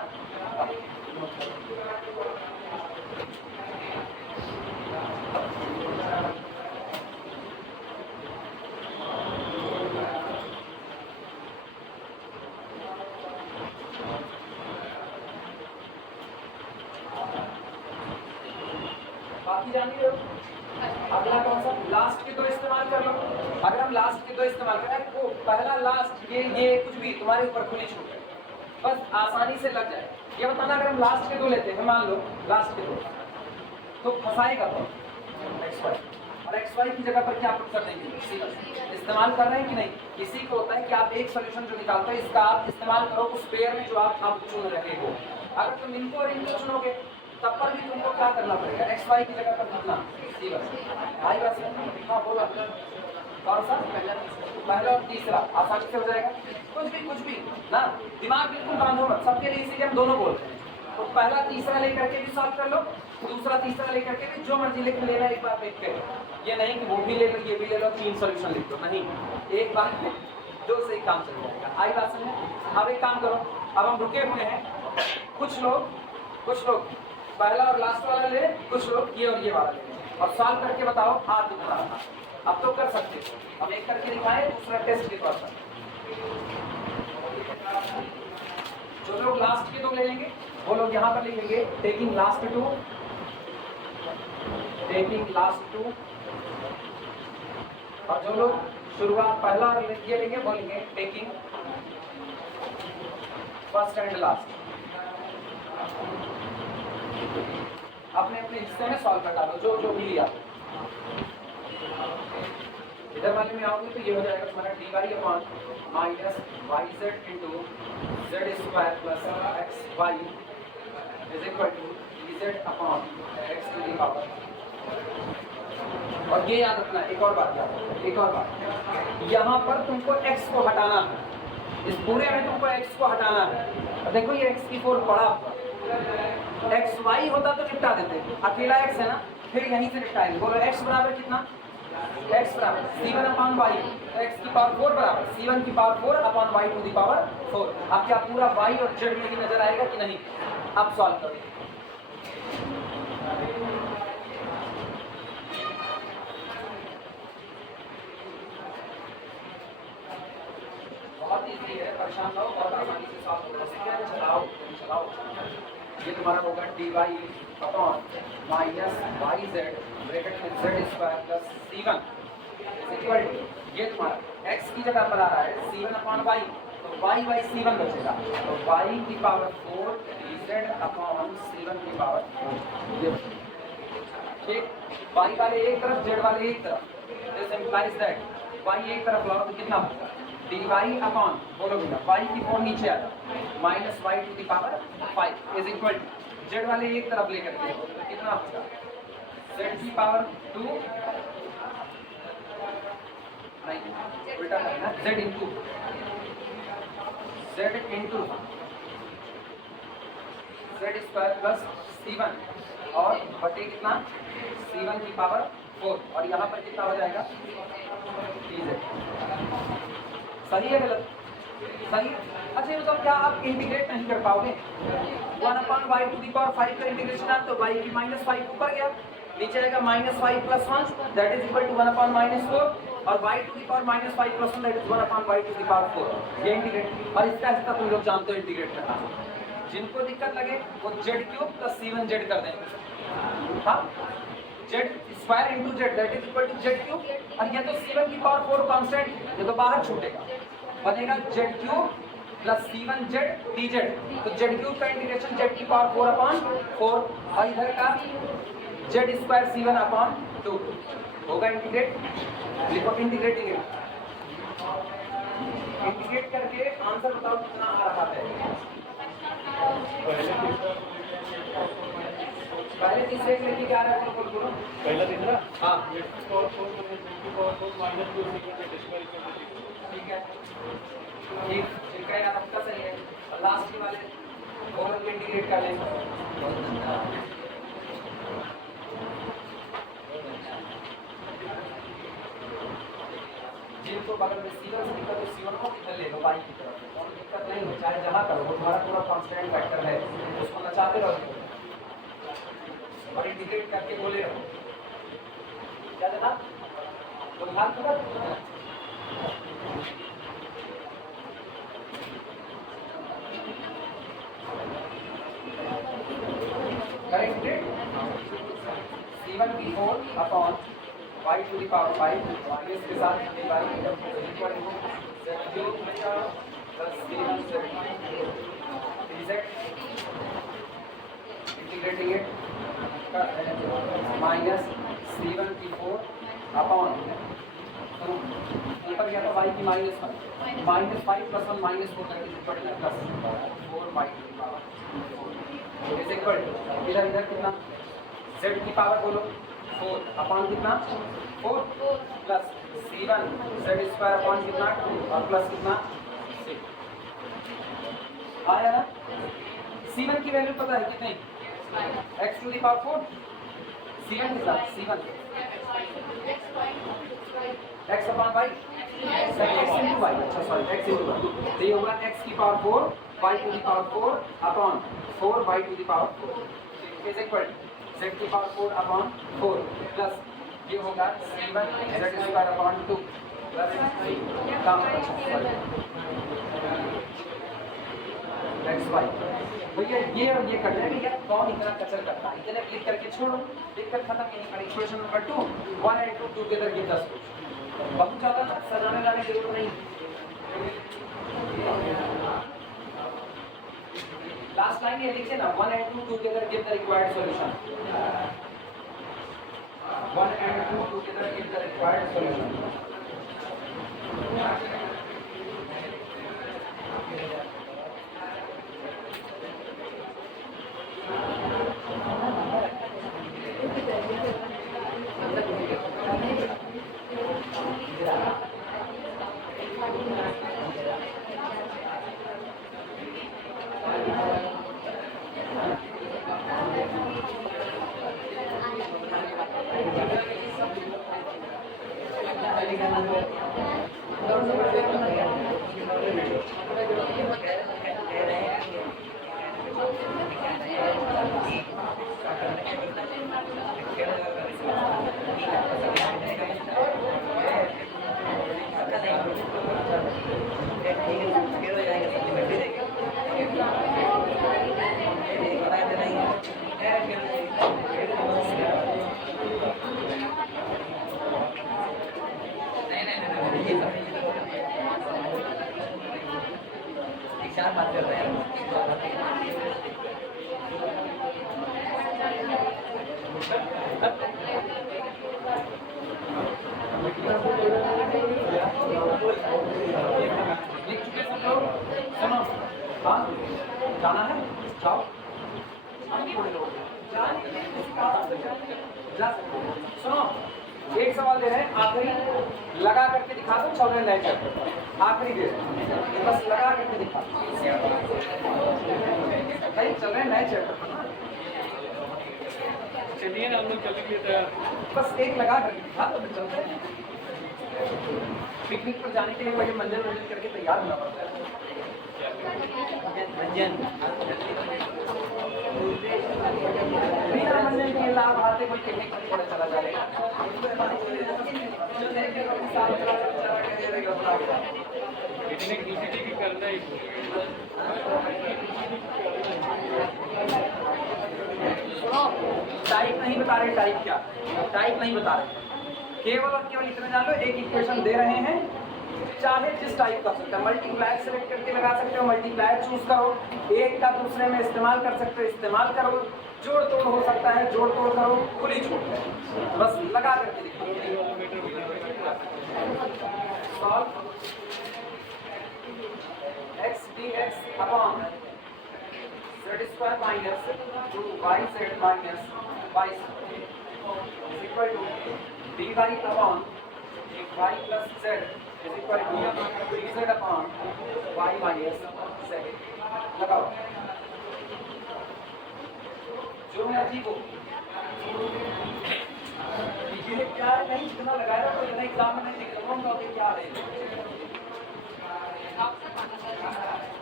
बाकी जान रहे हो। अगला कौन सा? लास्ट के दो इस्तेमाल कर लो। अगर हम लास्ट के दो इस्तेमाल करें तो पहला लास्ट ये कुछ भी तुम्हारे ऊपर खुली छूट है, बस आसानी से लग जाए। ये बताना, अगर हम लास्ट के दो लेते हैं, मान लो लास्ट के दो, तो फंसाएगा तो xy, और xy की जगह पर क्या पुट कर देंगे? c1। इस्तेमाल कर रहे हैं कि नहीं? किसी को होता है कि आप एक सॉल्यूशन जो निकालते हैं इसका आप इस्तेमाल करो उस पेयर में जो आप चुन रहे हो। अगर तुम इनको और इनको चुनोगे तब पर भी तुमको क्या करना पड़ेगा? xy की जगह पर कितना? c1। आई बात है? हाँ बोलो, कौन सा? पहला और तीसरा आसानी से हो जाएगा। कुछ भी ना, दिमाग बिल्कुल बांधो मत, सबके लिए इसीलिए हम दोनों बोलते हैं। तो पहला तीसरा लेकर के भी सॉल्व कर लो, दूसरा तीसरा लेकर के भी, जो मर्जी लिख लेना, एक बार देख के। ये नहीं कि वो भी ले लो ये भी ले लो, 3 सॉल्यूशन लिख दो, नहीं, एक बार में 2 से ही काम चल जाएगा। आई बात समझ? अब एक काम करो, अब हम रुके हुए हैं, कुछ लोग पहला और लास्ट वाला ले, कुछ लोग ये और ये वाला ले, और सॉल्व करके बताओ हाथ दिखा रहा। अब तो कर सकते हो, अब एक करके दिखाएं, दूसरा टेस्ट के तौर पर। जो लोग लास्ट के 2 ले लेंगे वो लोग यहाँ पर लिखेंगे टेकिंग लास्ट 2, टेकिंग लास्ट 2, और जो लोग शुरुआत पहला और ये लेंगे वो लेंगे टेकिंग फर्स्ट एंड लास्ट। अपने अपने हिस्से में सॉल्व कर डालो जो भी लिया। इधर वाले में आओगे तो ये हो जाएगा तुम्हारा d y upon minus y z into z square plus x y is equal to d z upon x to the power. और ये याद रखना, एक और बात याद रखना, एक और बात, यहाँ पर तुमको x को हटाना है, इस पूरे में तुमको x को हटाना है। देखो ये x की 4 पड़ा हुआ, एक्स वाई होता तो निपटा देते, अकेला x है ना, फिर यहीं से निपटाएंगे। बोलो x बराबर कितना? x बराबर c1 अपॉन y, x की पावर 4 बराबर c1 की power 4 upon y to the power 4। अब क्या पूरा y और z में ही नजर आएगा कि नहीं? अब सॉल्व करो। बहुत इजी है, परेशान ना हो, बहुत आसानी से सॉल्व हो सकता है। चलाओ। ये तुम्हारा होगा d y upon minus y z bracket में z square plus c1 equal to, ये तुम्हारा x की जगह पर आ रहा है c1 अपॉन y, तो y बाई c1 बचेगा, तो y की पावर 4 z अपॉन c1 की पावर 4। ये ठीक, y वाले एक तरफ z वाले एक तरफ, दिस इंप्लाइज दैट y एक तरफ लाओ तो कितना होगा? dy अपॉन, बोलो बेटा, y की 4 नीचे आ जाए minus y to the power 5 is equal to z वाले एक तरफ लेकर के तो कितना होगा? z की पावर 2 नहीं, उल्टा करना, z into z square plus c1 और बटे कितना C1 की पावर 4 और यहाँ पर कितना हो जाएगा dz। सही है गलत? सही। अच्छा ये बताओ क्या आप इंटीग्रेट नहीं कर पाओगे? 1/y⁵ का इंटीग्रेशन है तो y की -5 ऊपर गया, नीचे आएगा -5 + 1 दैट इज इक्वल टू 1/-4 और y⁵ -5 + 1 दैट इज 1/y⁴ ये इंटीग्रेट। और इसका हिस्सा तुम लोग जानते हो इंटीग्रेट करना। जिनको दिक्कत लगे वो z³ + C1z कर देंगे। हाँ z² × z that is equal to z³ और ये तो C1 की पावर 4 कांस्टेंट, ये तो बाहर छूटेगा, बनेगा z³ + C1z dz। तो z³ का इंटीग्रेशन z की पावर 4/4 और इधर का z² C1/2 होगा इंटीग्रेट। लिखो इंटीग्रेटिंग इंटीग्रेट करके आंसर बताओ कितना आ रहा है। पहले तीसरे के लिए क्या आ रहा है बोलो। पहला तीसरा हाँ ठीक है ठीक है यार आपका सही है। लास्ट के वाले ओवर को इंटीग्रेट कर लेंगे। जिनको बगल में C1 से दिक्कत है C1 को इधर ले लो y की तरफ, और दिक्कत नहीं है चाहे जहाँ करो वो तुम्हारा पूरा कांस्टेंट वेक्टर है, उसको नचाते रहो और इंटीग्रेट करके बोले रहो। क्या देना तो ध्यान करो। करेक्ट C1 की 4/y⁵ इसके साथ इंटीग्रेटिंग इट -C1 की 4/2 ऊपर गया तो y की -5 + 1 -4 that is equal to +4y is equal to इधर कितना z की पावर बोलो 4 कितना 4 प्लस C1 z² कितना 2 और प्लस कितना 6 आया ना। C1 की वैल्यू पता है कितनी x⁴ C1 के साथ C1 x/y x/y अच्छा सॉरी x/y तो ये होगा x की power 4 y⁴/4 is equal z की पावर 4/4 प्लस ये होगा C1 z² प्लस काम xy। भैया ये और ये करना है कि यार कौन इतना कचर करता है, इतने क्लिक करके छोड़ो, लिख कर खत्म नहीं करें। Equation number 2 1 and 2 together give 10 बहुत ज़्यादा सजाने लाने की जरूरत नहीं। लास्ट लाइन ये लिखे ना 1 and 2 together give the required solution. 1 and 2 together give the required solution. जाना है जाओ सुनो एक सवाल दे रहे हैं आखिरी लगा करके दिखा दो। चल रहे नए चैप्टर आखिरी दे रहे हैं बस लगा करके दिखा भाई चल रहे नए चैप्टर चलिए ना हम लोग चलने के लिए तैयार हैं। बस एक लगा कर हाँ तो फिर चलते हैं। पिकनिक पर जाने के लिए मुझे मंदिर करके तैयार होना पड़ता है। बिना मंदिर के लाभ आते कोई पिकनिक पर थोड़ा चला जाएगा। पिकनिक किसी की करना ही टाइप नहीं बता रहे, टाइप क्या टाइप नहीं बता रहे, केवल और केवल इतना जान लो एक इक्वेशन दे रहे हैं, चाहे जिस टाइप का सकते हो, मल्टीप्लाई सेलेक्ट करके लगा सकते हो, मल्टीप्लाई चूज करो, एक का दूसरे में इस्तेमाल कर सकते हो, इस्तेमाल करो, जोड़ तोड़ हो सकता है, जोड़ तोड़ करो, खुली छूट है, बस लगा करके देखो। x dx upon z square minus 2yz minus y square is equal to dy upon y plus z is equal to dz upon y minus z। लगाओ जो मर्जी को ये क्या है, नहीं जितना लगाया तो इतना एग्जाम में नहीं दिखाऊंगा कि क्या है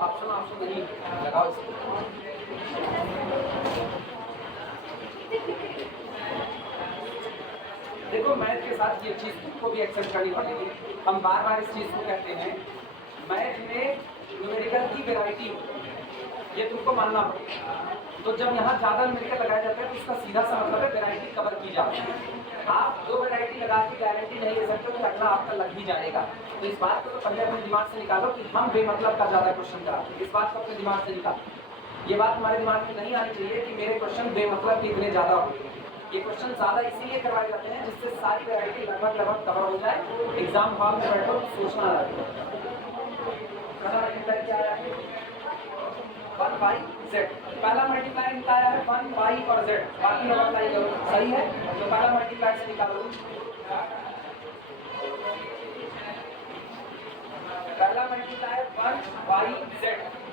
ऑप्शन नहीं लगाओ इसको। देखो मैथ के साथ ये चीज को भी एक्सेप्ट करनी पड़ेगी। हम बार बार इस चीज को कहते हैं, मैथ में न्यूमेरिकल की वैरायटी होती है, ये तुमको मानना पड़ेगा। तो जब यहाँ ज्यादा न्यूमेरिकल लगाया जाता है तो उसका सीधा सा मतलब है वैरायटी कवर की जाती है। आप दो वैरायटी लगा के गारंटी नहीं ले सकते कि अगला आपका लग ही जाएगा। तो इस बात को तो पहले अपने दिमाग से निकालो कि हम बेमतलब का ज्यादा क्वेश्चन कराते हैं, इस बात को अपने दिमाग से निकालो। ये बात हमारे दिमाग में नहीं आनी चाहिए कि मेरे क्वेश्चन बेमतलब के इतने ज्यादा होते हैं। ये क्वेश्चन ज्यादा इसीलिए करवाए जाते हैं जिससे सारी वैरायटी लगभग कवर हो जाए, एग्जाम हॉल में बैठो सोचना ना लगे। क्या आया है 1/z, पहला मल्टीप्लाई निकला है 1y और z, बाकी लोग अप्लाई करो, सही है। तो पहला मल्टीप्लाई से निकालो, पहला मल्टीप्लाई 1y/z,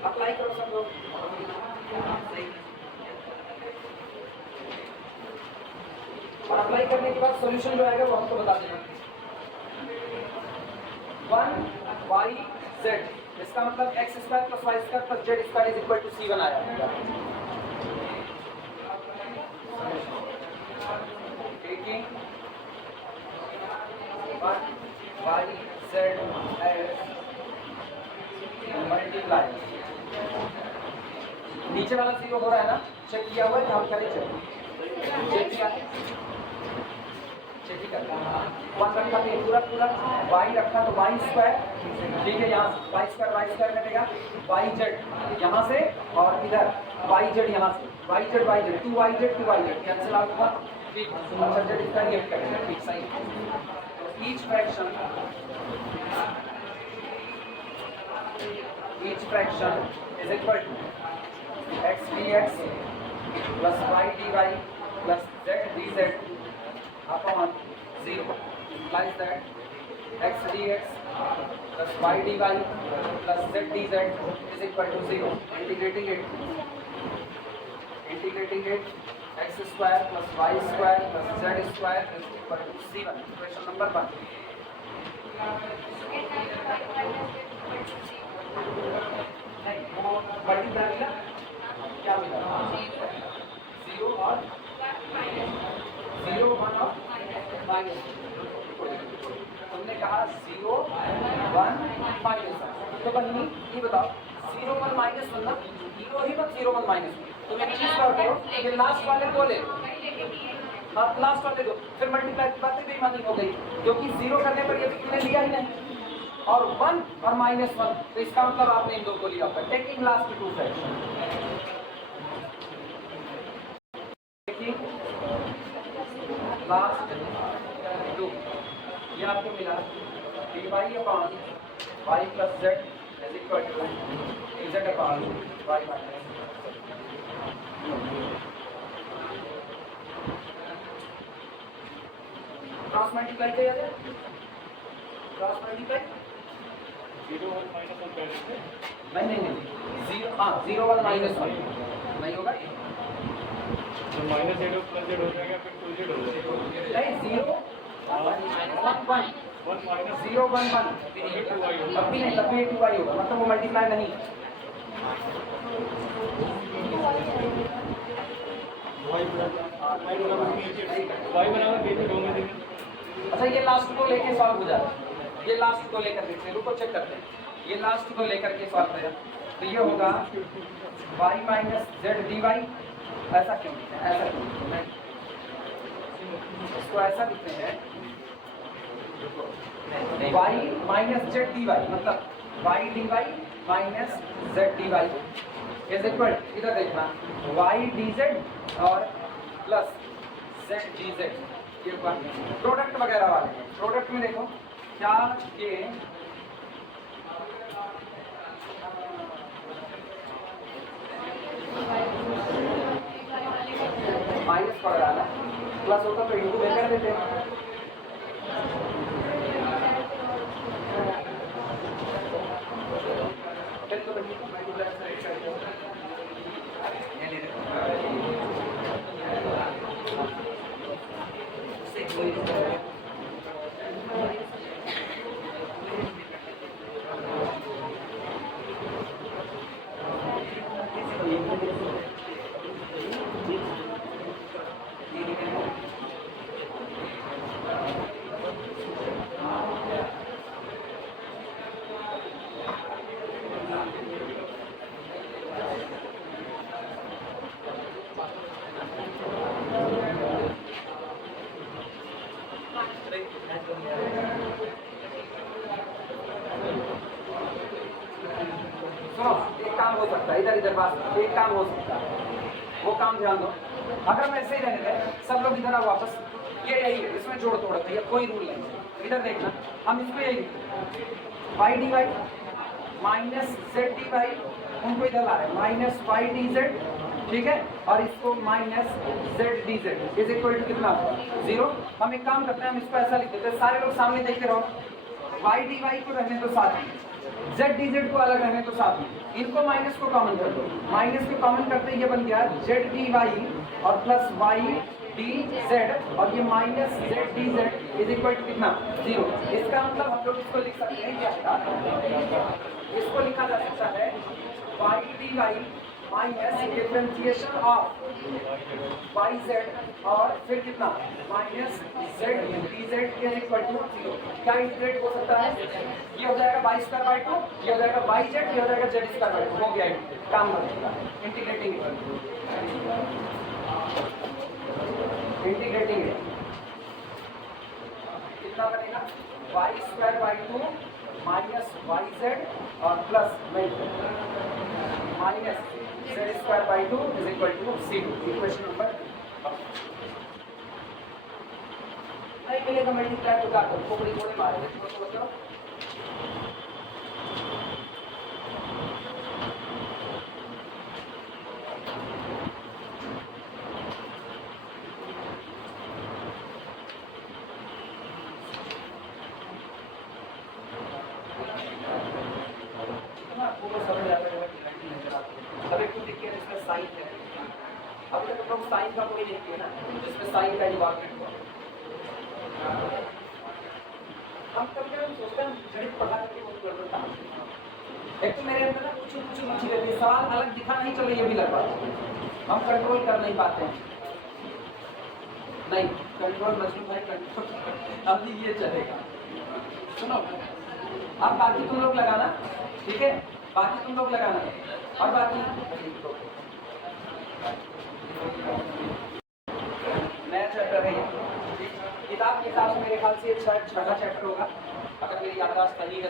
अप्लाई करो सब लोग। और अप्लाई करने के बाद सॉल्यूशन जो आएगा वो हमको बता देना। 1y/z इसका मतलब x square plus y square plus z square is equal to c1 आया। टेकिंग 1y/z एज मल्टीप्लाई, नीचे वाला 0 हो रहा है ना, चेक किया हुआ है, हम करें चेक किया है, चेक ही कर 1 रखा तो पूरा पूरा, y रखा तो y स्क्वायर, ठीक है, यहाँ y स्क्वायर कटेगा, yz यहाँ से और इधर yz यहाँ से, yz 2yz कैंसिल आउट हुआ, ठीक। अच्छा z इसका रिएक्ट करेगा, ठीक सही। तो each fraction is equal to x dx plus y dy plus z dz upon 0 implies that x dx plus y dy plus z dz is equal to 0. Integrating it x square plus y square plus z square is equal to c1. Question number 1. नहीं वो multiply मिला, क्या मिला 0 और 0 1 और minus, तुमने कहा 0 1 minus, तो बहनी ये बताओ 0 1 माइनस मतलब 0 ही मत 0 1 माइनस, तुम एक चीज कर दो, ये लास्ट वाले को ले, आप लास्ट वाले दो, फिर मल्टीप्लाई की बातें बेईमानी हो गई, क्योंकि 0 करने पर ये तुमने लिया ही नहीं, और 1 और -1, तो इसका मतलब आपने इन दो को लिया होगा। Taking last two fraction, last 2, ये आपको मिला dy upon y plus z is equal to z upon y minus. Cross multiply किया जाए, क्रॉस मल्टीप्लाई 0 1 -1 पहले से नहीं 0 1 -1 नहीं होगा। तो माइनस जेड और प्लस जेड हो जाएगा फिर 2z हो जाएगा। नहीं 0 1 1 1 माइनस 0 1 1 अभी नहीं, तब भी 2y होगा, मतलब वो मल्टीप्लाई नहीं। वाई बराबर y बराबर b से 2 में देंगे। अच्छा ये लास्ट को लेके सॉल्व हो जाता है, ये लास्ट को लेकर देखते हैं, रुको चेक करते हैं, ये लास्ट को लेकर के सॉल्व करें तो ये होगा y माइनस जेड dy। ऐसा क्यों लिखते हैं, ऐसा क्यों लिखते हैं, इसको ऐसा लिखते हैं y माइनस जेड dy, मतलब y dy minus Z dy is equal, इधर देखना y dz और प्लस z dz, ये प्रोडक्ट वगैरह वाले हैं। प्रोडक्ट में देखो क्या ये माइनस पड़ रहा है, प्लस होता तो इंटू में कर देते। सुनो, एक काम हो सकता है, इधर इधर बात, एक काम हो सकता है, वो काम ध्यान दो। अगर मैं ऐसे ही रहने दें, सब लोग इधर आओ वापस, ये यही है, इसमें जोड़ तोड़ है, कोई रूल नहीं। इधर देखना, हम इसको यही लिखते हैं y dy minus Z dy, उनको इधर ला रहे हैं माइनस y dz, ठीक है, और इसको minus z dz is equal to कितना 0। हम एक काम करते हैं, हम इसको ऐसा लिख देते हैं, सारे लोग सामने देखते रहो, y dy को रहने दो साथ में, z dz को अलग रहने तो साथ में, इनको माइनस को कॉमन कर दो, माइनस को कॉमन करते ये बन गया z dy और प्लस y dz, और ये minus z dz is equal to कितना 0। इसका मतलब हम लोग इसको लिख सकते हैं क्या, इसको लिखा जा सकता है y dy minus differentiation of yz और फिर कितना minus z dz is equal to 0। क्या इंटीग्रेट हो सकता है, ये हो जाएगा y स्क्वायर बाय 2, ये हो जाएगा yz, ये हो जाएगा z स्क्वायर बाय 2, हो गया काम बनेगा। इंटीग्रेटिंग कितना बनेगा y square by 2 minus yz और plus minus z square by 2 is equal to 0। Equation number नहीं मिलेगा, मल्टीप्लाई तो क्या करो, कोई कोड़े मारेंगे, थोड़ा साइन का कोई नहीं है ना, जिसमें साइन का डिपार्टमेंट हुआ। हम कभी कभी सोचते हैं गणित पढ़ा करके बहुत गड़बड़ था। एक तो मेरे अंदर ना कुछ रुचि रहती है, सवाल अलग दिखा नहीं चलो ये भी लग पाता, हम कंट्रोल कर नहीं पाते हैं। नहीं कंट्रोल मजबूत भाई, कंट्रोल अभी ये चलेगा। सुनो अब बाकी तुम लोग लगाना, ठीक है, बाकी तुम लोग लगाना, और बाकी नया चैप्टर है ये, किताब के हिसाब से मेरे ख्याल से छठा चैप्टर होगा, अगर मेरी याददाश्त सही है।